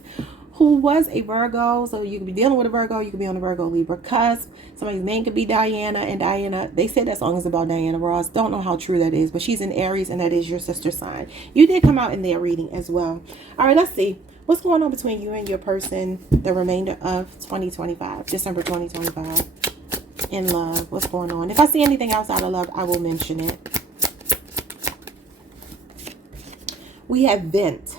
who was a Virgo. So you could be dealing with a Virgo. You could be on the Virgo Libra cusp. Somebody's name could be Diana. And Diana, they said that song is about Diana Ross. Don't know how true that is, but she's in Aries, and that is your sister sign. You did come out in their reading as well. All right, let's see. What's going on between you and your person the remainder of 2025, December 2025, in love? What's going on? If I see anything outside of love, I will mention it. We have vent.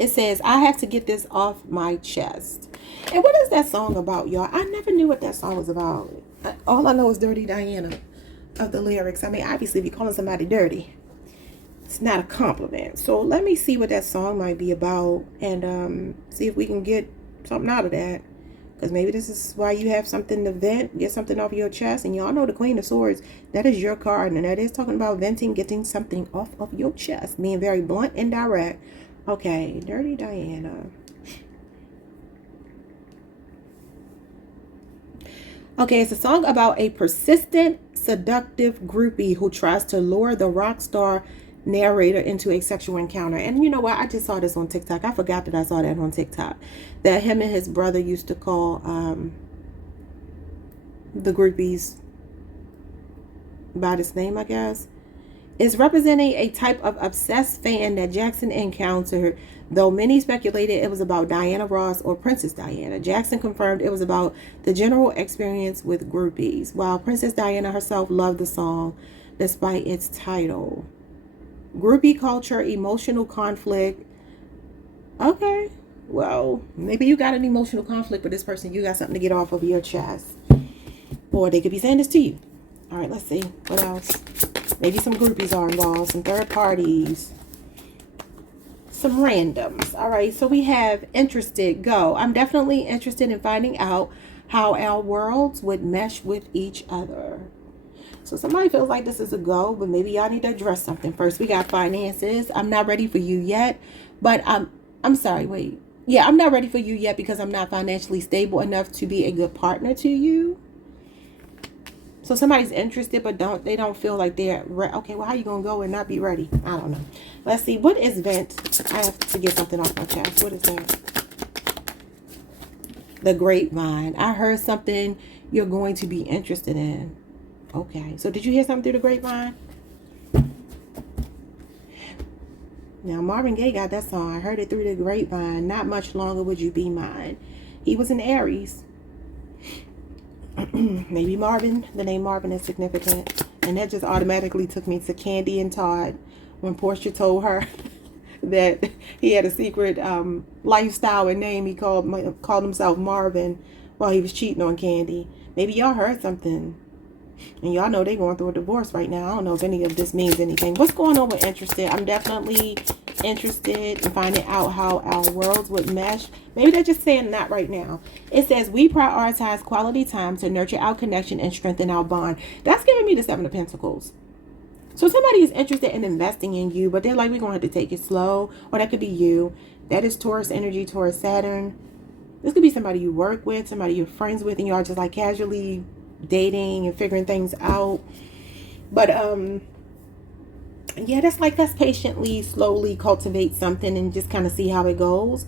It says, I have to get this off my chest. And what is that song about, y'all? I never knew what that song was about. All I know is Dirty Diana of the lyrics. I mean, obviously, if you're calling somebody dirty, it's not a compliment. So let me see what that song might be about and see if we can get something out of that. Because maybe this is why you have something to vent, get something off your chest. And y'all know the Queen of Swords, that is your card. And that is talking about venting, getting something off of your chest. Being very blunt and direct. Okay, Dirty Diana. Okay, it's a song about a persistent, seductive groupie who tries to lure the rock star narrator into a sexual encounter. And you know what? I just saw this on TikTok. I forgot that I saw that on TikTok. That him and his brother used to call the groupies by this name, I guess. Is representing a type of obsessed fan that Jackson encountered, though many speculated it was about Diana Ross or Princess Diana. Jackson confirmed it was about the general experience with groupies, while Princess Diana herself loved the song despite its title. Groupie culture, emotional conflict. Okay, well, maybe you got an emotional conflict with this person. You got something to get off of your chest. Or they could be saying this to you. All right, let's see. What else? Maybe some groupies are involved, some third parties, some randoms. All right, so we have interested, go. I'm definitely interested in finding out how our worlds would mesh with each other. So somebody feels like this is a go, but maybe y'all need to address something first. We got finances. I'm not ready for you yet, but I'm sorry, wait. Yeah, I'm not ready for you yet because I'm not financially stable enough to be a good partner to you. So somebody's interested, but they don't feel like they're okay. Well, how you gonna go and not be ready? I don't know. Let's see. What is vent? I have to get something off my chest. What is that? The grapevine. I heard something you're going to be interested in. Okay. So did you hear something through the grapevine? Now Marvin Gaye got that song. I heard it through the grapevine. Not much longer would you be mine. He was an Aries. Maybe Marvin, the name Marvin is significant. And that just automatically took me to Candy and Todd when Portia told her that he had a secret lifestyle and name. He called himself Marvin while he was cheating on Candy. Maybe y'all heard something. And y'all know they're going through a divorce right now. I don't know if any of this means anything. What's going on with interested? I'm definitely interested in finding out how our worlds would mesh. Maybe they're just saying not right now. It says we prioritize quality time to nurture our connection and strengthen our bond. That's giving me the Seven of Pentacles. So somebody is interested in investing in you, but they're like, we're going to have to take it slow. Or that could be you. That is Taurus energy, Taurus Saturn. This could be somebody you work with, somebody you're friends with, and you are just like casually dating and figuring things out. But yeah, that's patiently, slowly cultivate something and just kind of see how it goes.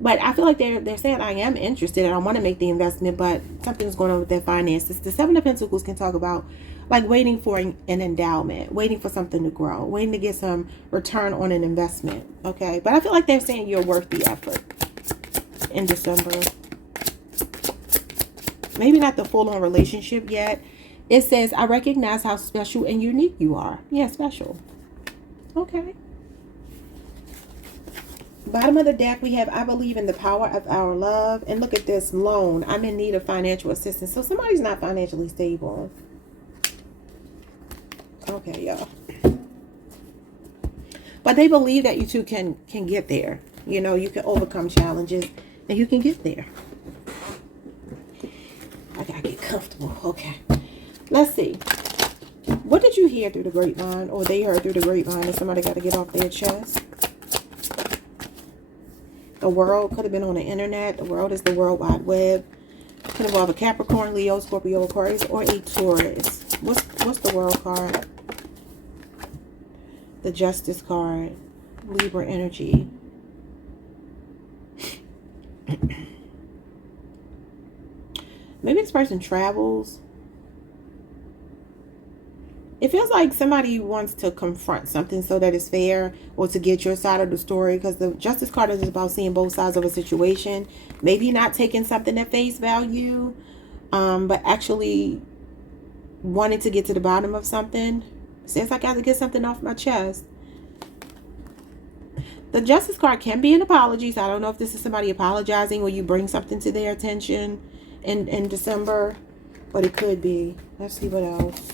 But I feel like they're saying I am interested and I want to make the investment, but something's going on with their finances. The Seven of Pentacles can talk about like waiting for an endowment, waiting for something to grow, waiting to get some return on an investment. Okay, but I feel like they're saying you're worth the effort in December. Maybe not the full-on relationship yet. It says, I recognize how special and unique you are. Yeah, special. Okay. Bottom of the deck, we have, I believe in the power of our love. And look at this, loan. I'm in need of financial assistance. So somebody's not financially stable. Okay, y'all. But they believe that you two can get there. You know, you can overcome challenges and you can get there. I gotta get comfortable. Okay. Let's see. What did you hear through the grapevine? Or they heard through the grapevine and somebody got to get off their chest? The world could have been on the internet. The world is the World Wide Web. Could involve a Capricorn, Leo, Scorpio, Aquarius, or a Taurus. What's the world card? The Justice card. Libra energy. Maybe this person travels. It feels like somebody wants to confront something so that it's fair, or to get your side of the story, because the Justice card is about seeing both sides of a situation. Maybe not taking something at face value, but actually wanting to get to the bottom of something. Says I got to get something off my chest. The Justice card can be an apology. So I don't know if this is somebody apologizing or you bring something to their attention in December, but it could be. Let's see what else.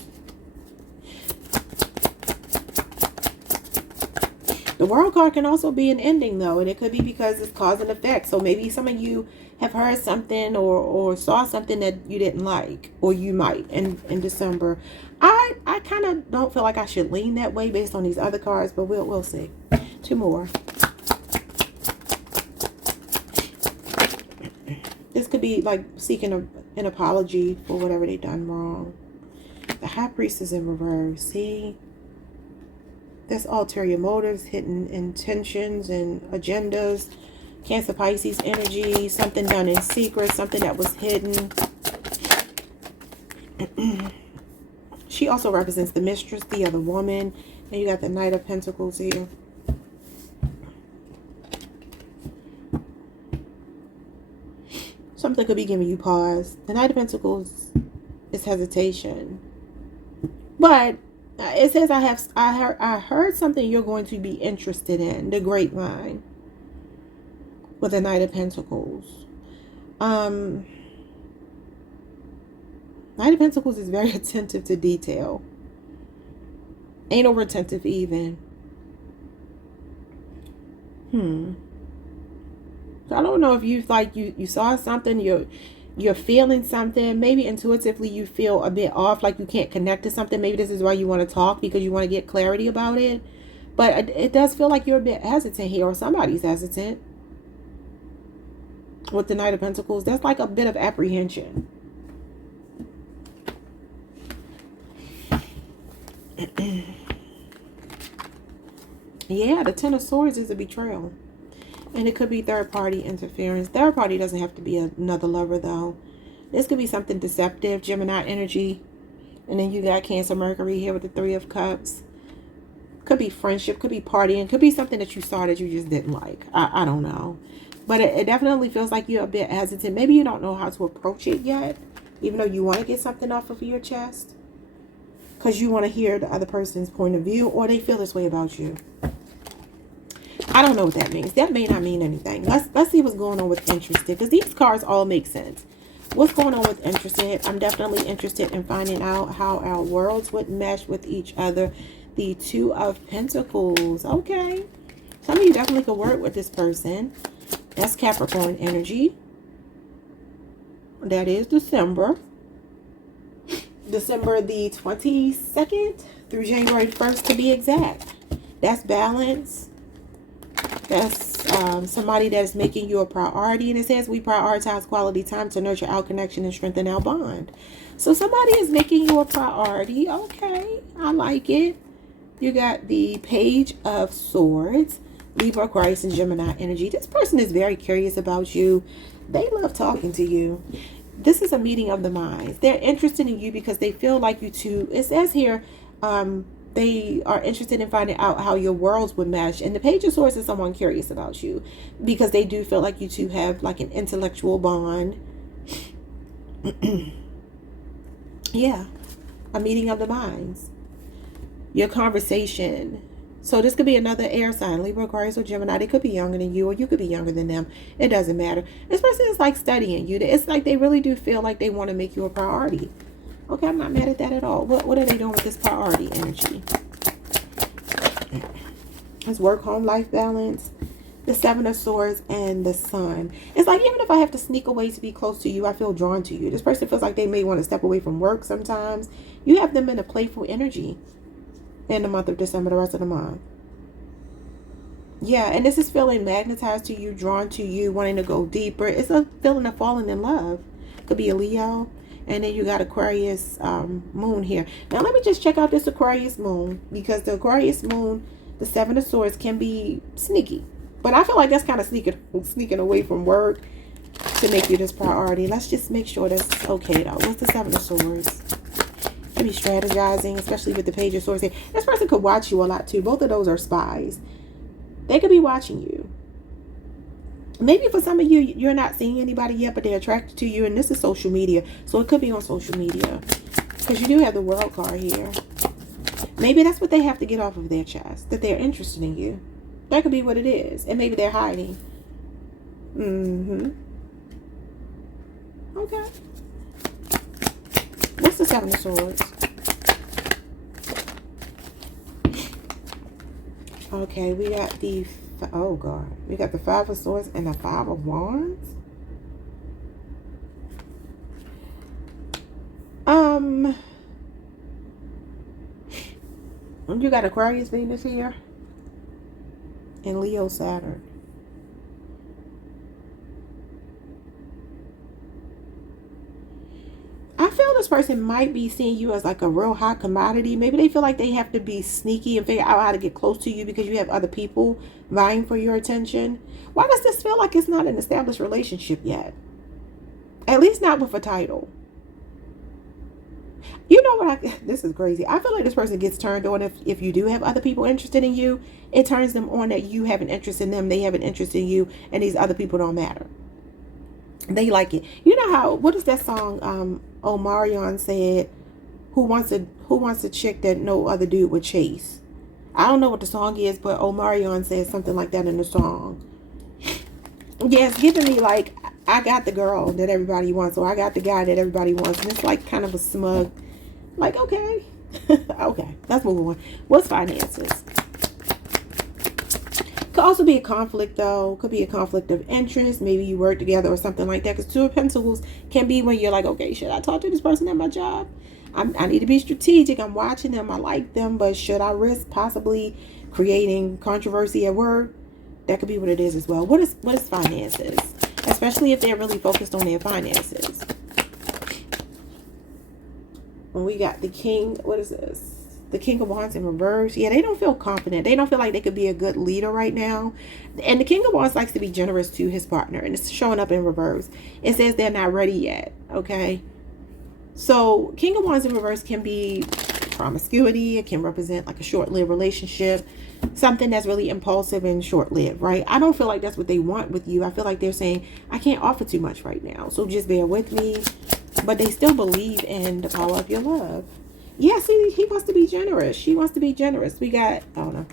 The World card can also be an ending, though, and it could be because it's cause and effect. So maybe some of you have heard something or saw something that you didn't like, or you might in December. I kind of don't feel like I should lean that way based on these other cards, but we'll see. Two more. This could be like seeking an apology for whatever they done wrong. The High Priestess in reverse. See? That's ulterior motives, hidden intentions and agendas. Cancer, Pisces energy. Something done in secret. Something that was hidden. She also represents the mistress, the other woman. And you got the Knight of Pentacles here. Something could be giving you pause. The Knight of Pentacles is hesitation. But it says I heard something you're going to be interested in. The grapevine. With the Knight of Pentacles. Knight of Pentacles is very attentive to detail. Ain't over attentive even. So I don't know if you you saw something, you're feeling something. Maybe intuitively you feel a bit off, like you can't connect to something. Maybe this is why you want to talk, because you want to get clarity about it. But it does feel like you're a bit hesitant here, or somebody's hesitant. With the Knight of Pentacles, that's like a bit of apprehension. Yeah, the Ten of Swords is a betrayal. And it could be third-party interference. Third party doesn't have to be another lover, though. This could be something deceptive, Gemini energy. And then you got Cancer, Mercury here with the Three of Cups. Could be friendship, could be partying. Could be something that you saw that you just didn't like. I don't know. But it definitely feels like you're a bit hesitant. Maybe you don't know how to approach it yet, even though you want to get something off of your chest. Because you want to hear the other person's point of view, or they feel this way about you. I don't know what that means. That may not mean anything. Let's see what's going on with interested, because these cards all make sense. What's going on with interested? I'm definitely interested in finding out how our worlds would mesh with each other. The Two of Pentacles. Okay. Some of you definitely could work with this person. That's Capricorn energy. That is December. December the 22nd through January 1st to be exact. That's balance. That's somebody that's making you a priority. And it says we prioritize quality time to nurture our connection and strengthen our bond. So somebody is making you a priority. Okay, I like it. You got the Page of Swords. Libra, Aquarius, and Gemini energy. This person is very curious about you. They love talking to you. This is a meeting of the minds. They're interested in you because they feel like you two. It says here, they are interested in finding out how your worlds would mesh. And the Page of Swords is someone curious about you because they do feel like you two have like an intellectual bond. Yeah, a meeting of the minds. Your conversation. So this could be another air sign, Libra, Aquarius, or Gemini. They could be younger than you, or you could be younger than them. It doesn't matter. This person is like studying you. It's like they really do feel like they want to make you a priority. Okay, I'm not mad at that at all. What are they doing with this priority energy? It's work, home, life balance. The Seven of Swords and the Sun. It's like even if I have to sneak away to be close to you, I feel drawn to you. This person feels like they may want to step away from work sometimes. You have them in a playful energy. In the month of December, the rest of the month. Yeah, and this is feeling magnetized to you, drawn to you, wanting to go deeper. It's a feeling of falling in love. Could be a Leo. And then you got Aquarius moon here. Now, let me just check out this Aquarius moon. Because the Aquarius moon, the Seven of Swords, can be sneaky. But I feel like that's kind of sneaking away from work to make you this priority. Let's just make sure that's okay, though. What's the Seven of Swords? Be strategizing, especially with the Page of Swords here. This person could watch you a lot too. Both of those are spies. They could be watching you. Maybe for some of you, you're not seeing anybody yet, but they're attracted to you. And this is social media. So it could be on social media. Because you do have the World card here. Maybe that's what they have to get off of their chest. That they're interested in you. That could be what it is. And maybe they're hiding. Okay. What's the Seven of Swords? Okay, we got the, oh God, we got the Five of Swords and the Five of Wands. You got Aquarius Venus here and Leo Saturn. I feel this person might be seeing you as like a real hot commodity. Maybe they feel like they have to be sneaky and figure out how to get close to you because you have other people vying for your attention. Why does this feel like it's not an established relationship yet? At least not with a title. You know what? This is crazy. I feel like this person gets turned on if you do have other people interested in you. It turns them on that you have an interest in them. They have an interest in you. And these other people don't matter. They like it. You know how, what is that song Omarion said, who wants a chick that no other dude would chase? I don't know what the song is, but Omarion said something like that in the song. Yeah, it's giving me like, I got the girl that everybody wants, or I got the guy that everybody wants. And it's like kind of a smug, like, okay. Okay, let's move on. What's finances? Could also be a conflict, though. Could be a conflict of interest. Maybe you work together or something like that. Because Two of Pentacles can be when you're like, okay, should I talk to this person at my job? I need to be strategic. I'm watching them. I like them. But should I risk possibly creating controversy at work? That could be what it is as well. What is finances? Especially if they're really focused on their finances. When we got the King, what is this? The King of Wands in reverse. Yeah, they don't feel confident. They don't feel like they could be a good leader right now. And the King of Wands likes to be generous to his partner. And it's showing up in reverse. It says they're not ready yet. Okay. So King of Wands in reverse can be promiscuity. It can represent like a short-lived relationship. Something that's really impulsive and short-lived, right? I don't feel like that's what they want with you. I feel like they're saying, I can't offer too much right now. So just bear with me. But they still believe in the power of your love. Yeah, see, he wants to be generous. She wants to be generous. We got, I don't know.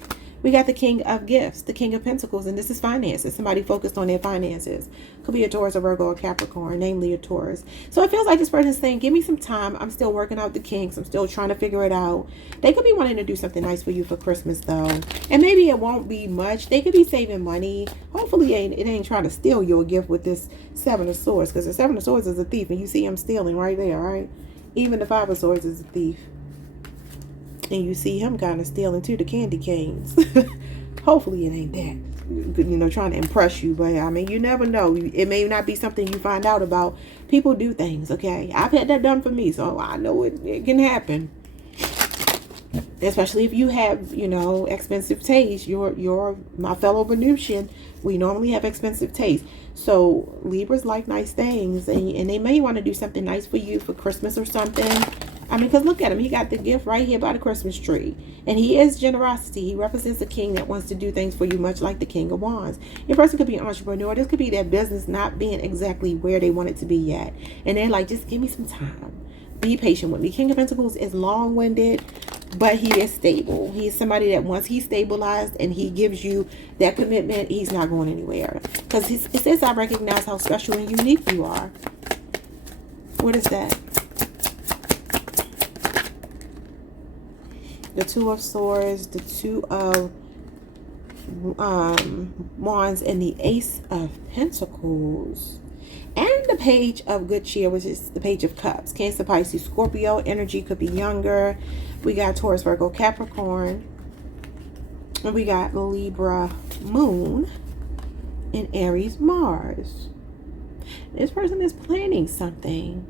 We got the King of Gifts, the King of Pentacles, and this is finances. Somebody focused on their finances. Could be a Taurus, a Virgo, or Capricorn, namely a Taurus. So it feels like this person is saying, give me some time. I'm still working out the kinks. I'm still trying to figure it out. They could be wanting to do something nice for you for Christmas, though. And maybe it won't be much. They could be saving money. Hopefully it ain't trying to steal your gift with this Seven of Swords, because the Seven of Swords is a thief, and you see him stealing right there, right? Even the Five of Swords is a thief. And you see him kind of stealing too, the candy canes. Hopefully it ain't that. You know, trying to impress you. But, I mean, you never know. It may not be something you find out about. People do things, okay? I've had that done for me, so I know it can happen. Especially if you have, you know, expensive taste. You're my fellow Venusian. We normally have expensive taste. So, Libras like nice things. And they may want to do something nice for you for Christmas or something. I mean, because look at him. He got the gift right here by the Christmas tree. And he is generosity. He represents a king that wants to do things for you, much like the King of Wands. Your person could be an entrepreneur. This could be their business not being exactly where they want it to be yet. And they're like, just give me some time. Be patient with me. King of Pentacles is long-winded, but he is stable. He is somebody that once he's stabilized and he gives you that commitment, he's not going anywhere. Because it says, I recognize how special and unique you are. What is that? The Two of Swords, the Two of Wands, and the Ace of Pentacles. And the Page of Good Cheer, which is the Page of Cups. Cancer, Pisces, Scorpio. Energy could be younger. We got Taurus, Virgo, Capricorn. And we got Libra, Moon. And Aries, Mars. This person is planning something.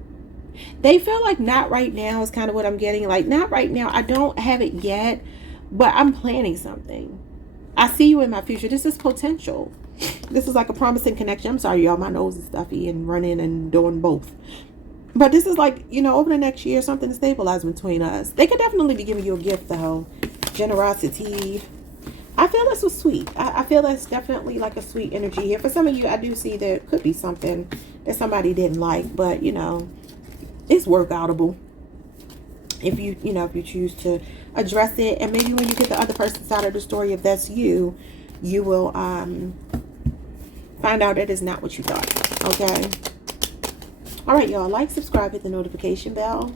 They feel like not right now is kind of what I'm getting. Like, not right now. I don't have it yet, but I'm planning something. I see you in my future. This is potential. This is like a promising connection. I'm sorry, y'all. My nose is stuffy and running and doing both. But this is like, you know, over the next year, something to stabilize between us. They could definitely be giving you a gift, though. Generosity. I feel this was sweet. I feel that's definitely like a sweet energy here. For some of you, I do see there could be something that somebody didn't like, but, you know, it's workoutable if you choose to address it. And maybe when you get the other person's side of the story, if that's you, you will find out that it's not what you thought. Okay. All right, y'all. Like, subscribe, hit the notification bell.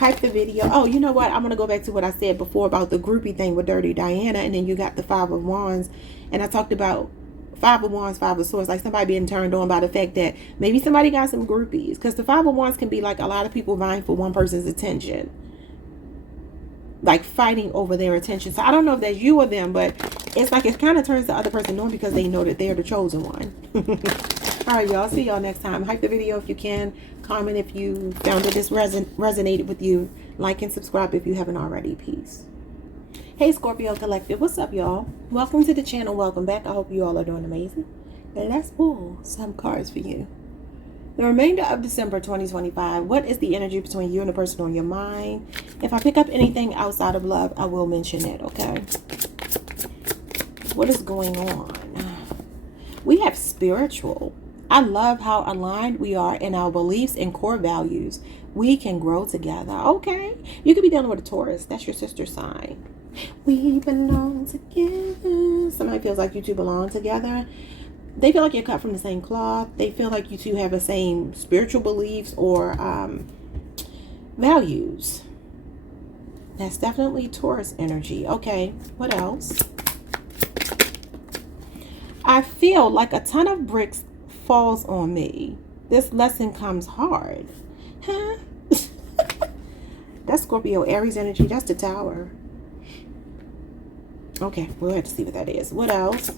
Hype the video. Oh, you know what? I'm going to go back to what I said before about the groupie thing with Dirty Diana. And then you got the Five of Wands. And I talked about Five of Wands, Five of Swords. Like somebody being turned on by the fact that maybe somebody got some groupies. Because the Five of Wands can be like a lot of people vying for one person's attention. Like fighting over their attention. So I don't know if that's you or them. But it's like it kind of turns the other person on because they know that they're the chosen one. All right, y'all. See y'all next time. Hype the video if you can. Comment if you found that this resonated with you. Like and subscribe if you haven't already. Peace. Hey, Scorpio Collective. What's up, y'all? Welcome to the channel. Welcome back. I hope you all are doing amazing. And let's pull some cards for you. The remainder of December 2025. What is the energy between you and the person on your mind? If I pick up anything outside of love, I will mention it, okay? What is going on? We have spiritual. I love how aligned we are in our beliefs and core values. We can grow together. Okay. You could be dealing with a Taurus. That's your sister sign. We belong together. Somebody feels like you two belong together. They feel like you're cut from the same cloth. They feel like you two have the same spiritual beliefs or values. That's definitely Taurus energy. Okay. What else? I feel like a ton of bricks falls on me. This lesson comes hard. Huh? That's Scorpio Aries energy. That's the Tower. Okay, we'll have to see what that is. What else?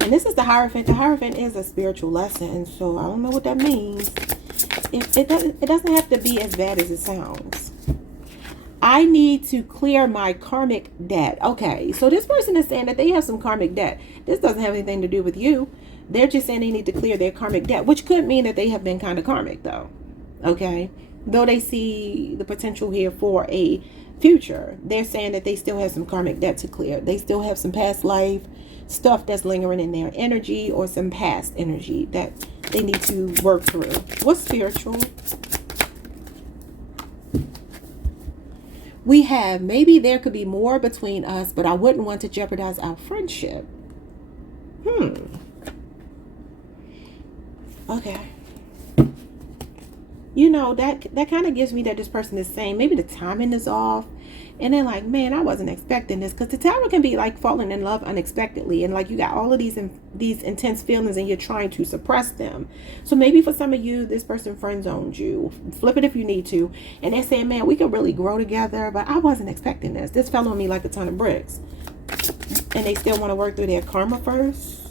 And this is the Hierophant. The Hierophant is a spiritual lesson, so I don't know what that means. It doesn't have to be as bad as it sounds. I need to clear my karmic debt. Okay, so this person is saying that they have some karmic debt. This doesn't have anything to do with you. They're just saying they need to clear their karmic debt, which could mean that they have been kind of karmic, though. Okay, though they see the potential here for a future, they're saying that they still have some karmic debt to clear. They still have some past life stuff that's lingering in their energy or some past energy that they need to work through. What's spiritual? We have, maybe there could be more between us, but I wouldn't want to jeopardize our friendship. Okay. You know, that kind of gives me that this person is saying maybe the timing is off. And they're like, man, I wasn't expecting this. Because the Tower can be like falling in love unexpectedly. And like you got all of these intense feelings and you're trying to suppress them. So maybe for some of you, this person friend zoned you. Flip it if you need to. And they're saying, man, we could really grow together. But I wasn't expecting this. This fell on me like a ton of bricks. And they still want to work through their karma first.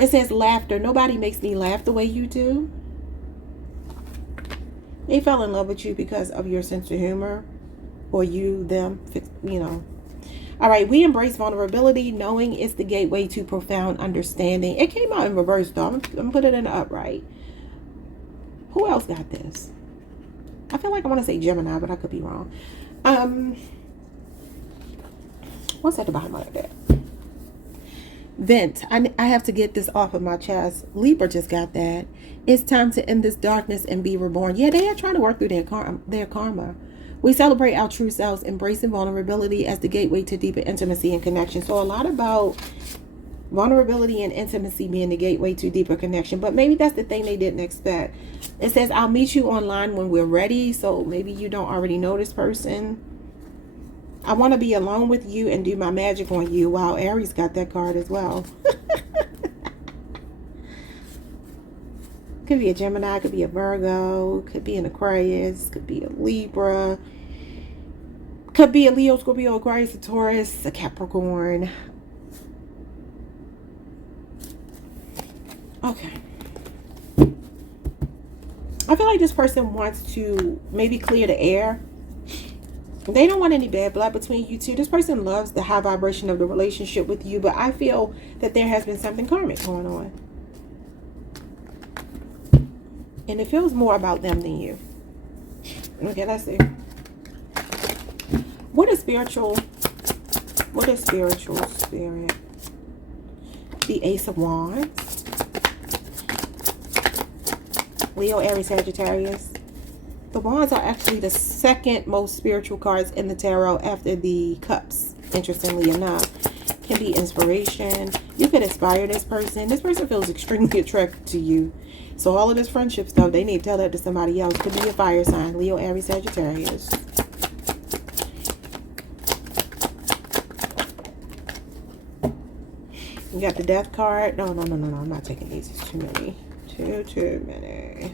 It says laughter. Nobody makes me laugh the way you do. They fell in love with you because of your sense of humor. Or you, them, you know. All right, we embrace vulnerability, knowing it's the gateway to profound understanding. It came out in reverse, though. I'm going to put it in the upright. Who else got this? I feel like I want to say Gemini, but I could be wrong. What's at the bottom of that? Vent. I have to get this off of my chest. Libra just got that. It's time to end this darkness and be reborn. Yeah, they are trying to work through their karma. We celebrate our true selves, embracing vulnerability as the gateway to deeper intimacy and connection. So a lot about vulnerability and intimacy being the gateway to deeper connection. But maybe that's the thing they didn't expect. It says, I'll meet you online when we're ready. So maybe you don't already know this person. I want to be alone with you and do my magic on you. Wow, Aries got that card as well. Could be a Gemini, could be a Virgo, could be an Aquarius, could be a Libra, could be a Leo, Scorpio, Aquarius, a Taurus, a Capricorn. Okay. I feel like this person wants to maybe clear the air. They don't want any bad blood between you two. This person loves the high vibration of the relationship with you, but I feel that there has been something karmic going on. And it feels more about them than you. Okay, let's see. What is spiritual? What is spiritual spirit? The Ace of Wands. Leo, Aries, Sagittarius. The Wands are actually the second most spiritual cards in the tarot after the Cups, interestingly enough. could be inspiration. You could inspire this person. This person feels extremely attracted to you. So all of this friendship stuff, they need to tell that to somebody else. Could be a fire sign. Leo, Aries, Sagittarius. You got the death card. No. I'm not taking these. It's too many. Too many.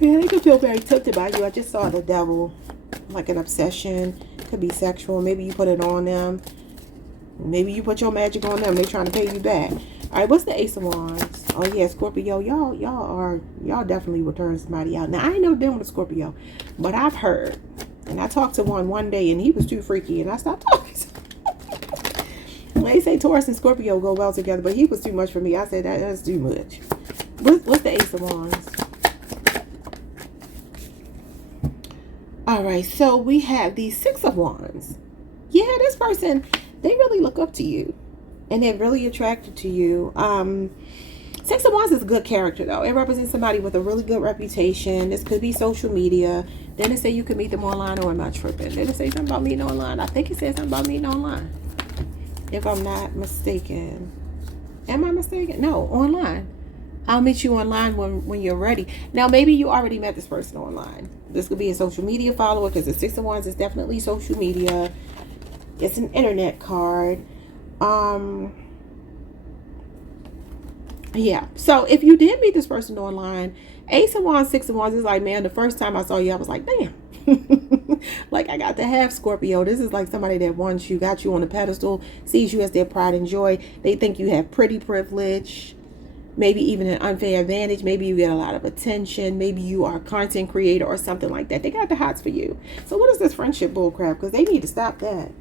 Yeah, they could feel very tempted by you. I just saw the devil, like an obsession. Could be sexual. Maybe you put it on them. Maybe you put your magic on them. They're trying to pay you back. All right, what's the Ace of Wands? Oh yeah, Scorpio. Y'all definitely will turn somebody out. Now I ain't never been with a Scorpio, but I've heard, and I talked to one day, and he was too freaky, and I stopped talking to him. They say Taurus and Scorpio go well together, but he was too much for me. I said that's too much. What's the Ace of Wands? All right, so we have the Six of Wands. Yeah, this person, they really look up to you, and they're really attracted to you. Six of Wands is a good character, though. It represents somebody with a really good reputation. This could be social media. Then it say you could meet them online, or am I tripping? Did it say something about meeting online? I think it said something about meeting online, if I'm not mistaken. Am I mistaken? No, online. I'll meet you online when you're ready. Now, maybe you already met this person online. This could be a social media follower, because the Six of Wands is definitely social media. It's an internet card. Yeah. So if you did meet this person online, Ace of Wands, Six of Wands is like, man, the first time I saw you, I was like, damn. Like, I got to have Scorpio. This is like somebody that wants you, got you on a pedestal, sees you as their pride and joy. They think you have pretty privilege. Maybe even an unfair advantage. Maybe you get a lot of attention. Maybe you are a content creator or something like that. They got the hots for you. So what is this friendship bullcrap? Because they need to stop that.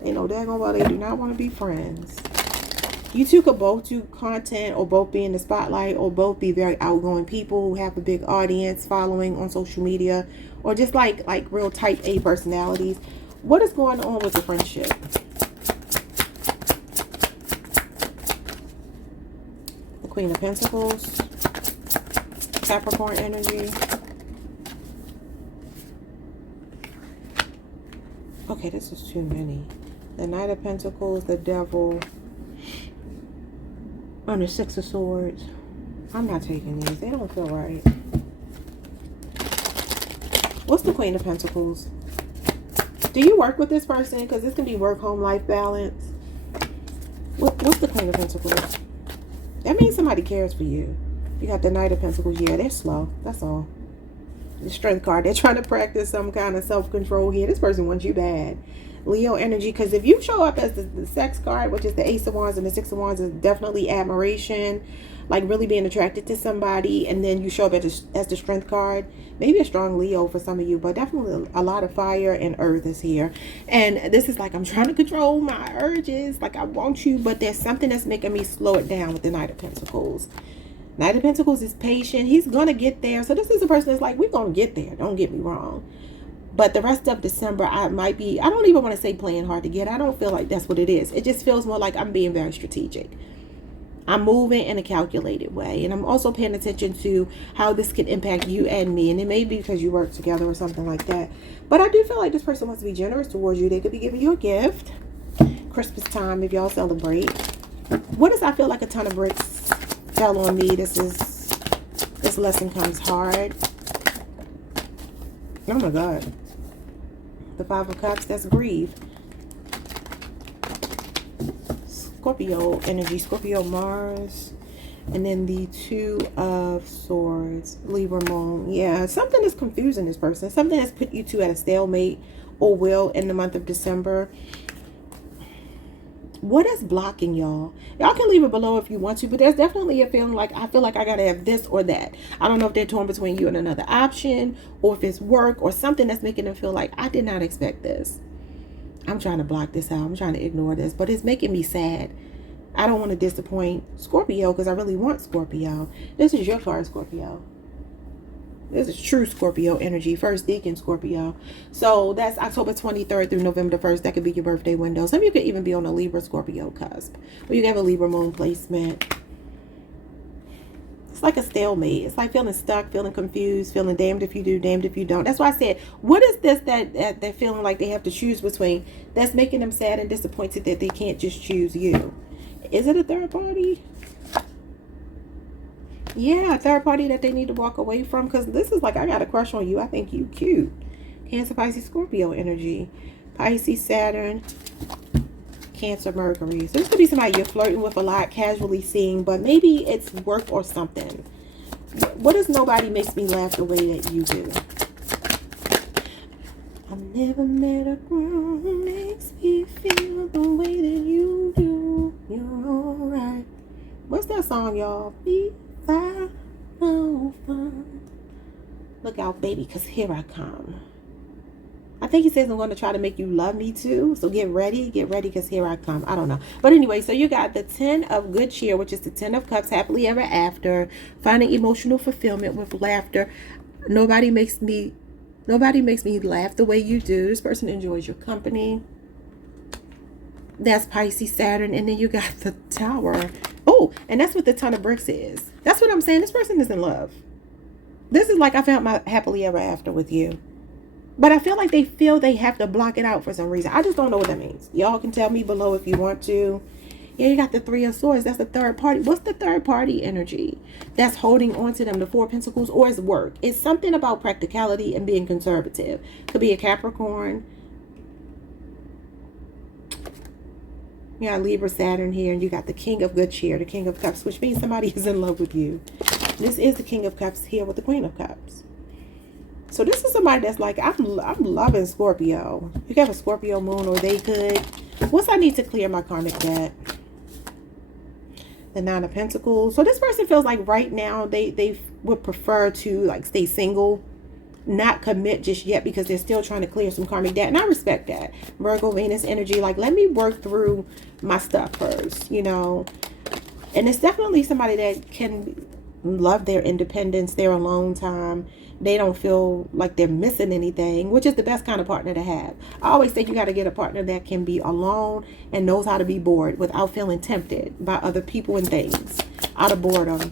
They know daggone well they do not want to be friends. You two could both do content, or both be in the spotlight, or both be very outgoing people who have a big audience following on social media, or just like real type A personalities. What is going on with the friendship? Queen of Pentacles, Capricorn energy. Okay, this is too many. The Knight of Pentacles, the Devil, and the Six of Swords. I'm not taking these. They don't feel right. What's the Queen of Pentacles? Do you work with this person? Because this can be work, home, life balance. What's the Queen of Pentacles? That means somebody cares for you. You got the Knight of Pentacles. Yeah, they're slow. That's all. The Strength card. They're trying to practice some kind of self-control here. This person wants you bad. Leo energy. Because if you show up as the Sex card, which is the Ace of Wands and the Six of Wands, is definitely admiration. Like really being attracted to somebody. And then you show up as the Strength card. Maybe a strong Leo for some of you. But definitely a lot of fire and earth is here. And this is like, I'm trying to control my urges. Like I want you. But there's something that's making me slow it down with the Knight of Pentacles. Knight of Pentacles is patient. He's going to get there. So this is a person that's like, we're going to get there. Don't get me wrong. But the rest of December, I don't even want to say playing hard to get. I don't feel like that's what it is. It just feels more like I'm being very strategic. I'm moving in a calculated way. And I'm also paying attention to how this could impact you and me. And it may be because you work together or something like that. But I do feel like this person wants to be generous towards you. They could be giving you a gift. Christmas time if y'all celebrate. What does I feel like a ton of bricks fell on me? This lesson comes hard. Oh my God. The Five of Cups, that's grief. Scorpio energy, Scorpio Mars, and then the Two of Swords, Libra Moon. Yeah, something is confusing this person. Something has put you two at a stalemate or will in the month of December. What is blocking y'all? Y'all can leave it below if you want to, but there's definitely a feeling like I feel like I gotta have this or that. I don't know if they're torn between you and another option, or if it's work or something that's making them feel like I did not expect this. I'm trying to block this out. I'm trying to ignore this, but it's making me sad. I don't want to disappoint Scorpio because I really want Scorpio. This is your card, Scorpio. This is true Scorpio energy. First Deacon Scorpio. So that's October 23rd through November 1st. That could be your birthday window. Some of you could even be on a Libra Scorpio cusp. Or you can have a Libra moon placement. It's like a stalemate. It's like feeling stuck, feeling confused, feeling damned if you do, damned if you don't. That's why I said, what is this that they're feeling like they have to choose between that's making them sad and disappointed that they can't just choose you? Is it a third party? Yeah, a third party that they need to walk away from, because this is like, I got a crush on you. I think you cute. Cancer, Pisces, Scorpio energy. Pisces, Saturn, Cancer, Mercury. So this could be somebody you're flirting with a lot, casually seeing, but maybe it's work or something. What does nobody makes me laugh the way that you do? I've never met a girl who makes me feel the way that you do. You're alright. What's that song, y'all? Look out, baby, because here I come. I think he says I'm going to try to make you love me too. So get ready, because here I come. I don't know. But anyway, so you got the 10 of good cheer, which is the 10 of cups, happily ever after, finding emotional fulfillment with laughter. Nobody makes me laugh the way you do. This person enjoys your company. That's Pisces, Saturn. And then you got the Tower. Oh, and that's what the Ton of Bricks is. That's what I'm saying. This person is in love. This is like, I found my happily ever after with you. But I feel like they feel they have to block it out for some reason. I just don't know what that means. Y'all can tell me below if you want to. Yeah, you got the 3 of Swords. That's the third party. What's the third party energy that's holding on to them? The 4 of Pentacles, or it's work. It's something about practicality and being conservative. Could be a Capricorn. You got Libra, Saturn here, and you got the King of Good Cheer, the King of Cups, which means somebody is in love with you. This is the King of Cups here with the Queen of Cups. So this is somebody that's like, I'm loving Scorpio. You have a Scorpio moon, or they could. What's I need to clear my karmic debt? The 9 of Pentacles. So this person feels like right now they would prefer to like stay single, not commit just yet, because they're still trying to clear some karmic debt. And I respect that. Virgo, Venus energy, like, let me work through my stuff first, you know. And it's definitely somebody that can love their independence, their alone time. They don't feel like they're missing anything, which is the best kind of partner to have. I always think you got to get a partner that can be alone and knows how to be bored without feeling tempted by other people and things out of boredom.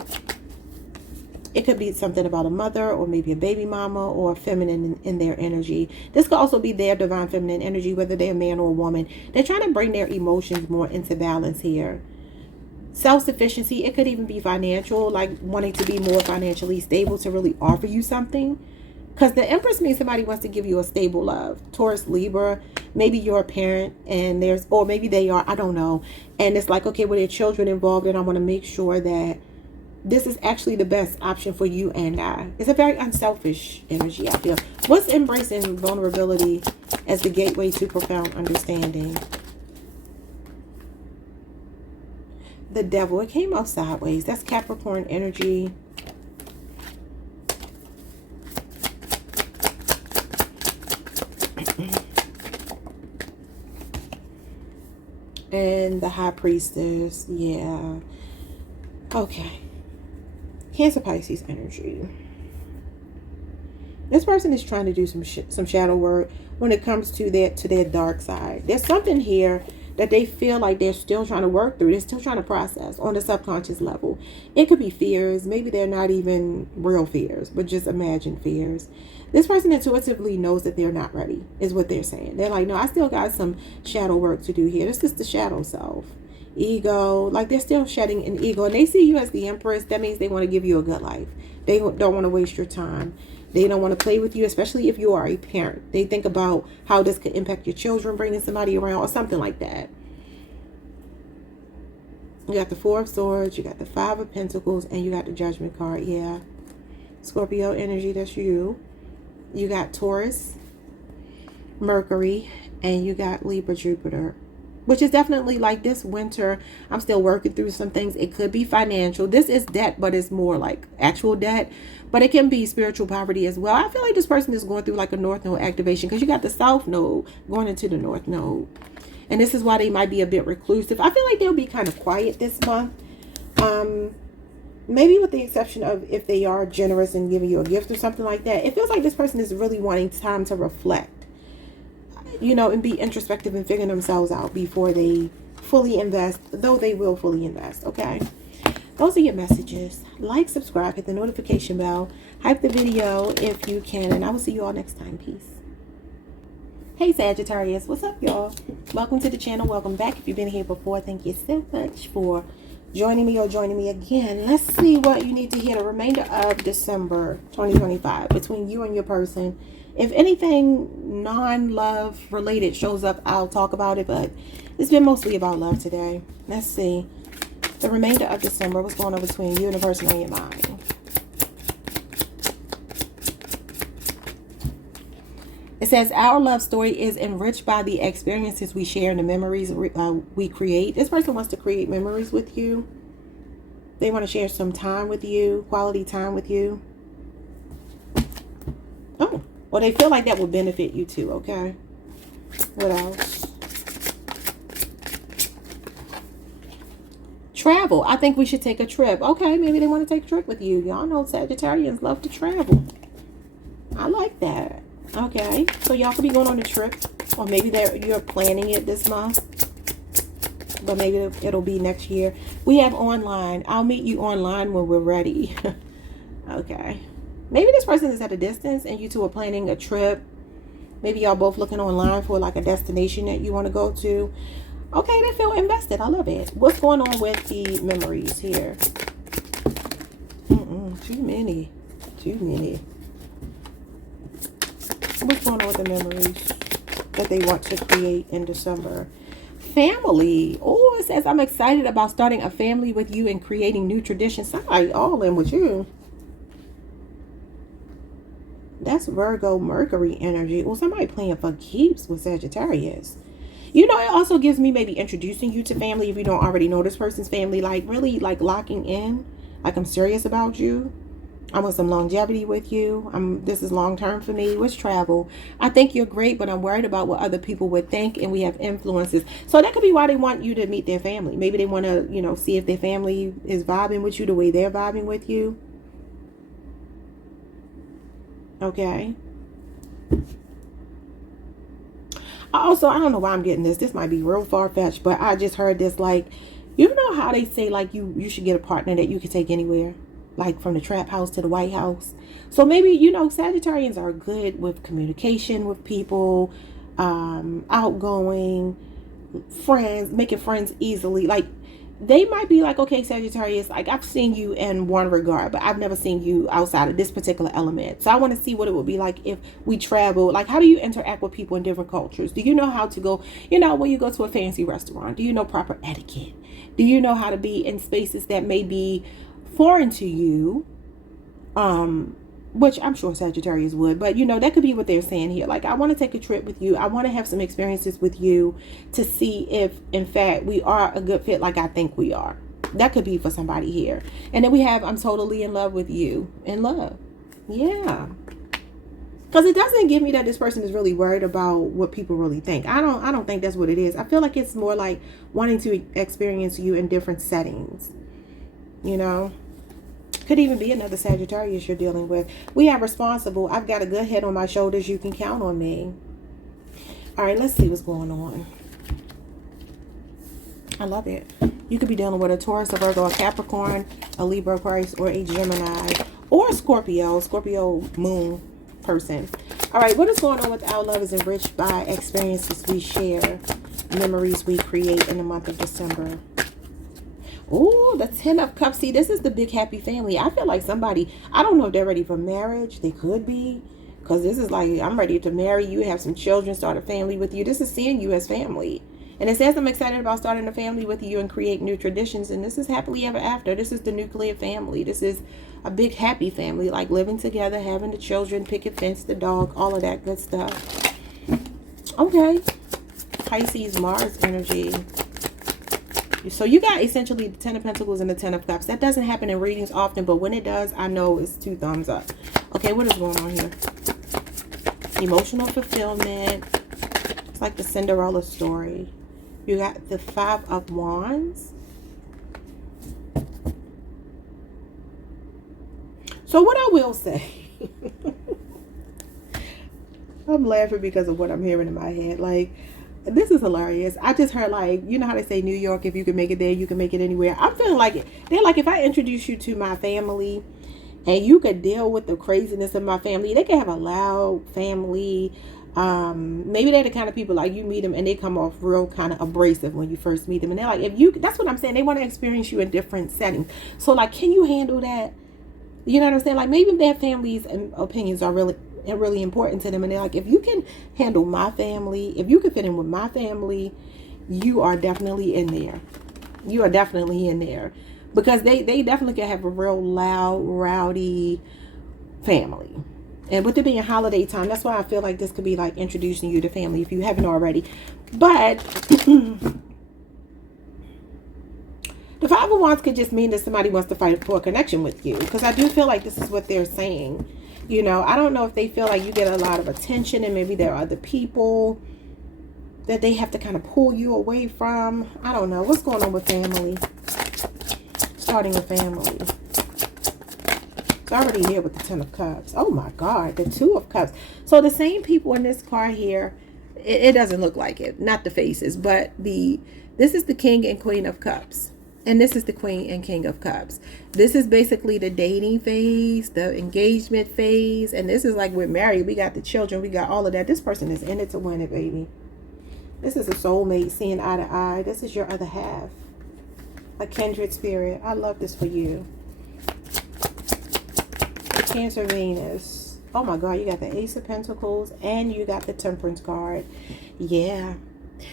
It could be something about a mother, or maybe a baby mama, or a feminine in their energy. This could also be their divine feminine energy, whether they're a man or a woman. They're trying to bring their emotions more into balance here. Self-sufficiency, it could even be financial, like wanting to be more financially stable to really offer you something. Because the Empress means somebody wants to give you a stable love. Taurus, Libra, maybe you're a parent and or maybe they are, I don't know. And it's like, okay, with their children involved, and I want to make sure that this is actually the best option for you and I. It's a very unselfish energy, I feel. What's embracing vulnerability as the gateway to profound understanding? The Devil, it came out sideways. That's Capricorn energy. And the High Priestess, yeah. Okay. Cancer, Pisces energy. This person is trying to do some shadow work when it comes to their dark side. There's something here that they feel like they're still trying to work through. They're still trying to process on the subconscious level. It could be fears. Maybe they're not even real fears, but just imagined fears. This person intuitively knows that they're not ready, is what they're saying. They're like, no, I still got some shadow work to do here. This is the shadow self. Ego, like they're still shedding an ego. And they see you as the Empress. That means they want to give you a good life. They don't want to waste your time. They don't want to play with you, especially if you are a parent. They think about how this could impact your children, bringing somebody around or something like that. You got the 4 of Swords, you got the 5 of Pentacles, and you got the Judgment card. Yeah. Scorpio energy, that's you. You got Taurus, Mercury, and you got Libra, Jupiter. Which is definitely like this winter, I'm still working through some things. It could be financial. This is debt, but it's more like actual debt. But it can be spiritual poverty as well. I feel like this person is going through like a North Node activation, because you got the South Node going into the North Node. And this is why they might be a bit reclusive. I feel like they'll be kind of quiet this month. Maybe with the exception of if they are generous and giving you a gift or something like that. It feels like this person is really wanting time to reflect, you know, and be introspective and figure themselves out before they fully invest, though they will fully invest. Okay. Those are your messages. Like, subscribe, hit the notification bell, hype the video if you can, and I will see you all next time. Peace. Hey Sagittarius, what's up y'all? Welcome to the channel. Welcome back. If you've been here before, thank you so much for joining me or joining me again. Let's see what you need to hear the remainder of December 2025 between you and your person. If anything non-love related shows up, I'll talk about it, but it's been mostly about love today. Let's see the remainder of December. What's going on between you and the person on your mind? It says, our love story is enriched by the experiences we share and the memories we create. This person wants to create memories with you. They want to share some time with you, quality time with you. Oh, well, they feel like that will benefit you too, okay? What else? Travel. I think we should take a trip. Okay, maybe they want to take a trip with you. Y'all know Sagittarians love to travel. I like that. Okay, so y'all could be going on a trip, or maybe you're planning it this month, but maybe it'll be next year. We have online. I'll meet you online when we're ready. Okay, maybe this person is at a distance and you two are planning a trip. Maybe y'all both looking online for like a destination that you want to go to. Okay, they feel invested. I love it. What's going on with the memories here? Too many. What's going on with the memories that they want to create in December? Family. Oh, it says, I'm excited about starting a family with you and creating new traditions. Somebody all in with you. That's Virgo Mercury energy. Well, somebody playing for keeps with Sagittarius. You know, it also gives me maybe introducing you to family if you don't already know this person's family. Like really like locking in. Like I'm serious about you. I want some longevity with you. This is long term for me. What's travel? I think you're great, but I'm worried about what other people would think, and we have influences. So that could be why they want you to meet their family. Maybe they want to, you know, see if their family is vibing with you the way they're vibing with you. Okay. Also, I don't know why I'm getting this. This might be real far-fetched, but I just heard this, like, you know how they say like you should get a partner that you can take anywhere? Like from the trap house to the White House. So maybe, you know, Sagittarians are good with communication with people, outgoing, friends, making friends easily. Like they might be like, okay, Sagittarius, like I've seen you in one regard, but I've never seen you outside of this particular element. So I want to see what it would be like if we travel. Like, how do you interact with people in different cultures? Do you know how to go, you know, when you go to a fancy restaurant? Do you know proper etiquette? Do you know how to be in spaces that may be foreign to you, which I'm sure Sagittarius would, but you know, that could be what they're saying here. Like, I want to take a trip with you. I want to have some experiences with you to see if in fact we are a good fit like I think we are. That could be for somebody here. And then we have, I'm totally in love with you. In love. Yeah. Because it doesn't give me that this person is really worried about what people really think. I don't think that's what it is. I feel like it's more like wanting to experience you in different settings. You know, could even be another Sagittarius you're dealing with. We have responsible. I've got a good head on my shoulders. You can count on me. All right, let's see what's going on. I love it. You could be dealing with a Taurus, a Virgo, a Capricorn, a Libra, Aquarius, or a Gemini, or a Scorpio moon person. All right, what is going on with our love is enriched by experiences we share, memories we create in the month of December. Oh, the 10 of Cups. See, this is the big happy family. I feel like somebody, I don't know if they're ready for marriage. They could be. Because this is like, I'm ready to marry you, have some children, start a family with you. This is seeing you as family. And it says I'm excited about starting a family with you and create new traditions. And this is happily ever after. This is the nuclear family. This is a big happy family. Like living together, having the children, picket fence, the dog, all of that good stuff. Okay. Pisces, Mars energy. So you got essentially the 10 of Pentacles and the 10 of Cups. That doesn't happen in readings often, but when it does, I know it's 2 thumbs up. Okay, what is going on here? Emotional fulfillment. It's like the Cinderella story. You got the 5 of Wands. So what I will say, I'm laughing because of what I'm hearing in my head. Like, This is hilarious. I just heard, like, you know how they say New York, if you can make it there, you can make it anywhere. I'm feeling like it. They're like, if I introduce you to my family and you could deal with the craziness of my family, they can have a loud family. Maybe they're the kind of people, like, you meet them and they come off real kind of abrasive when you first meet them. And they're like, if you, that's what I'm saying. They want to experience you in different settings. So, like, can you handle that? You know what I'm saying? Like, maybe their families and opinions are really important to them, and they're like, if you can handle my family, if you can fit in with my family, you are definitely in there. You are definitely in there, because they definitely can have a real loud, rowdy family. And with it being holiday time, that's why I feel like this could be like introducing you to family if you haven't already. But the Five of Wands could just mean that somebody wants to fight for a connection with you, because I do feel like this is what they're saying. You know, I don't know if they feel like you get a lot of attention and maybe there are other people that they have to kind of pull you away from. I don't know. What's going on with family? Starting a family. It's already here with the Ten of Cups. Oh my God, the Two of Cups. So the same people in this card here, it doesn't look like it. Not the faces, but this is the King and Queen of Cups. And this is the Queen and King of Cups. This is basically the dating phase, the engagement phase. And this is like we're married. We got the children. We got all of that. This person is in it to win it, baby. This is a soulmate seeing eye to eye. This is your other half. A kindred spirit. I love this for you. Cancer, Venus. Oh my God, you got the Ace of Pentacles and you got the Temperance card. Yeah.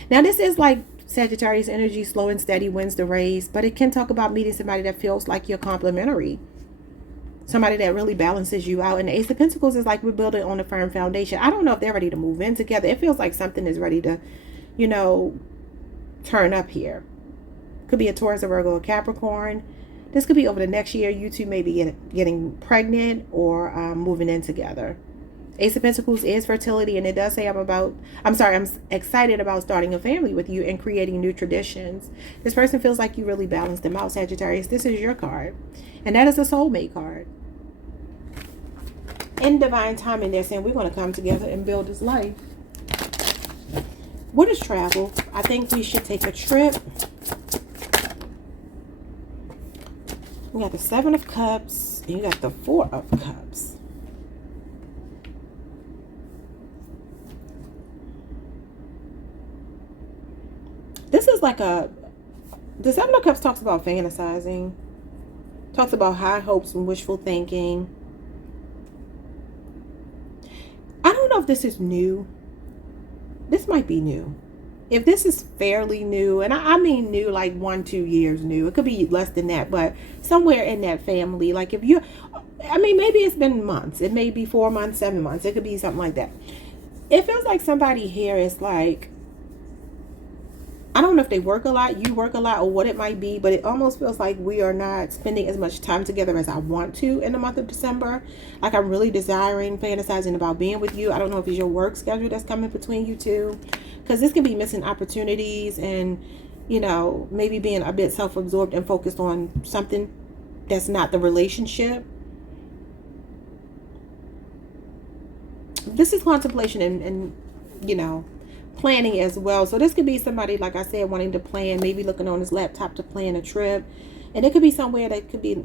Now this is like Sagittarius energy, slow and steady wins the race, but it can talk about meeting somebody that feels like you're complementary. Somebody that really balances you out. And the Ace of Pentacles is like we're building on a firm foundation. I don't know if they're ready to move in together. It feels like something is ready to, you know, turn up here. Could be a Taurus, a Virgo, a Capricorn. This could be over the next year. You two may be getting pregnant or moving in together. Ace of Pentacles is fertility, and it does say I'm excited about starting a family with you and creating new traditions. This person feels like you really balanced them out, Sagittarius. This is your card, and that is a soulmate card. In divine timing, they're saying we're going to come together and build this life. What is travel? I think we should take a trip. We got the Seven of Cups, and you got the Four of Cups. This is like the Seven of Cups talks about fantasizing, talks about high hopes and wishful thinking. I don't know if this is new. This might be new. If this is fairly new, and I mean new like 1-2 years new, it could be less than that, but somewhere in that family. Like if you, I mean, maybe it's been months. It may be 4 months, 7 months. It could be something like that. It feels like somebody here is like, I don't know if they work a lot, you work a lot, or what it might be, but it almost feels like we are not spending as much time together as I want to in the month of December. Like I'm really desiring, fantasizing about being with you. I don't know if it's your work schedule that's coming between you two, because this can be missing opportunities and, you know, maybe being a bit self-absorbed and focused on something that's not the relationship. This is contemplation and you know, planning as well. So this could be somebody, like I said, wanting to plan, maybe looking on his laptop to plan a trip. And it could be somewhere that could be,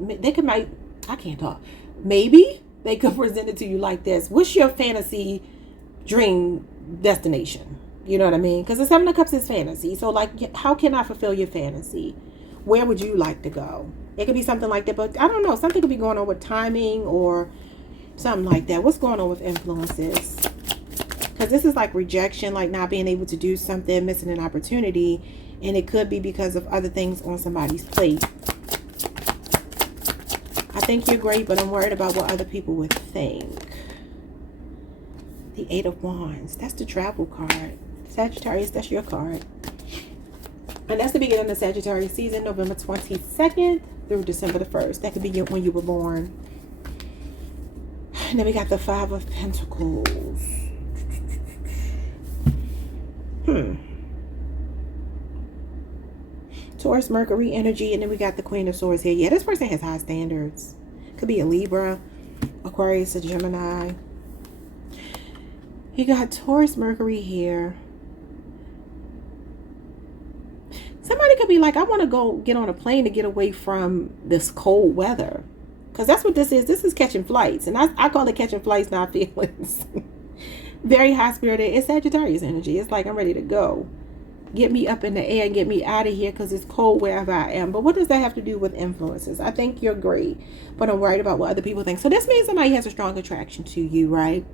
I can't talk. Maybe they could present it to you like this. What's your fantasy dream destination? You know what I mean? Because the Seven of Cups is fantasy. So like, how can I fulfill your fantasy? Where would you like to go? It could be something like that, but I don't know. Something could be going on with timing or something like that. What's going on with influences? Because this is like rejection, like not being able to do something, missing an opportunity. And it could be because of other things on somebody's plate. I think you're great, but I'm worried about what other people would think. The Eight of Wands. That's the travel card. Sagittarius, that's your card. And that's the beginning of the Sagittarius season, November 22nd through December the 1st. That could be when you were born. And then we got the Five of Pentacles. Taurus, Mercury energy, and then we got the Queen of Swords here. Yeah, this person has high standards. Could be a Libra, Aquarius, a Gemini. You got Taurus, Mercury here. like, I want to go get on a plane to get away from this cold weather. Because that's what this is. This is catching flights. And I call it catching flights, not feelings. Very high-spirited. It's Sagittarius energy. It's like, I'm ready to go. Get me up in the air and get me out of here because it's cold wherever I am. But what does that have to do with influences? I think you're great, but I'm worried about what other people think. So this means somebody has a strong attraction to you, right?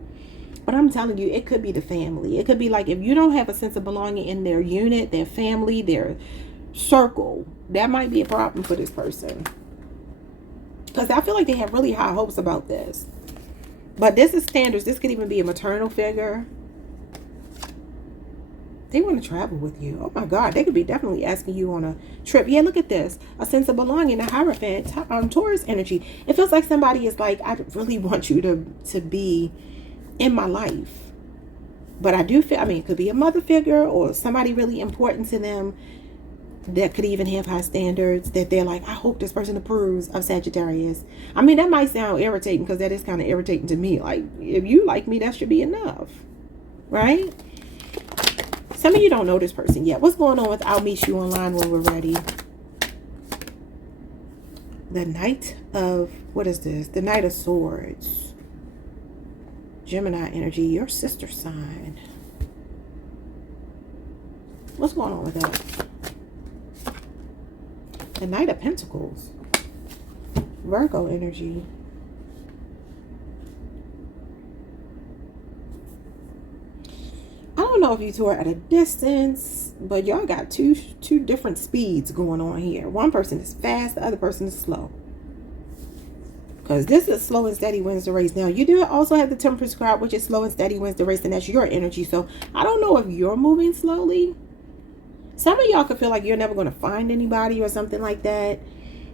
But I'm telling you, it could be the family. It could be like, if you don't have a sense of belonging in their unit, their family, their circle, that might be a problem for this person. Because I feel like they have really high hopes about this. But this is standards. This could even be a maternal figure. They want to travel with you. Oh my God. They could be definitely asking you on a trip. Yeah, look at this. A sense of belonging. A Hierophant. Taurus energy. It feels like somebody is like, I really want you to be in my life. But I do feel, I mean, it could be a mother figure or somebody really important to them that could even have high standards, that they're like, I hope this person approves of Sagittarius. I mean, that might sound irritating because that is kind of irritating to me. Like, if you like me, that should be enough. Right? Some of you don't know this person yet. What's going on with I'll meet you online when we're ready? The Knight of, what is this? The Knight of Swords. Gemini energy, your sister sign. What's going on with that? The Knight of Pentacles. Virgo energy. I don't know if you two are at a distance, but y'all got two different speeds going on here. One person is fast, the other person is slow. Because this is slow and steady wins the race. Now, you do also have the Temperance card, which is slow and steady wins the race, and that's your energy. So, I don't know if you're moving slowly. Some of y'all could feel like you're never going to find anybody or something like that.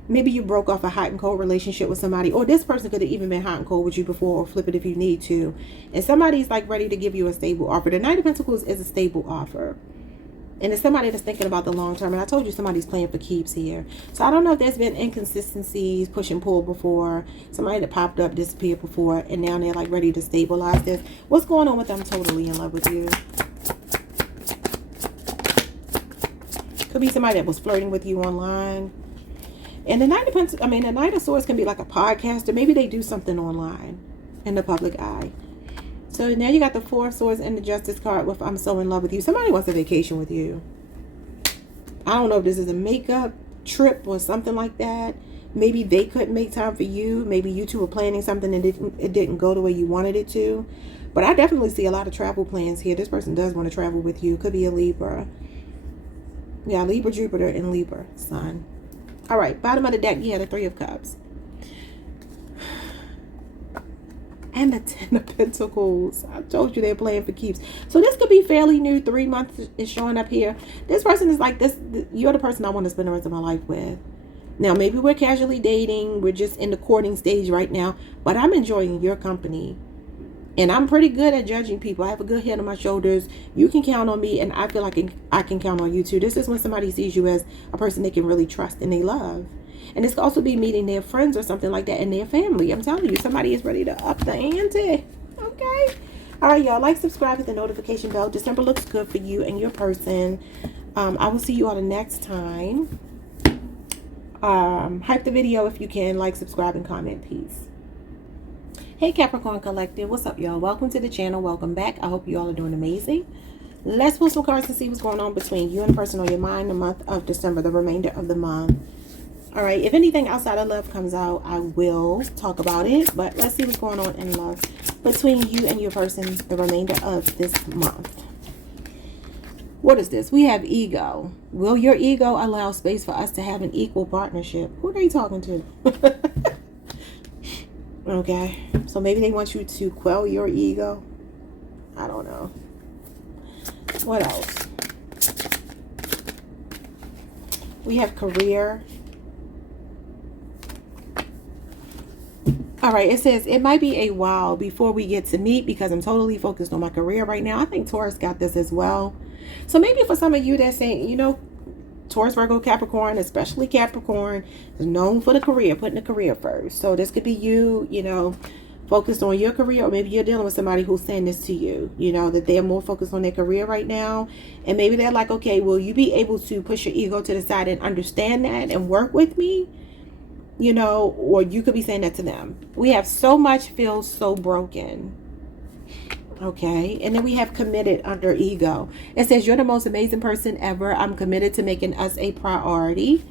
Maybe you broke off a hot and cold relationship with somebody, or this person could have even been hot and cold with you before, or flip it if you need to. And somebody's like ready to give you a stable offer. The Knight of Pentacles is a stable offer. And it's somebody that's thinking about the long term. And I told you somebody's playing for keeps here. So I don't know if there's been inconsistencies, push and pull before. Somebody that popped up, disappeared before. And now they're like ready to stabilize this. What's going on with them totally in love with you? Could be somebody that was flirting with you online. And the Knight of Pentacles, I mean, the Knight of Swords can be like a podcaster. Maybe they do something online in the public eye. So now you got the Four of Swords and the Justice card with I'm so in love with you. Somebody wants a vacation with you. I don't know if this is a makeup trip or something like that. Maybe they couldn't make time for you. Maybe you two were planning something and it didn't go the way you wanted it to. But I definitely see a lot of travel plans here. This person does want to travel with you. Could be a Libra. Yeah, Libra, Jupiter, and Libra, Sun. All right, bottom of the deck, you had the Three of Cups. And the Ten of Pentacles. I told you they're playing for keeps. So this could be fairly new. 3 months is showing up here. This person is like this. You're the person I want to spend the rest of my life with. Now, maybe we're casually dating. We're just in the courting stage right now. But I'm enjoying your company. And I'm pretty good at judging people. I have a good head on my shoulders. You can count on me. And I feel like I can count on you too. This is when somebody sees you as a person they can really trust and they love. And this could also be meeting their friends or something like that and their family. I'm telling you, somebody is ready to up the ante. Okay. All right, y'all. Like, subscribe, hit the notification bell. December looks good for you and your person. I will see you all the next time. Hype the video if you can. Like, subscribe, and comment. Peace. Hey, Capricorn Collective. What's up, y'all? Welcome to the channel. Welcome back. I hope you all are doing amazing. Let's pull some cards and see what's going on between you and the person on your mind the month of December, the remainder of the month. All right, if anything outside of love comes out, I will talk about it. But let's see what's going on in love between you and your person the remainder of this month. What is this? We have ego. Will your ego allow space for us to have an equal partnership? Who are they talking to? Okay, so maybe they want you to quell your ego. I don't know. What else? We have career. All right, it says, it might be a while before we get to meet because I'm totally focused on my career right now. I think Taurus got this as well. So maybe for some of you that's saying, you know, Taurus, Virgo, Capricorn, especially Capricorn, is known for the career, putting the career first. So this could be you, you know, focused on your career, or maybe you're dealing with somebody who's saying this to you, you know, that they're more focused on their career right now. And maybe they're like, okay, will you be able to push your ego to the side and understand that and work with me? You know, or you could be saying that to them. We have so much feels so broken. Okay, and then we have committed under ego. It says, you're the most amazing person ever. I'm committed to making us a priority.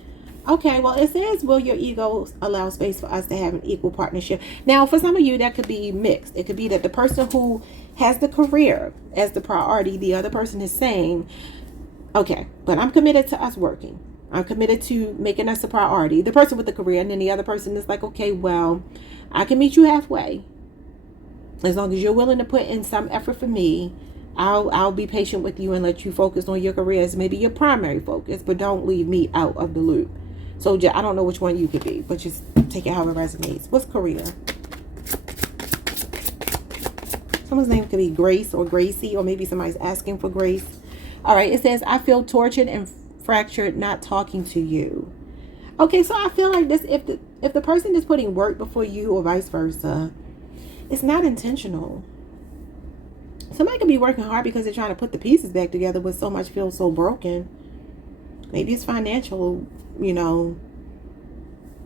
Okay, well, it says, will your ego allow space for us to have an equal partnership? Now, for some of you, that could be mixed. It could be that the person who has the career as the priority, the other person is saying, okay, but I'm committed to us working. I'm committed to making us a priority. The person with the career, and then the other person is like, okay, well, I can meet you halfway. As long as you're willing to put in some effort for me, I'll be patient with you and let you focus on your career as maybe your primary focus, but don't leave me out of the loop. So I don't know which one you could be, but just take it how it resonates. What's career? Someone's name could be Grace or Gracie, or maybe somebody's asking for Grace. All right, it says, I feel tortured and fractured not talking to you. Okay, so I feel like this, if the person is putting work before you or vice versa, it's not intentional. Somebody could be working hard because they're trying to put the pieces back together, but so much feels so broken. Maybe it's financial, you know,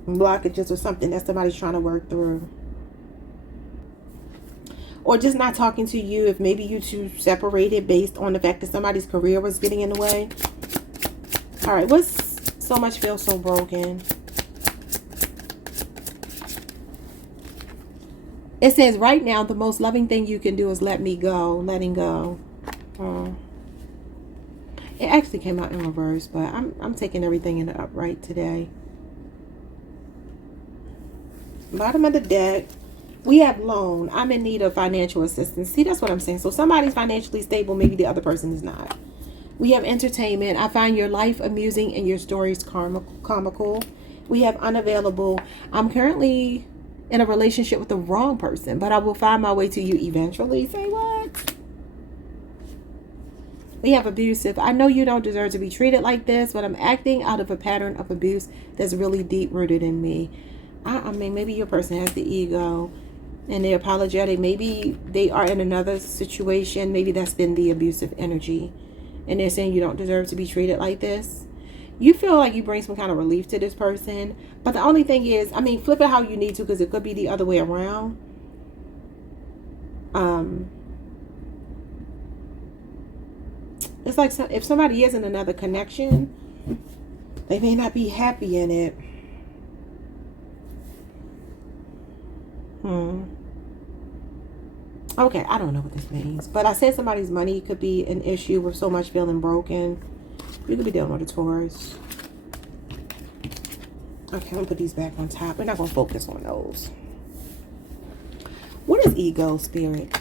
blockages or something that somebody's trying to work through. Or just not talking to you if maybe you two separated based on the fact that somebody's career was getting in the way. All right, what's so much feels so broken? It says, right now, the most loving thing you can do is let me go, letting go. It actually came out in reverse, but I'm taking everything in the upright today. Bottom of the deck, we have loan. I'm in need of financial assistance. See, that's what I'm saying. So somebody's financially stable, maybe the other person is not. We have entertainment. I find your life amusing and your stories comical. We have unavailable. I'm currently in a relationship with the wrong person, but I will find my way to you eventually. Say what? We have abusive. I know you don't deserve to be treated like this, but I'm acting out of a pattern of abuse that's really deep rooted in me. I mean, maybe your person has the ego and they're apologetic. Maybe they are in another situation. Maybe that's been the abusive energy, and they're saying you don't deserve to be treated like this. You feel like you bring some kind of relief to this person. But the only thing is, I mean, flip it how you need to, because it could be the other way around. It's like if somebody is in another connection, they may not be happy in it. Okay, I don't know what this means. But I said somebody's money could be an issue with so much feeling broken. You could be dealing with a Taurus. Okay, I'm going to put these back on top. We're not going to focus on those. What is ego, Spirit?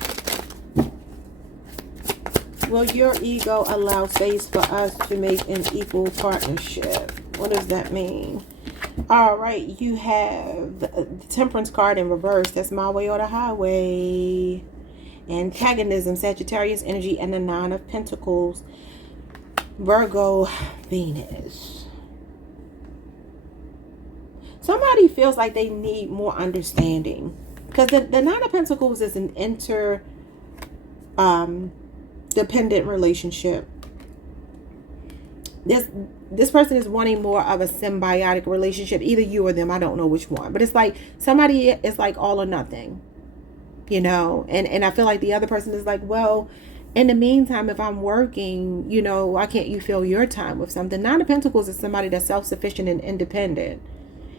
Will your ego allow space for us to make an equal partnership? What does that mean? All right, you have the Temperance card in reverse. That's my way or the highway. Antagonism, Sagittarius energy, and the Nine of Pentacles. Virgo, Venus. Somebody feels like they need more understanding, because the Nine of Pentacles is an dependent relationship. This person is wanting more of a symbiotic relationship, either you or them. I don't know which one, but it's like somebody is like all or nothing, you know. And I feel like the other person is like, well, in the meantime, if I'm working, you know, why can't you fill your time with something? Nine of Pentacles is somebody that's self-sufficient and independent.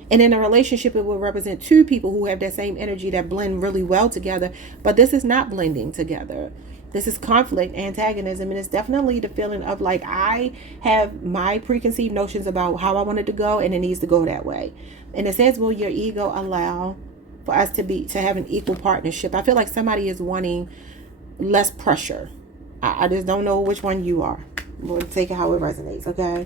And in a relationship, it will represent two people who have that same energy that blend really well together. But this is not blending together. This is conflict, antagonism, and it's definitely the feeling of like, I have my preconceived notions about how I want it to go, and it needs to go that way. And it says, will your ego allow for us to have an equal partnership? I feel like somebody is wanting less pressure. I just don't know which one you are. We'll take it how it resonates, okay?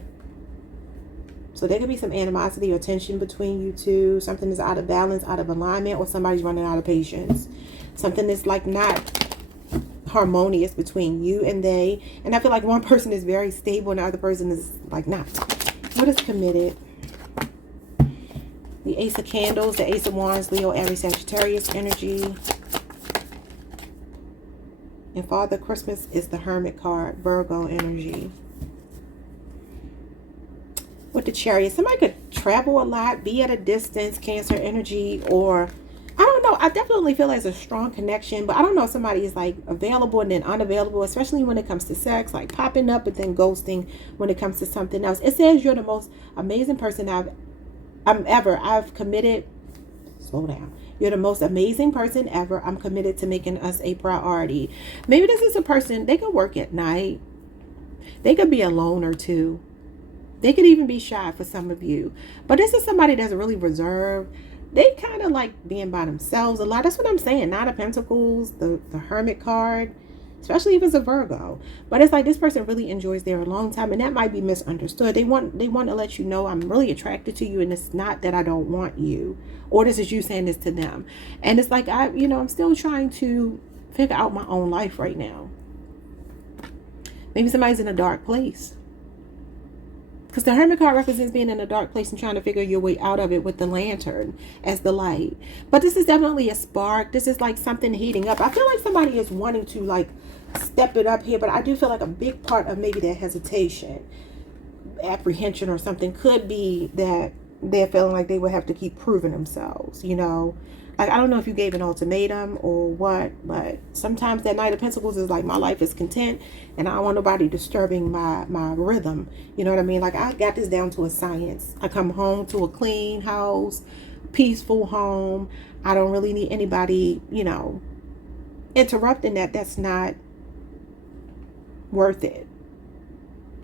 So there could be some animosity or tension between you two. Something is out of balance, out of alignment, or somebody's running out of patience. Something that's like not harmonious between you and they. And I feel like one person is very stable and the other person is like not. What is committed? The Ace of Candles, the Ace of Wands, Leo, Aries, Sagittarius energy. And Father Christmas is the Hermit card, Virgo energy. With the Chariot, somebody could travel a lot, be at a distance, Cancer energy, or I don't know. I definitely feel like it's a strong connection, but I don't know if somebody is like available and then unavailable, especially when it comes to sex, like popping up and then ghosting when it comes to something else. It says you're the most amazing person I've committed. Slow down. You're the most amazing person ever. I'm committed to making us a priority. Maybe this is a person, they could work at night. They could be a loner too. They could even be shy for some of you. But this is somebody that's really reserved. They kind of like being by themselves a lot. That's what I'm saying. Nine of Pentacles, the Hermit card, especially if it's a Virgo. But it's like this person really enjoys their alone time, and that might be misunderstood. They want to let you know I'm really attracted to you, and it's not that I don't want you, or this is you saying this to them. And it's like I'm still trying to figure out my own life right now. Maybe somebody's in a dark place. Because the Hermit card represents being in a dark place and trying to figure your way out of it with the lantern as the light. But this is definitely a spark. This is like something heating up. I feel like somebody is wanting to like step it up here. But I do feel like a big part of maybe their hesitation, apprehension or something could be that they're feeling like they would have to keep proving themselves, Like, I don't know if you gave an ultimatum or what, but sometimes that Knight of Pentacles is like, my life is content and I don't want nobody disturbing my rhythm. You know what I mean? Like, I got this down to a science. I come home to a clean house, peaceful home. I don't really need anybody, interrupting that. That's not worth it.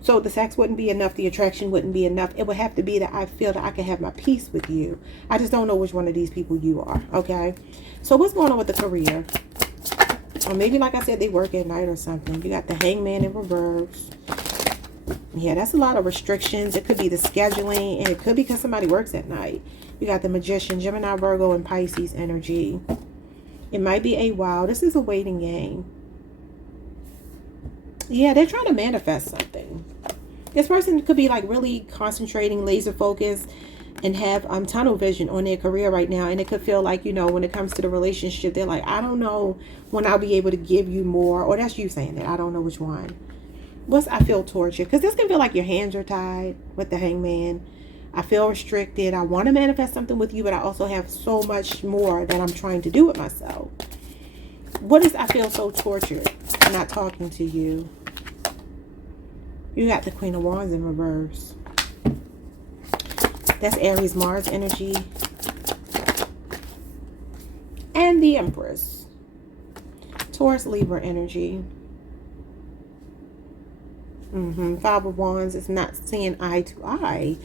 So the sex wouldn't be enough. The attraction wouldn't be enough. It would have to be that I feel that I can have my peace with you. I just don't know which one of these people you are. Okay. So what's going on with the career? Or maybe, like I said, they work at night or something. You got the Hangman in reverse. Yeah, that's a lot of restrictions. It could be the scheduling, and it could be because somebody works at night. You got the Magician, Gemini, Virgo, and Pisces energy. It might be a while. This is a waiting game. Yeah, they're trying to manifest something. This person could be like really concentrating, laser focused, and have tunnel vision on their career right now. And it could feel like, when it comes to the relationship, they're like, I don't know when I'll be able to give you more. Or that's you saying that. I don't know which one. I feel towards you? Because this can feel like your hands are tied with the Hangman. I feel restricted. I want to manifest something with you, but I also have so much more that I'm trying to do with myself. I feel so tortured not talking to you. You got the Queen of Wands in reverse. That's Aries, Mars energy. And the Empress. Taurus, Libra energy. Five of Wands is not seeing eye to eye.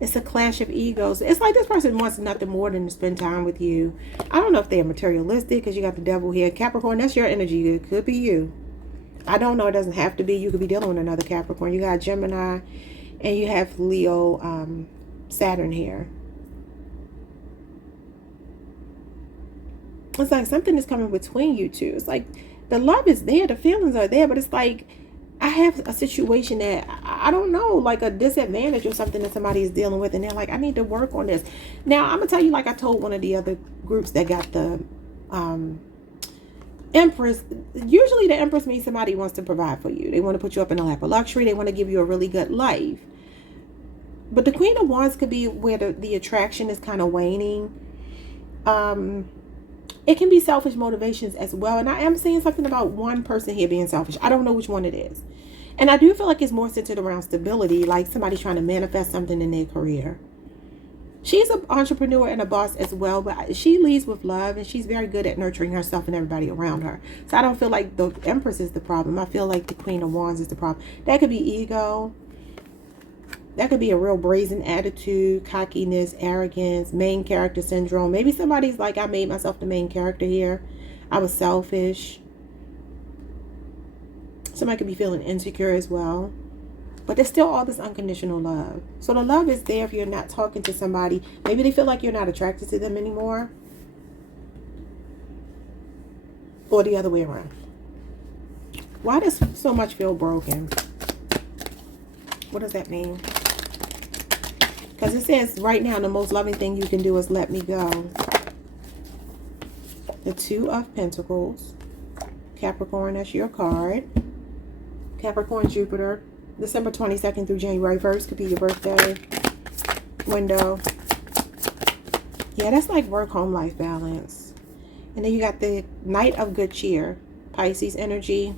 It's a clash of egos. It's like this person wants nothing more than to spend time with you. I don't know if they're materialistic because you got the Devil here. Capricorn, that's your energy. It could be you. I don't know. It doesn't have to be. You could be dealing with another Capricorn. You got Gemini and you have Leo, Saturn here. It's like something is coming between you two. It's like the love is there. The feelings are there. But it's like I have a situation that I don't know, like a disadvantage or something that somebody is dealing with. And they're like, I need to work on this. Now, I'm going to tell you, like I told one of the other groups that got the Empress. Usually the Empress means somebody wants to provide for you. They want to put you up in a lap of luxury. They want to give you a really good life. But the Queen of Wands could be where the attraction is kind of waning. It can be selfish motivations as well. And I am saying something about one person here being selfish. I don't know which one it is. And I do feel like it's more centered around stability, like somebody trying to manifest something in their career. She's an entrepreneur and a boss as well, but she leads with love, and she's very good at nurturing herself and everybody around her. So I don't feel like the Empress is the problem. I feel like the Queen of Wands is the problem. That could be ego. That could be a real brazen attitude, cockiness, arrogance, main character syndrome. Maybe somebody's like, I made myself the main character here. I was selfish. Somebody could be feeling insecure as well. But there's still all this unconditional love. So the love is there if you're not talking to somebody. Maybe they feel like you're not attracted to them anymore. Or the other way around. Why does so much feel broken? What does that mean? Because it says right now the most loving thing you can do is let me go. The Two of Pentacles. Capricorn. That's your card. Capricorn, Jupiter. December 22nd through January 1st could be your birthday window. Yeah, that's like work, home, life balance. And then you got the Knight of Good Cheer. Pisces energy.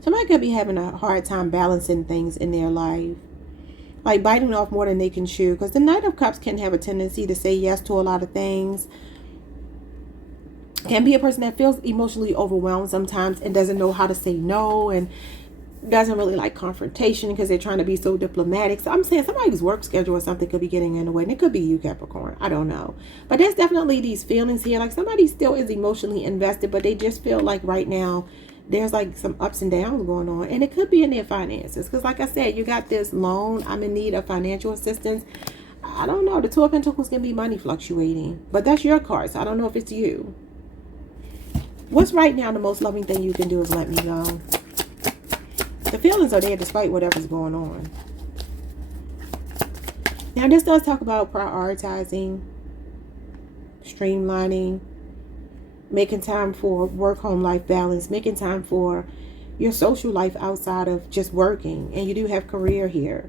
Somebody could be having a hard time balancing things in their life. Like biting off more than they can chew. Because the Knight of Cups can have a tendency to say yes to a lot of things. Can be a person that feels emotionally overwhelmed sometimes and doesn't know how to say no. And doesn't really like confrontation because they're trying to be so diplomatic. So I'm saying somebody's work schedule or something could be getting in the way. And it could be you, Capricorn. I don't know. But there's definitely these feelings here. Like somebody still is emotionally invested. But they just feel like right now there's like some ups and downs going on. And it could be in their finances. Because like I said, you got this loan. I'm in need of financial assistance. I don't know. The Two of Pentacles can be money fluctuating. But that's your card. So I don't know if it's you. What's right now the most loving thing you can do is let me go. The feelings are there despite whatever's going on. Now this does talk about prioritizing, streamlining, making time for work, home, life balance, making time for your social life outside of just working. And you do have career here.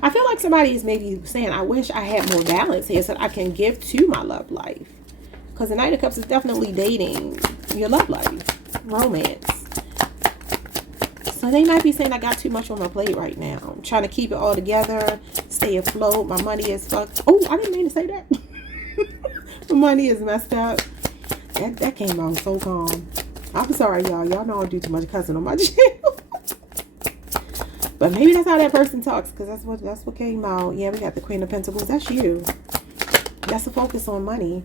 I feel like somebody is maybe saying, I wish I had more balance here so I can give to my love life. Because the Knight of Cups is definitely dating your love life, romance. So they might be saying I got too much on my plate right now. I'm trying to keep it all together, stay afloat. My money is fucked. Oh, I didn't mean to say that. My money is messed up. That came out so calm. I'm sorry, y'all. Y'all know I don't do too much cussing on my channel. But maybe that's how that person talks, because that's what came out. Yeah, we got the Queen of Pentacles. That's you. That's the focus on money.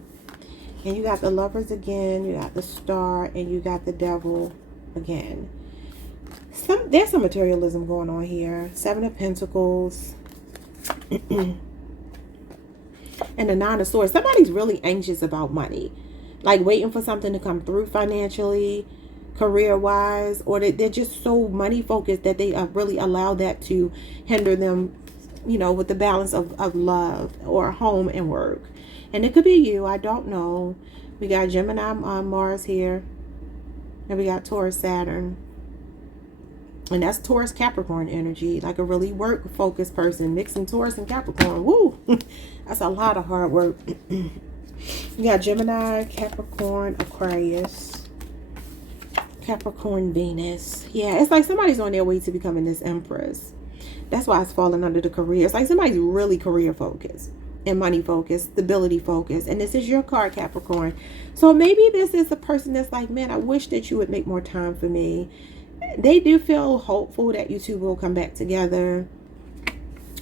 And you got the Lovers again. You got the Star, and you got the Devil again. There's some materialism going on here. Seven of Pentacles. And the Nine of Swords. Somebody's really anxious about money. Like waiting for something to come through financially, career-wise. Or they're just so money-focused that they really allow that to hinder them, you know, with the balance of love or home and work. And it could be you. I don't know. We got Gemini Mars here. And we got Taurus Saturn. And that's Taurus Capricorn energy, like a really work focused person. Mixing Taurus and Capricorn. Woo! That's a lot of hard work. You got Gemini, Capricorn, Aquarius, Capricorn, Venus. Yeah, it's like somebody's on their way to becoming this Empress. That's why it's falling under the career. It's like somebody's really career focused and money focused, stability focused. And this is your card, Capricorn. So maybe this is a person that's like, man, I wish that you would make more time for me. They do feel hopeful that you two will come back together.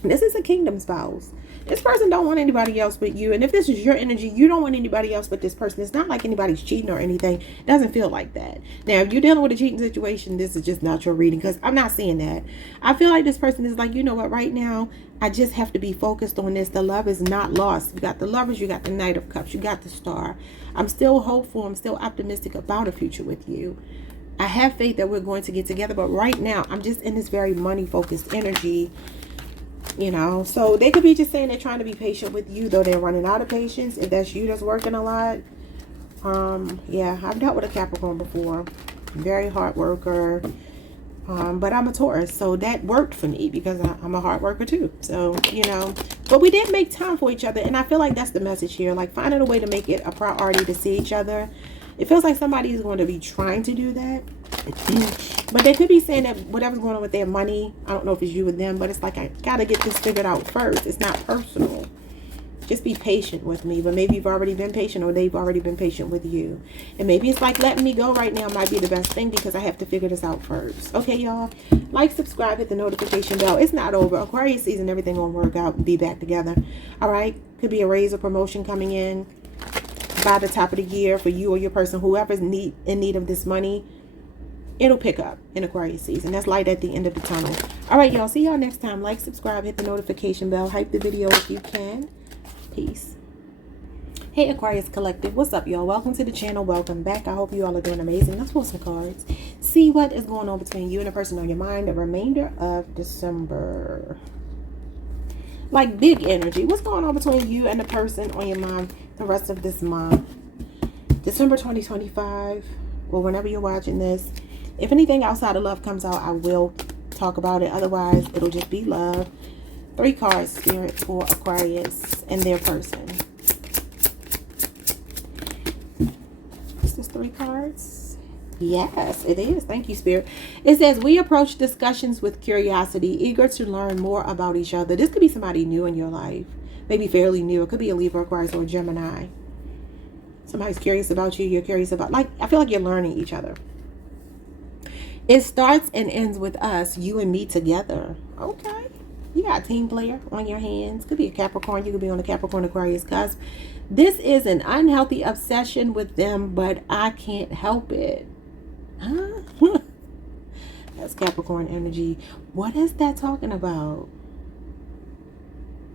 This is a kingdom spouse. This person don't want anybody else but you. And if this is your energy, you don't want anybody else but this person. It's not like anybody's cheating or anything. It doesn't feel like that. Now, if you're dealing with a cheating situation, this is just not your reading, because I'm not seeing that. I feel like this person is like, you know what, right now, I just have to be focused on this. The love is not lost. You got the Lovers, you got the Knight of Cups, you got the Star. I'm still hopeful. I'm still optimistic about a future with you. I have faith that we're going to get together, but right now I'm just in this very money focused energy, you know. So they could be just saying they're trying to be patient with you, though they're running out of patience. If that's you that's working a lot. Yeah, I've dealt with a Capricorn before. Very hard worker. But I'm a Taurus, so that worked for me because I'm a hard worker too. So, you know, but we did make time for each other. And I feel like that's the message here. Like finding a way to make it a priority to see each other. It feels like somebody is going to be trying to do that. But they could be saying that whatever's going on with their money, I don't know if it's you or them, but it's like, I got to get this figured out first. It's not personal. Just be patient with me. But maybe you've already been patient, or they've already been patient with you. And maybe it's like letting me go right now might be the best thing because I have to figure this out first. Okay, y'all? Like, subscribe, hit the notification bell. It's not over. Aquarius season, everything will work out and be back together. All right? Could be a raise or promotion coming in by the top of the year for you or your person, whoever's in need of this money. It'll pick up in Aquarius season. That's light at the end of the tunnel. All right, y'all. See y'all next time. Like, subscribe, hit the notification bell. Hype the video if you can. Peace. Hey, Aquarius Collective. What's up, y'all? Welcome to the channel. Welcome back. I hope you all are doing amazing. Let's pull some cards. See what is going on between you and the person on your mind the remainder of December. Like big energy. What's going on between you and the person on your mind the rest of this month? December 2025, or whenever you're watching this. If anything outside of love comes out, I will talk about it. Otherwise, it'll just be love. 3 cards, Spirit, for Aquarius and their person. Is this 3 cards? Yes, it is. Thank you, Spirit. It says, we approach discussions with curiosity, eager to learn more about each other. This could be somebody new in your life. Maybe fairly new. It could be a Libra, Aquarius, or a Gemini. Somebody's curious about you. You're curious about, like, I feel like you're learning each other. It starts and ends with us, you and me together. Okay. You got a team player on your hands. Could be a Capricorn. You could be on the Capricorn Aquarius cusp. This is an unhealthy obsession with them, but I can't help it. Huh? That's Capricorn energy. What is that talking about?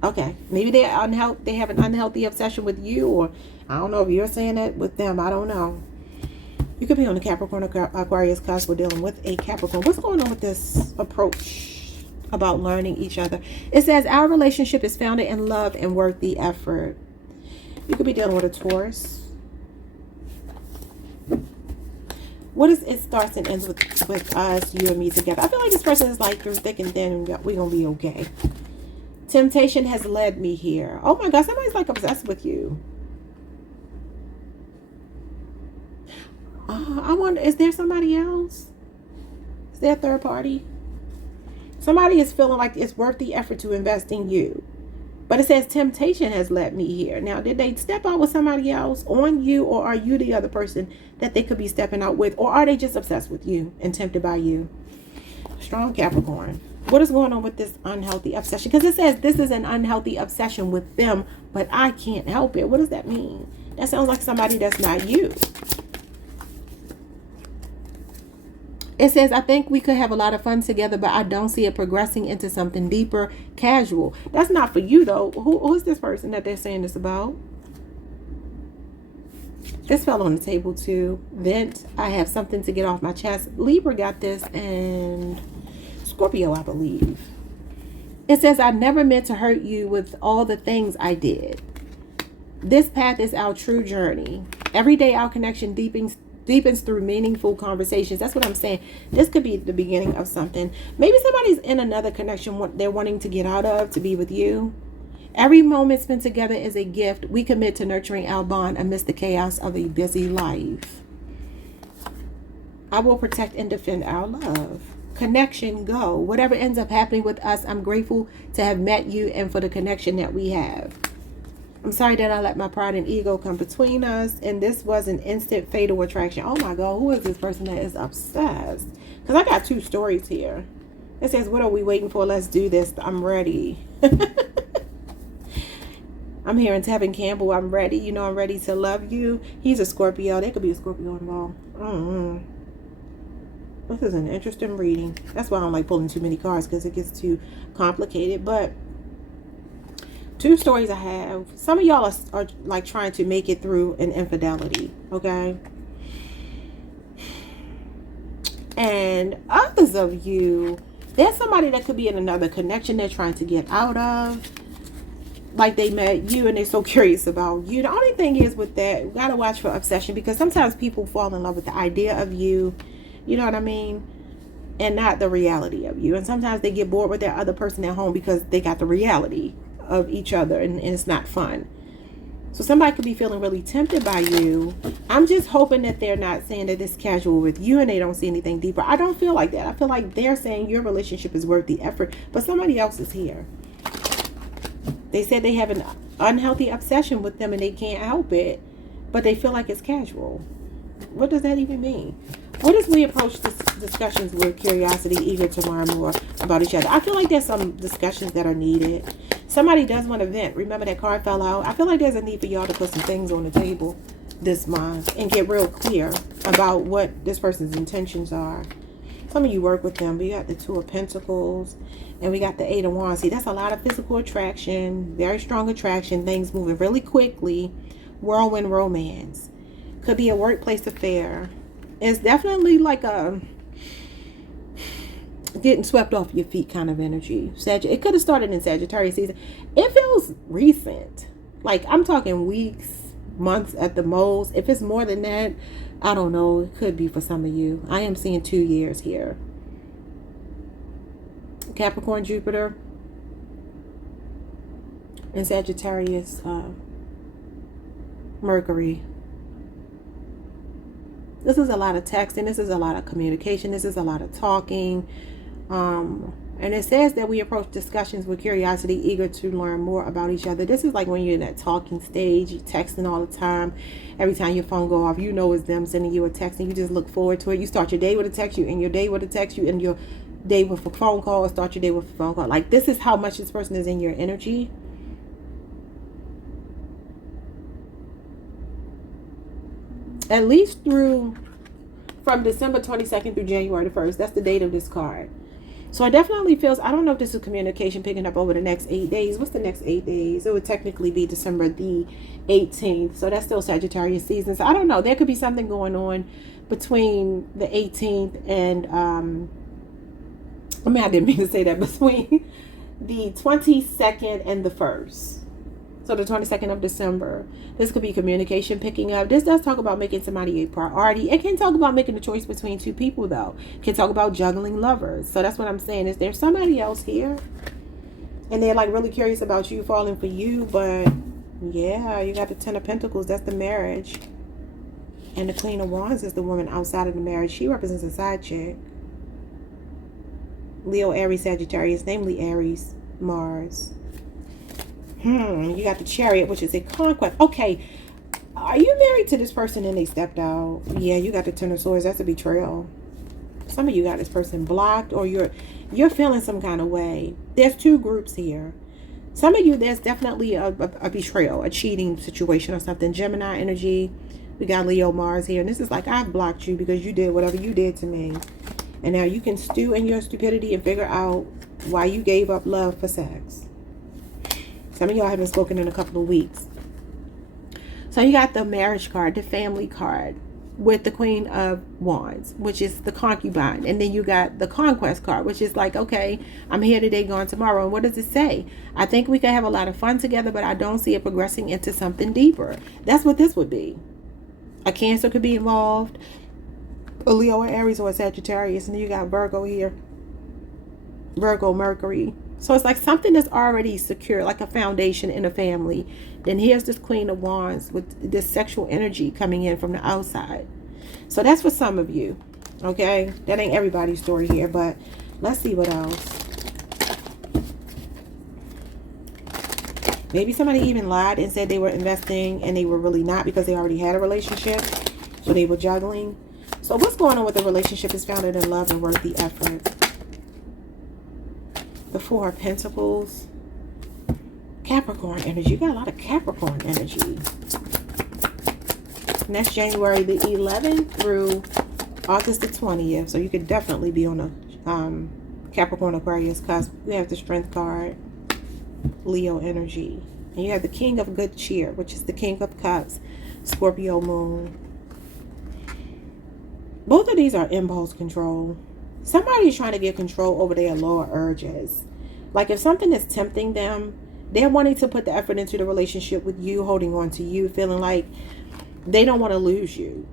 Okay. Maybe they have an unhealthy obsession with you, or I don't know if you're saying that with them. I don't know. You could be on the Capricorn Aquarius cusp. We're dealing with a Capricorn. What's going on with this approach about learning each other? It says our relationship is founded in love and worth the effort. You could be dealing with a Taurus. What is it starts and ends with us, you and me together? I feel like this person is like through thick and thin, and we're going to be okay. Temptation has led me here. Oh my God, somebody's like obsessed with you. I wonder, is there somebody else? Is there a third party? Somebody is feeling like it's worth the effort to invest in you. But it says temptation has led me here. Now, did they step out with somebody else on you, or are you the other person that they could be stepping out with? Or are they just obsessed with you and tempted by you? Strong Capricorn. What is going on with this unhealthy obsession? Because it says this is an unhealthy obsession with them, but I can't help it. What does that mean? That sounds like somebody that's not you. It says, I think we could have a lot of fun together, but I don't see it progressing into something deeper, casual. That's not for you, though. Who's this person that they're saying this about? This fell on the table, too. Vent. I have something to get off my chest. Libra got this, and Scorpio, I believe. It says, I never meant to hurt you with all the things I did. This path is our true journey. Every day, our connection deepens through meaningful conversations. That's what I'm saying. This could be the beginning of something. Maybe somebody's in another connection they're wanting to get out of to be with you. Every moment spent together is a gift. We commit to nurturing our bond amidst the chaos of a busy life. I will protect and defend our love. Connection, go. Whatever ends up happening with us, I'm grateful to have met you and for the connection that we have. I'm sorry that I let my pride and ego come between us, and this was an instant fatal attraction. Oh my God, who is this person that is obsessed? Because I got 2 stories here. It says, what are we waiting for? Let's do this. I'm ready. I'm hearing Tevin Campbell. I'm ready. You know, I'm ready to love you. He's a Scorpio. There could be a Scorpio involved. This is an interesting reading. That's why I don't like pulling too many cards, because it gets too complicated. But 2 stories I have. Some of y'all are like trying to make it through an infidelity, okay? And others of you, there's somebody that could be in another connection they're trying to get out of. Like they met you and they're so curious about you. The only thing is with that, we gotta watch for obsession, because sometimes people fall in love with the idea of you, you know what I mean? And not the reality of you. And sometimes they get bored with their other person at home because they got the reality of each other, and it's not fun. So somebody could be feeling really tempted by you. I'm just hoping that they're not saying that it's casual with you and they don't see anything deeper. I don't feel like that. I feel like they're saying your relationship is worth the effort, but somebody else is here. They said they have an unhealthy obsession with them and they can't help it, but they feel like it's casual. What does that even mean? What if we approach this discussions with curiosity, eager to learn more about each other? I feel like there's some discussions that are needed. Somebody does want to vent. Remember that card fell out? I feel like there's a need for y'all to put some things on the table this month and get real clear about what this person's intentions are. Some of you work with them, but you got the 2 of Pentacles and we got the 8 of Wands. See, that's a lot of physical attraction, very strong attraction, things moving really quickly, whirlwind romance. Could be a workplace affair. It's definitely like getting swept off your feet kind of energy. It could have started in Sagittarius season. It feels recent. Like, I'm talking weeks, months at the most. If it's more than that, I don't know. It could be for some of you. I am seeing 2 years here. Capricorn, Jupiter, and Sagittarius, Mercury. This is a lot of texting. This is a lot of communication. This is a lot of talking. And it says that we approach discussions with curiosity, eager to learn more about each other. This is like when you're in that talking stage, you're texting all the time. Every time your phone go off, you know it's them sending you a text, and you just look forward to it. You start your day with a text, you end your day with a text, you end your day with a phone call, or start your day with a phone call. Like, this is how much this person is in your energy. At least from December 22nd through January the 1st. That's the date of this card. So it definitely feels, I don't know if this is communication picking up over the next 8 days. What's the next 8 days? It would technically be December the 18th. So that's still Sagittarius season. So I don't know. There could be something going on between the 18th and, I didn't mean to say that, between the 22nd and the 1st. So the 22nd of December, this could be communication picking up. This does talk about making somebody a priority. It can talk about making a choice between two people, though. It can talk about juggling lovers. So that's what I'm saying. Is there somebody else here? And they're like really curious about you, falling for you. But yeah, you got the 10 of Pentacles. That's the marriage. And the Queen of Wands is the woman outside of the marriage. She represents a side chick. Leo, Aries, Sagittarius, namely Aries, Mars. You got the Chariot, which is a conquest. Okay, are you married to this person and they stepped out? Yeah, you got the Ten of Swords. That's a betrayal. Some of you got this person blocked, or you're feeling some kind of way. There's 2 groups here. Some of you, there's definitely a betrayal, a cheating situation or something. Gemini energy. We got Leo, Mars here. And this is like, I've blocked you because you did whatever you did to me. And now you can stew in your stupidity and figure out why you gave up love for sex. Some of y'all haven't spoken in a couple of weeks. So you got the marriage card, the family card, with the Queen of Wands, which is the concubine. And then you got the conquest card, which is like, okay, I'm here today, gone tomorrow. And what does it say? I think we could have a lot of fun together, but I don't see it progressing into something deeper. That's what this would be. A Cancer could be involved, a Leo, or Aries, or a Sagittarius. And then you got Virgo here. Virgo, Mercury. So it's like something that's already secure, like a foundation in a family. Then here's this Queen of Wands with this sexual energy coming in from the outside. So that's for some of you. Okay, that ain't everybody's story here, but let's see what else. Maybe somebody even lied and said they were investing and they were really not, because they already had a relationship. So they were juggling. So what's going on with the relationship is founded in love and worthy effort. The 4 of Pentacles. Capricorn energy. You got a lot of Capricorn energy. And that's January the 11th through August the 20th. So you could definitely be on a Capricorn, Aquarius cusp. We have the Strength card. Leo energy. And you have the King of Good Cheer, which is the King of Cups. Scorpio moon. Both of these are impulse control. Somebody's trying to get control over their lower urges. Like if something is tempting them, they're wanting to put the effort into the relationship with you, holding on to you, feeling like they don't want to lose you.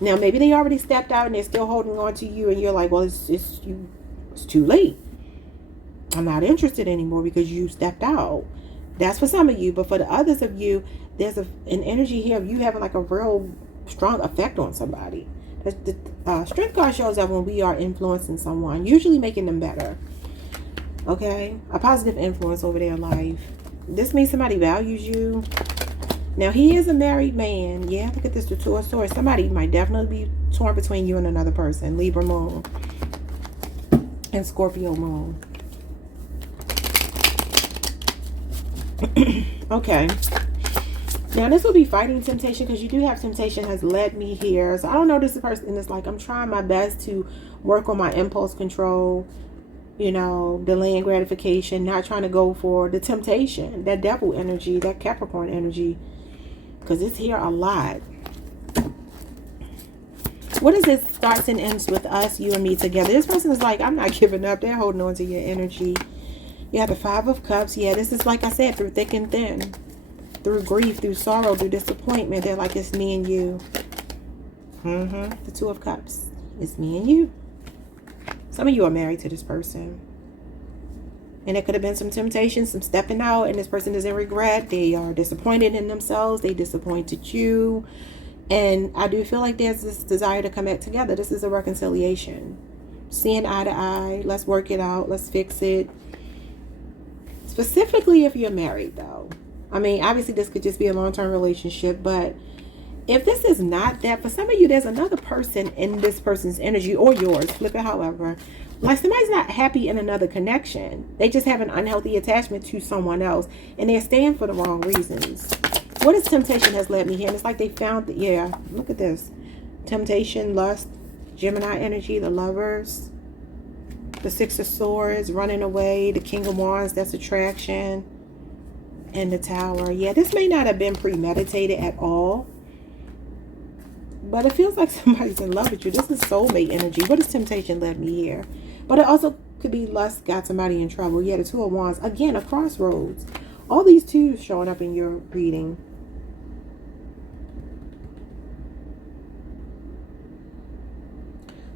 Now, maybe they already stepped out and they're still holding on to you, and you're like, well, it's too late. I'm not interested anymore because you stepped out. That's for some of you. But for the others of you, there's an energy here of you having like a real strong effect on somebody. The Strength card shows that when we are influencing someone, usually making them better. Okay? A positive influence over their life. This means somebody values you. Now, he is a married man. Yeah, look at this, the 2 of Swords. Somebody might definitely be torn between you and another person. Libra moon and Scorpio moon. Okay. Now, this will be fighting temptation, because you do have temptation has led me here. So I don't know, this person is like, I'm trying my best to work on my impulse control, you know, delaying gratification, not trying to go for the temptation, that devil energy, that Capricorn energy, because it's here a lot. What is this starts and ends with us, you and me together? This person is like, I'm not giving up. They're holding on to your energy. You have the Five of Cups. Yeah, this is, like I said, through thick and thin. Through grief, through sorrow, through disappointment. They're like, it's me and you. The Two of Cups. It's me and you. Some of you are married to this person. And it could have been some temptation, some stepping out, and this person is in regret. They are disappointed in themselves. They disappointed you. And I do feel like there's this desire to come back together. This is a reconciliation. Seeing eye to eye. Let's work it out. Let's fix it. Specifically if you're married, though. I mean, obviously this could just be a long-term relationship. But if this is not that, for some of you, there's another person in this person's energy, or yours. Flip it however. Like somebody's not happy in another connection. They just have an unhealthy attachment to someone else. And they're staying for the wrong reasons. What is temptation has led me here? And it's like they found that, yeah, look at this. Temptation, lust, Gemini energy, the Lovers, the Six of Swords, running away, the King of Wands, that's attraction, and the Tower. Yeah, this may not have been premeditated at all. But it feels like somebody's in love with you. This is soulmate energy. What is temptation led me here? But it also could be lust got somebody in trouble. Yeah, the Two of Wands. Again, a crossroads. All these twos showing up in your reading.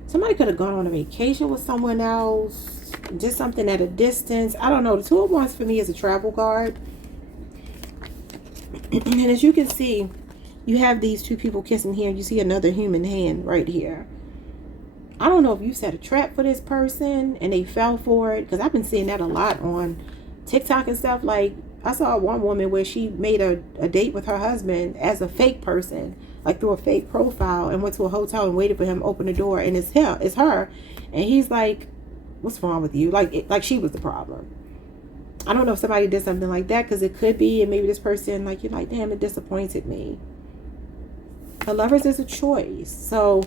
Somebody could have gone on a vacation with someone else. Did something at a distance. I don't know. The Two of Wands for me is a travel card. And as you can see, you have these two people kissing here. You see another human hand right here. I don't know if you set a trap for this person and they fell for it. Because I've been seeing that a lot on TikTok and stuff. Like, I saw one woman where she made a date with her husband as a fake person. Like through a fake profile, and went to a hotel and waited for him to open the door. And it's him, it's her. And he's like, what's wrong with you? Like she was the problem. I don't know if somebody did something like that, because it could be. And maybe this person, like, you're like, damn, it disappointed me. The Lovers is a choice. So,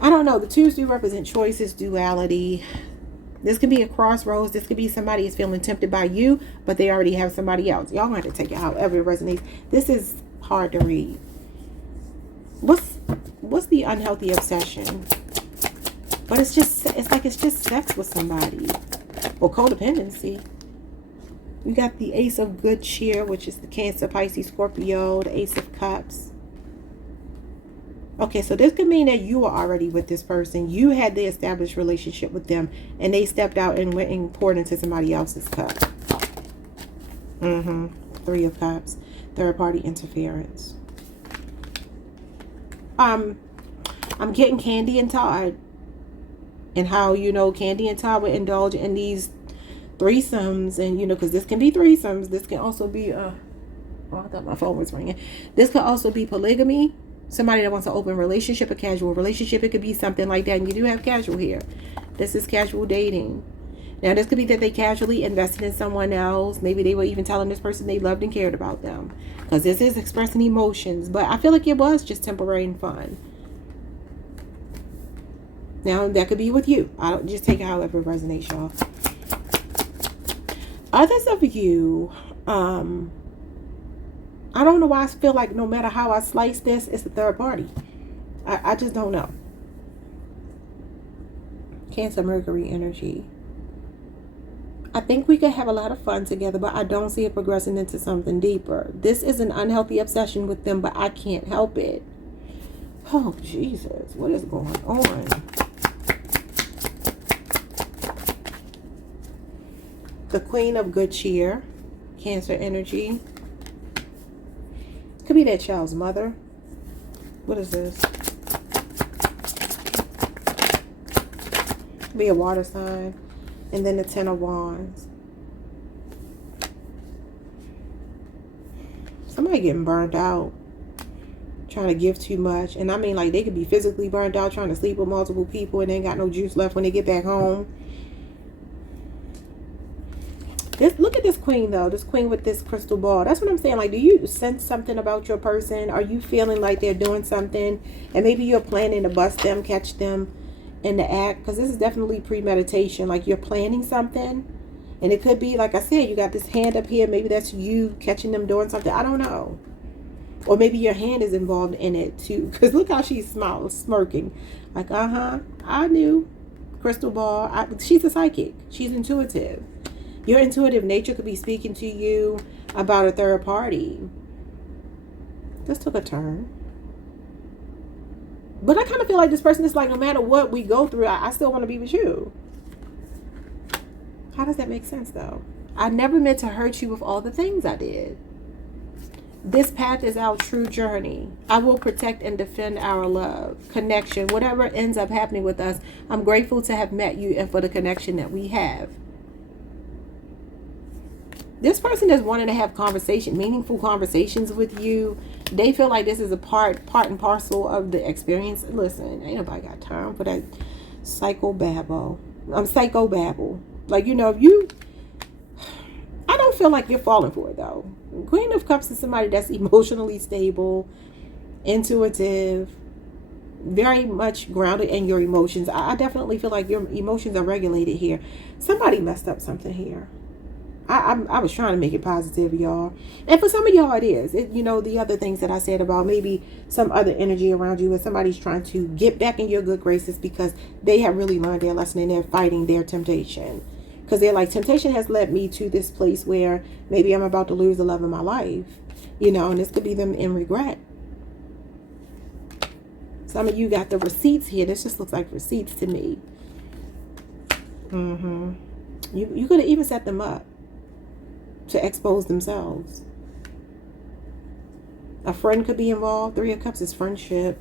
I don't know. The twos do represent choices, duality. This could be a crossroads. This could be somebody is feeling tempted by you, but they already have somebody else. Y'all going to take it however it resonates. This is hard to read. What's the unhealthy obsession? But it's like it's just sex with somebody. Or codependency. You got the Ace of Good Cheer, which is the Cancer, Pisces, Scorpio, the Ace of Cups. Okay, so this could mean that you were already with this person. You had the established relationship with them, and they stepped out and went and poured into somebody else's cup. Three of Cups. Third party interference. I'm getting Candy and Todd. And how, you know, Candy and Todd would indulge in these threesomes. And, you know, because this can be threesomes. This can also be, oh, I thought my phone was ringing. This could also be polygamy. Somebody that wants an open relationship, a casual relationship. It could be something like that. And you do have casual here. This is casual dating. Now, this could be that they casually invested in someone else. Maybe they were even telling this person they loved and cared about them. Because this is expressing emotions. But I feel like it was just temporary and fun. Now, that could be with you. I don't just take it however it resonates, y'all. Others of you, I don't know why I feel like no matter how I slice this, it's the third party. I just don't know. Cancer, Mercury energy. I think we could have a lot of fun together, but I don't see it progressing into something deeper. This is an unhealthy obsession with them, but I can't help it. Oh, Jesus. What is going on? The Queen of Good Cheer. Cancer energy. Could be that child's mother. What is this? Could be a water sign. And then the Ten of Wands. Somebody getting burned out. Trying to give too much. And I mean, like, they could be physically burned out, trying to sleep with multiple people, and they ain't got no juice left when they get back home. Look at this queen, though. This queen with this crystal ball. That's what I'm saying. Like, do you sense something about your person? Are you feeling like they're doing something? And maybe you're planning to bust them, catch them in the act. Because this is definitely premeditation. Like, you're planning something. And it could be, like I said, you got this hand up here. Maybe that's you catching them doing something. I don't know. Or maybe your hand is involved in it too. Because look how she's smirking. Like, I knew. Crystal ball. She's a psychic. She's intuitive. Your intuitive nature could be speaking to you about a third party. This took a turn. But I kind of feel like this person is like, no matter what we go through, I still want to be with you. How does that make sense, though? I never meant to hurt you with all the things I did. This path is our true journey. I will protect and defend our love, connection, whatever ends up happening with us. I'm grateful to have met you and for the connection that we have. This person is wanting to have meaningful conversations with you. They feel like this is a part and parcel of the experience. Listen, ain't nobody got time for that psychobabble. Like, you know, if you... I don't feel like you're falling for it, though. Queen of Cups is somebody that's emotionally stable, intuitive, very much grounded in your emotions. I definitely feel like your emotions are regulated here. Somebody messed up something here. I was trying to make it positive, y'all. And for some of y'all, it is. You know, the other things that I said about maybe some other energy around you, and somebody's trying to get back in your good graces because they have really learned their lesson and they're fighting their temptation. Because they're like, temptation has led me to this place where maybe I'm about to lose the love of my life. You know, and this could be them in regret. Some of you got the receipts here. This just looks like receipts to me. You could have even set them up to expose themselves. A friend could be involved. Three of Cups is friendship.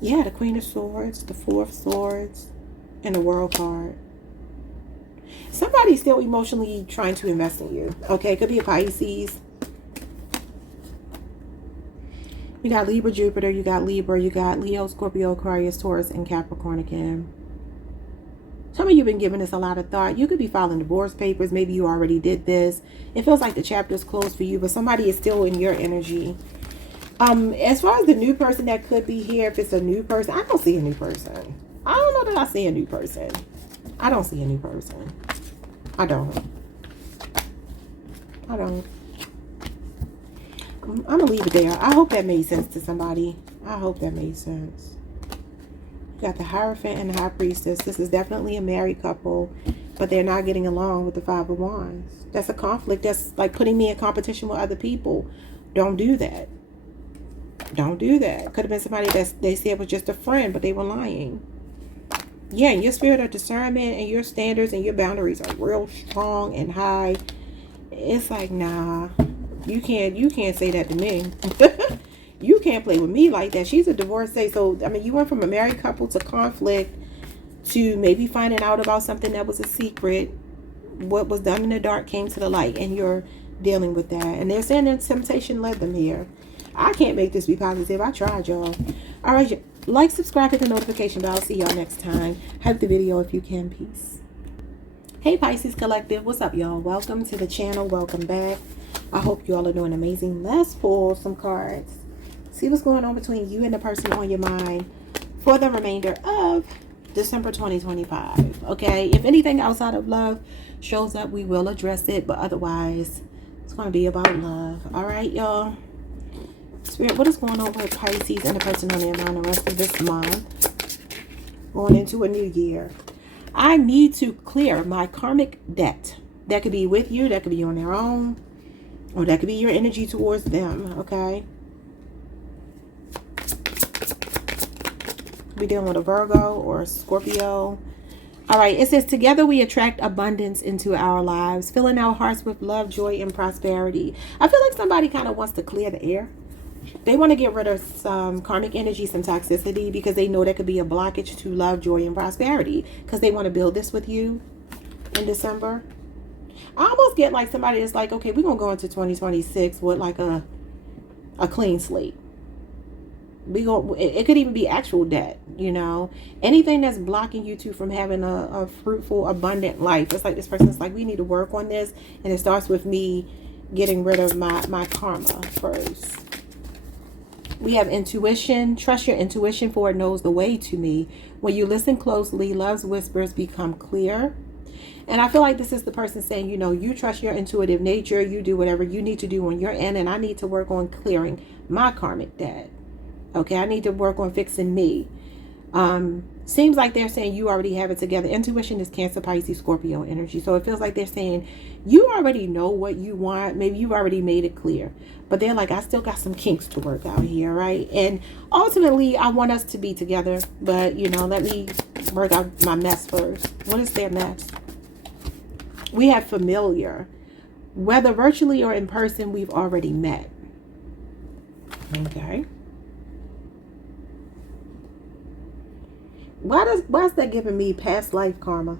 Yeah, the Queen of Swords, the Four of Swords, and the World card. Somebody's still emotionally trying to invest in you. Okay, it could be a Pisces. You got Libra, Jupiter, you got Libra, you got Leo, Scorpio, Aquarius, Taurus, and Capricorn again. Some of you have been giving this a lot of thought. You could be filing divorce papers. Maybe you already did this. It feels like the chapter is closed for you, but somebody is still in your energy. As far as the new person that could be here, if it's a new person, I don't see a new person. I don't know that I see a new person. I don't see a new person. I don't. I'm going to leave it there. I hope that made sense to somebody. I hope that made sense. You got the Hierophant and the High Priestess. This is definitely a married couple, but they're not getting along with the Five of Wands. That's a conflict. That's like putting me in competition with other people. Don't do that. Don't do that. Could have been somebody that they said was just a friend, but they were lying. Yeah, and your spirit of discernment and your standards and your boundaries are real strong and high. It's like, nah, you can't say that to me. You can't play with me like that. She's a divorcee. So, I mean, you went from a married couple to conflict to maybe finding out about something that was a secret. What was done in the dark came to the light, and you're dealing with that. And they're saying that temptation led them here. I can't make this be positive. I tried, y'all. All right, like, subscribe, hit the notification bell. I'll see y'all next time. Hype the video if you can. Peace. Hey, Pisces Collective. What's up, y'all? Welcome to the channel. Welcome back. I hope you all are doing amazing. Let's pull some cards. See what's going on between you and the person on your mind for the remainder of December 2025. Okay, if anything outside of love shows up, we will address it, but otherwise it's going to be about love. All right, y'all. Spirit, what is going on with Pisces and the person on their mind the rest of this month going into a new year? I need to clear my karmic debt. That could be with you, that could be on their own, or that could be your energy towards them. Okay, be dealing with a Virgo or a Scorpio. All right, it says, together we attract abundance into our lives, filling our hearts with love, joy, and prosperity. I feel like somebody kind of wants to clear the air. They want to get rid of some karmic energy, some toxicity, because they know that could be a blockage to love, joy, and prosperity, because they want to build this with you in December. I almost get like somebody that's like, okay, we're going to go into 2026 with like a clean slate. It could even be actual debt, you know, anything that's blocking you two from having a fruitful, abundant life. It's like this person's like, we need to work on this, and it starts with me getting rid of my karma first. We have intuition. Trust your intuition, for it knows the way to me. When you listen closely, love's whispers become clear. And I feel like this is the person saying, you know, you trust your intuitive nature. You do whatever you need to do on your end, and I need to work on clearing my karmic debt. Okay, I need to work on fixing me. Seems like they're saying you already have it together. Intuition is Cancer, Pisces, Scorpio energy. So it feels like they're saying you already know what you want. Maybe you've already made it clear. But they're like, I still got some kinks to work out here, right? And ultimately, I want us to be together. But, you know, let me work out my mess first. What is their mess? We have familiar. Whether virtually or in person, we've already met. Okay. Why is that giving me past life karma?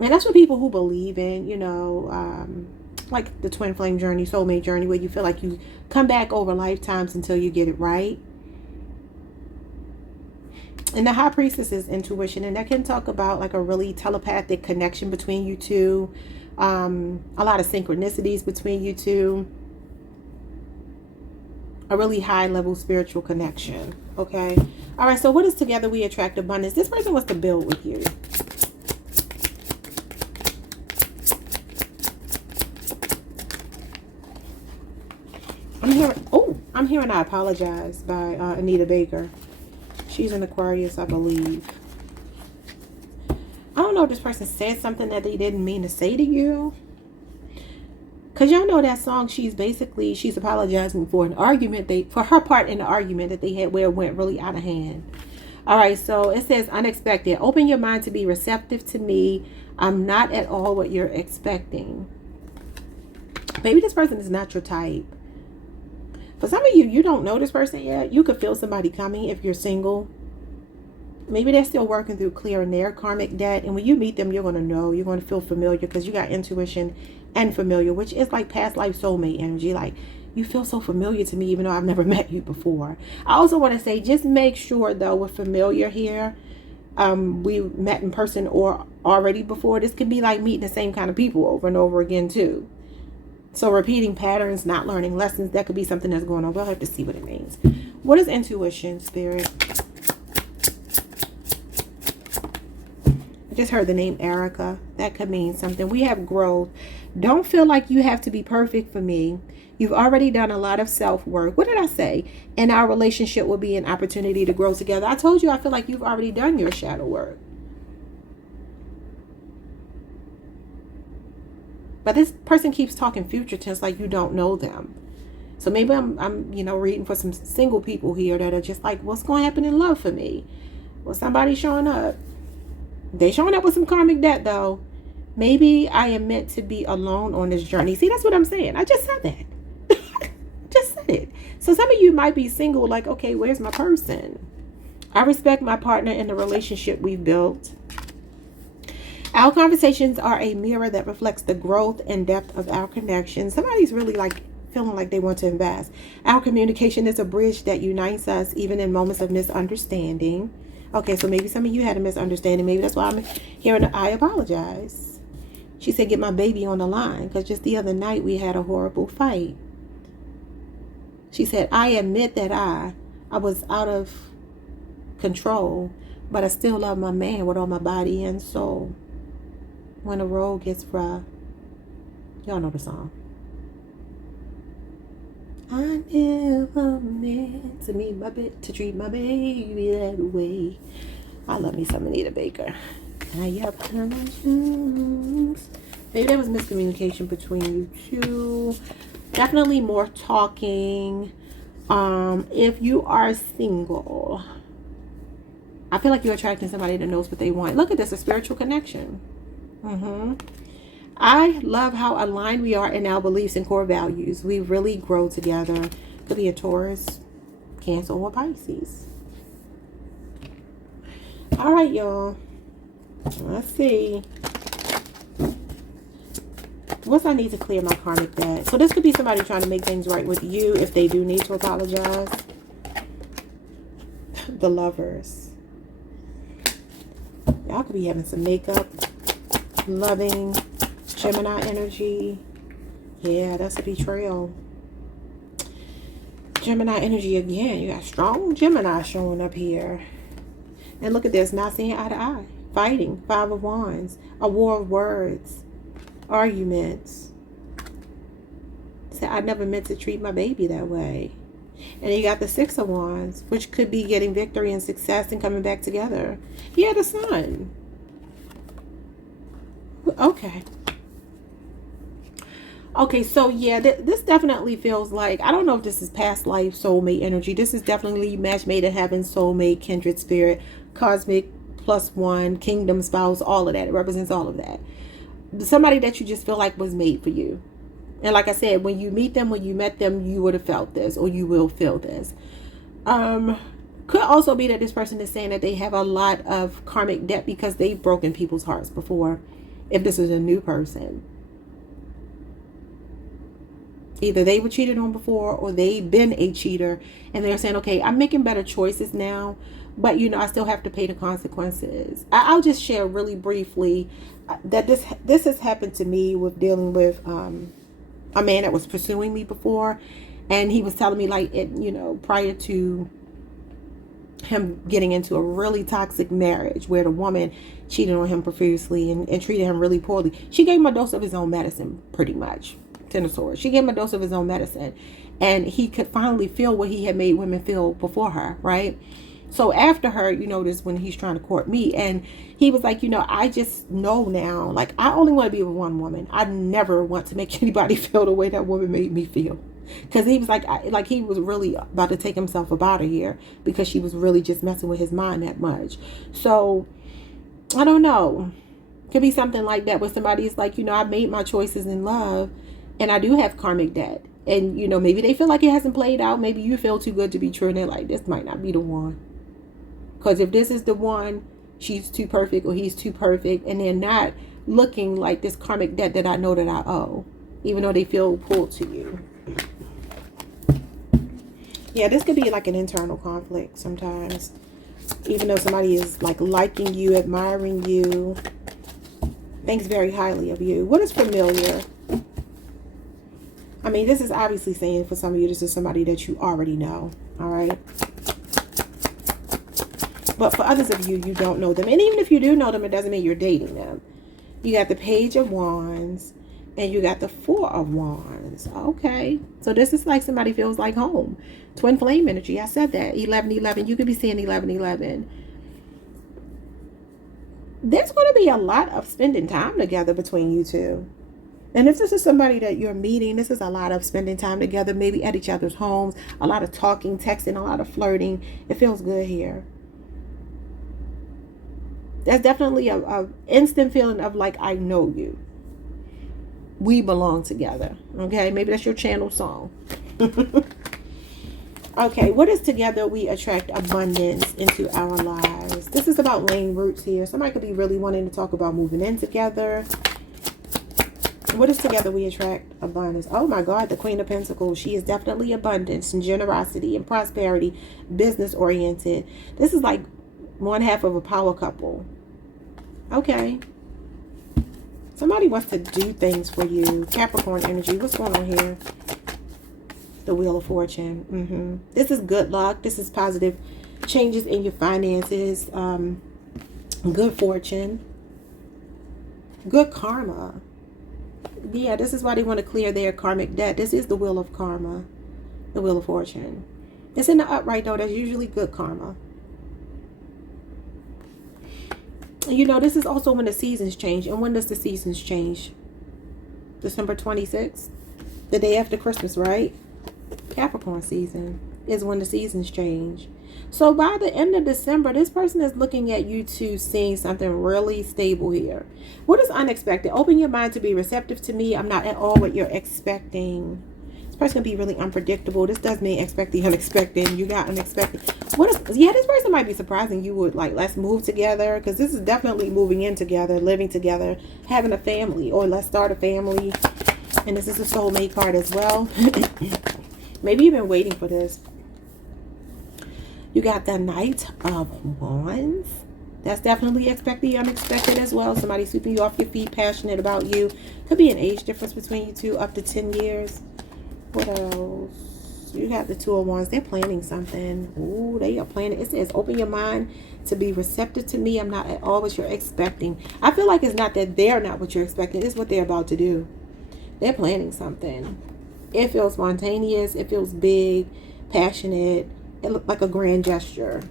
And that's what people who believe in, you know, like the twin flame journey, soulmate journey, where you feel like you come back over lifetimes until you get it right. And the high priestess is intuition, and that can talk about like a really telepathic connection between you two, a lot of synchronicities between you two. A really high level spiritual connection. Okay. All right. So what is together we attract abundance? This person wants to build with you. I'm hearing I apologize by Anita Baker. She's an Aquarius, I believe. I don't know if this person said something that they didn't mean to say to you. Because y'all know that song, she's apologizing for an argument, for her part in the argument that they had where it went really out of hand. All right, so it says unexpected. Open your mind to be receptive to me. I'm not at all what you're expecting. Maybe this person is not your type. For some of you, you don't know this person yet. You could feel somebody coming if you're single. Maybe they're still working through clearing their karmic debt. And when you meet them, you're going to know. You're going to feel familiar because you got intuition and familiar, which is like past life soulmate energy. Like, you feel so familiar to me, even though I've never met you before. I also want to say, just make sure, though, with familiar here, we met in person or already before. This could be like meeting the same kind of people over and over again, too. So repeating patterns, not learning lessons, that could be something that's going on. We'll have to see what it means. What is intuition, Spirit? I just heard the name Erica. That could mean something. We have growth. Don't feel like you have to be perfect for me. You've already done a lot of self-work. What did I say? And our relationship will be an opportunity to grow together. I told you I feel like you've already done your shadow work. But this person keeps talking future tense like you don't know them. So maybe I'm reading for some single people here that are just like, what's going to happen in love for me? Well, somebody's showing up. They showing up with some karmic debt, though. Maybe I am meant to be alone on this journey. See, that's what I'm saying. I just said that. Just said it. So some of you might be single, like, okay, where's my person? I respect my partner in the relationship we've built. Our conversations are a mirror that reflects the growth and depth of our connection. Somebody's really like feeling like they want to invest. Our communication is a bridge that unites us even in moments of misunderstanding. Okay, so maybe some of you had a misunderstanding. Maybe that's why I'm hearing I apologize. She said, get my baby on the line, because just the other night we had a horrible fight. She said, I admit that I was out of control, but I still love my man with all my body and soul. When the road gets rough. Y'all know the song. I never meant to treat my baby that way. I love me some Anita Baker. Maybe there was miscommunication between you two. Definitely more talking. If you are single, I feel like you're attracting somebody that knows what they want. Look at this, a spiritual connection. I love how aligned we are in our beliefs and core values. We really grow together. Could be a Taurus, Cancer, or Pisces. All right, y'all. Let's see. What's I need to clear my karmic debt? So this could be somebody trying to make things right with you if they do need to apologize. The Lovers. Y'all could be having some makeup. Loving. Gemini energy. Yeah, that's a betrayal. Gemini energy again. You got strong Gemini showing up here. And look at this. Not seeing eye to eye. Fighting. 5 of Wands. A war of words. arguments. Say, I never meant to treat my baby that way. And you got the Six of Wands, which could be getting victory and success and coming back together. You had the Sun. Okay. Okay, so yeah, this definitely feels like, I don't know if this is past life soulmate energy. This is definitely match made in heaven, soulmate, kindred spirit, cosmic, +1, kingdom, spouse, all of that. It represents all of that. Somebody that you just feel like was made for you. And like I said, when you meet them, when you met them, you would have felt this, or you will feel this. Could also be that this person is saying that they have a lot of karmic debt because they've broken people's hearts before. If this is a new person, either they were cheated on before, or they've been a cheater, and they're saying, okay, I'm making better choices now, but you know, I still have to pay the consequences. I'll just share really briefly that this has happened to me with dealing with a man that was pursuing me before, and he was telling me, like, it, you know, prior to him getting into a really toxic marriage where the woman cheated on him profusely and treated him really poorly. She gave him a dose of his own medicine, pretty much. Ten of Swords. She gave him a dose of his own medicine, and he could finally feel what he had made women feel before her, right? So after her, you know, this when he's trying to court me, and he was like, you know, I just know now, like, I only want to be with one woman. I never want to make anybody feel the way that woman made me feel. Because he was like he was really about to take himself up out of here because she was really just messing with his mind that much. So I don't know. Could be something like that where somebody's like, you know, I made my choices in love, and I do have karmic debt. And, you know, maybe they feel like it hasn't played out. Maybe you feel too good to be true, and they're like, this might not be the one. Because if this is the one, she's too perfect or he's too perfect, and they're not looking like this karmic debt that I know that I owe, even though they feel pulled to you. Yeah, this could be like an internal conflict sometimes. Even though somebody is like liking you, admiring you, thinks very highly of you. What is familiar? I mean, this is obviously saying for some of you, this is somebody that you already know. All right. But for others of you, you don't know them. And even if you do know them, it doesn't mean you're dating them. You got the Page of Wands, and you got the Four of Wands. Okay. So this is like somebody feels like home. Twin flame energy. I said that. 11-11. You could be seeing 11-11. There's going to be a lot of spending time together between you two. And if this is somebody that you're meeting, this is a lot of spending time together, maybe at each other's homes, a lot of talking, texting, a lot of flirting. It feels good here. That's definitely a instant feeling of like, I know you. We belong together. Okay, maybe that's your channel song. Okay, what is together we attract abundance into our lives? This is about laying roots here. Somebody could be really wanting to talk about moving in together. What is together we attract abundance? Oh my God, the Queen of Pentacles. She is definitely abundance and generosity and prosperity, business oriented. This is like one half of a power couple. Okay. Somebody wants to do things for you. Capricorn energy. What's going on here? The Wheel of Fortune. This is good luck. This is positive changes in your finances. Good fortune. Good karma. Yeah, this is why they want to clear their karmic debt. This is the Wheel of Karma. The Wheel of Fortune. It's in the upright though. That's usually good karma. You know, this is also when the seasons change. And when does the seasons change? December 26th. The day after Christmas, right? Capricorn season is when the seasons change. So by the end of December, this person is looking at you two seeing something really stable here. What is unexpected? Open your mind to be receptive to me. I'm not at all what you're expecting. This person can be really unpredictable. This does mean expect the unexpected. You got unexpected. Yeah, this person might be surprising you with like, let's move together. Because this is definitely moving in together, living together, having a family, or let's start a family. And this is a soulmate card as well. Maybe you've been waiting for this. You got the Knight of Wands. That's definitely expect the unexpected as well. Somebody sweeping you off your feet, passionate about you. Could be an age difference between you two, up to 10 years. What else? You got the 2 of Wands. They're planning something. Ooh, they are planning. It says, open your mind to be receptive to me. I'm not at all what you're expecting. I feel like it's not that they're not what you're expecting. It's what they're about to do. They're planning something. It feels spontaneous. It feels big, passionate. It looks like a grand gesture.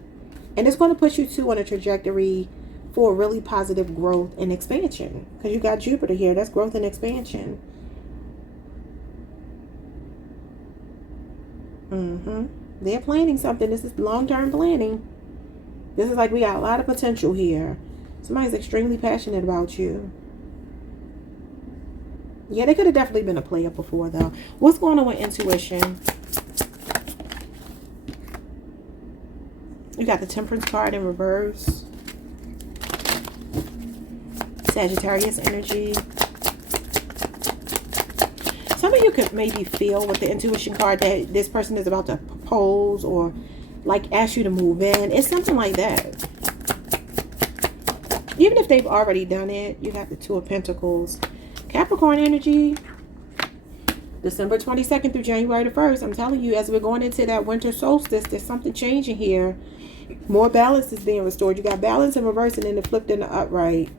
And it's going to put you two on a trajectory for really positive growth and expansion. Because you got Jupiter here. That's growth and expansion. They're planning something. This is long-term planning. This is like we got a lot of potential here. Somebody's extremely passionate about you. Yeah, they could have definitely been a player before, though. What's going on with intuition? You got the Temperance card in reverse. Sagittarius energy. Some of you could maybe feel with the intuition card that this person is about to propose or like ask you to move in. It's something like that. Even if they've already done it, you got the 2 of Pentacles. Capricorn energy. December 22nd through January the 1st. I'm telling you, as we're going into that winter solstice, there's something changing here. More balance is being restored. You got balance in reverse and then the flipped and the upright.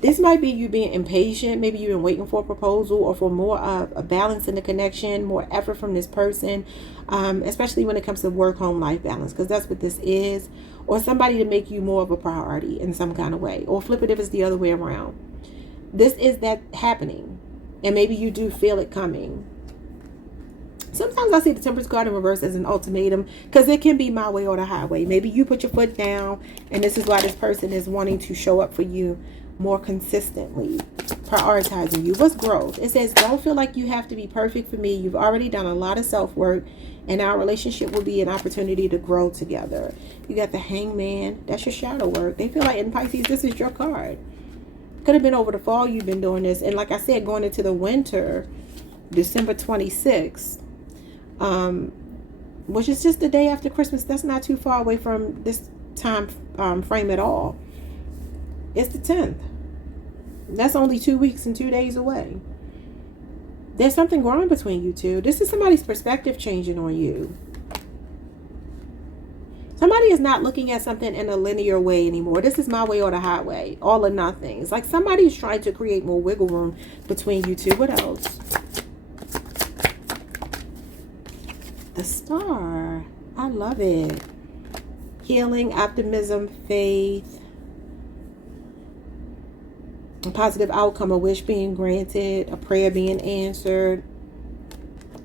This might be you being impatient. Maybe you've been waiting for a proposal or for more of a balance in the connection, more effort from this person, especially when it comes to work-home life balance, because that's what this is. Or somebody to make you more of a priority in some kind of way. Or flip it if it's the other way around. This is that happening. And maybe you do feel it coming. Sometimes I see the Temperance card in reverse as an ultimatum, because it can be my way or the highway. Maybe you put your foot down, and this is why this person is wanting to show up for you more consistently, prioritizing you. What's growth? It says, don't feel like you have to be perfect for me. You've already done a lot of self-work, and our relationship will be an opportunity to grow together. You got the Hangman. That's your shadow work. They feel like in Pisces, this is your card. Could have been over the fall you've been doing this. And like I said, going into the winter, December 26th, which is just the day after Christmas. That's not too far away from this time frame at all. It's the 10th. That's only 2 weeks and 2 days away. There's something growing between you two. This is somebody's perspective changing on you. Somebody is not looking at something in a linear way anymore. This is my way or the highway. All or nothing. It's like somebody's trying to create more wiggle room between you two. What else? The Star. I love it. Healing, optimism, faith. A positive outcome, a wish being granted, a prayer being answered.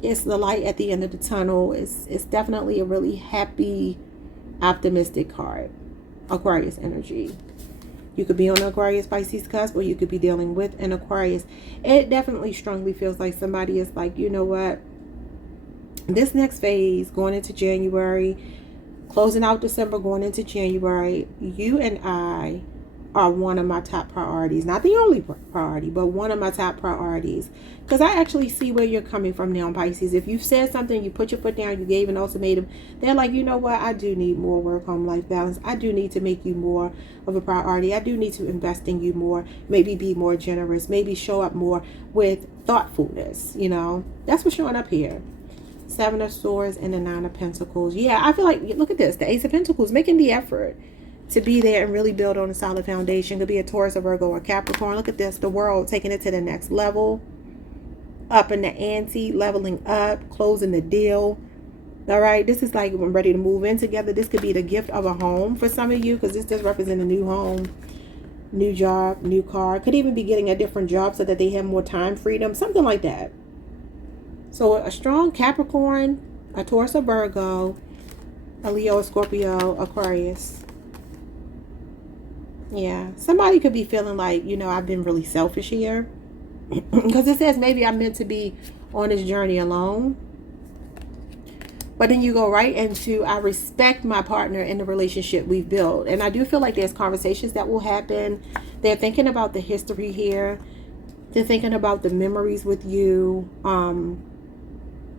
It's the light at the end of the tunnel. It's definitely a really happy, optimistic card. Aquarius energy. You could be on an Aquarius Pisces cusp, or you could be dealing with an Aquarius. It definitely strongly feels like somebody is like, you know what? This next phase, going into January, closing out December, going into January, you and I are one of my top priorities. Not the only priority, but one of my top priorities. Because I actually see where you're coming from now, Pisces. If you've said something, you put your foot down, you gave an ultimatum, they're like, you know what? I do need more work-home life balance. I do need to make you more of a priority. I do need to invest in you more. Maybe be more generous. Maybe show up more with thoughtfulness. You know, that's what's showing up here. 7 of Swords and the 9 of Pentacles. Yeah, I feel like, look at this. The Ace of Pentacles making the effort to be there and really build on a solid foundation. Could be a Taurus, a Virgo, or Capricorn. Look at this. The World taking it to the next level. Up in the ante, leveling up, closing the deal. All right. This is like we're ready to move in together. This could be the gift of a home for some of you, because this does represent a new home, new job, new car. Could even be getting a different job so that they have more time freedom. Something like that. So a strong Capricorn, a Taurus, a Virgo, a Leo, a Scorpio, Aquarius. Yeah, somebody could be feeling like, you know, I've been really selfish here. Because it says maybe I'm meant to be on this journey alone. But then you go right into, I respect my partner in the relationship we've built. And I do feel like there's conversations that will happen. They're thinking about the history here. They're thinking about the memories with you.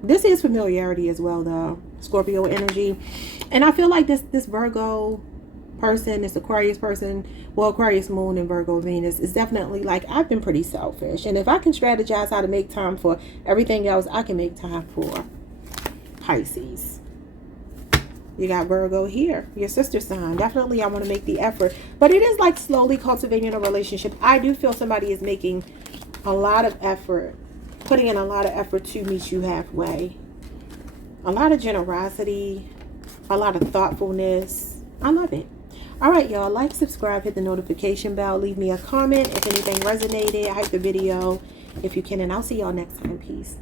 This is familiarity as well, though. Scorpio energy. And I feel like this Virgo person, this Aquarius person, well, Aquarius moon and Virgo Venus, is definitely like, I've been pretty selfish. And if I can strategize how to make time for everything else, I can make time for Pisces. You got Virgo here, your sister sign. Definitely, I want to make the effort. But it is like slowly cultivating a relationship. I do feel somebody is making a lot of effort, putting in a lot of effort to meet you halfway. A lot of generosity, a lot of thoughtfulness. I love it. All right, y'all. Like, subscribe, hit the notification bell. Leave me a comment if anything resonated. Hype the video if you can. And I'll see y'all next time. Peace.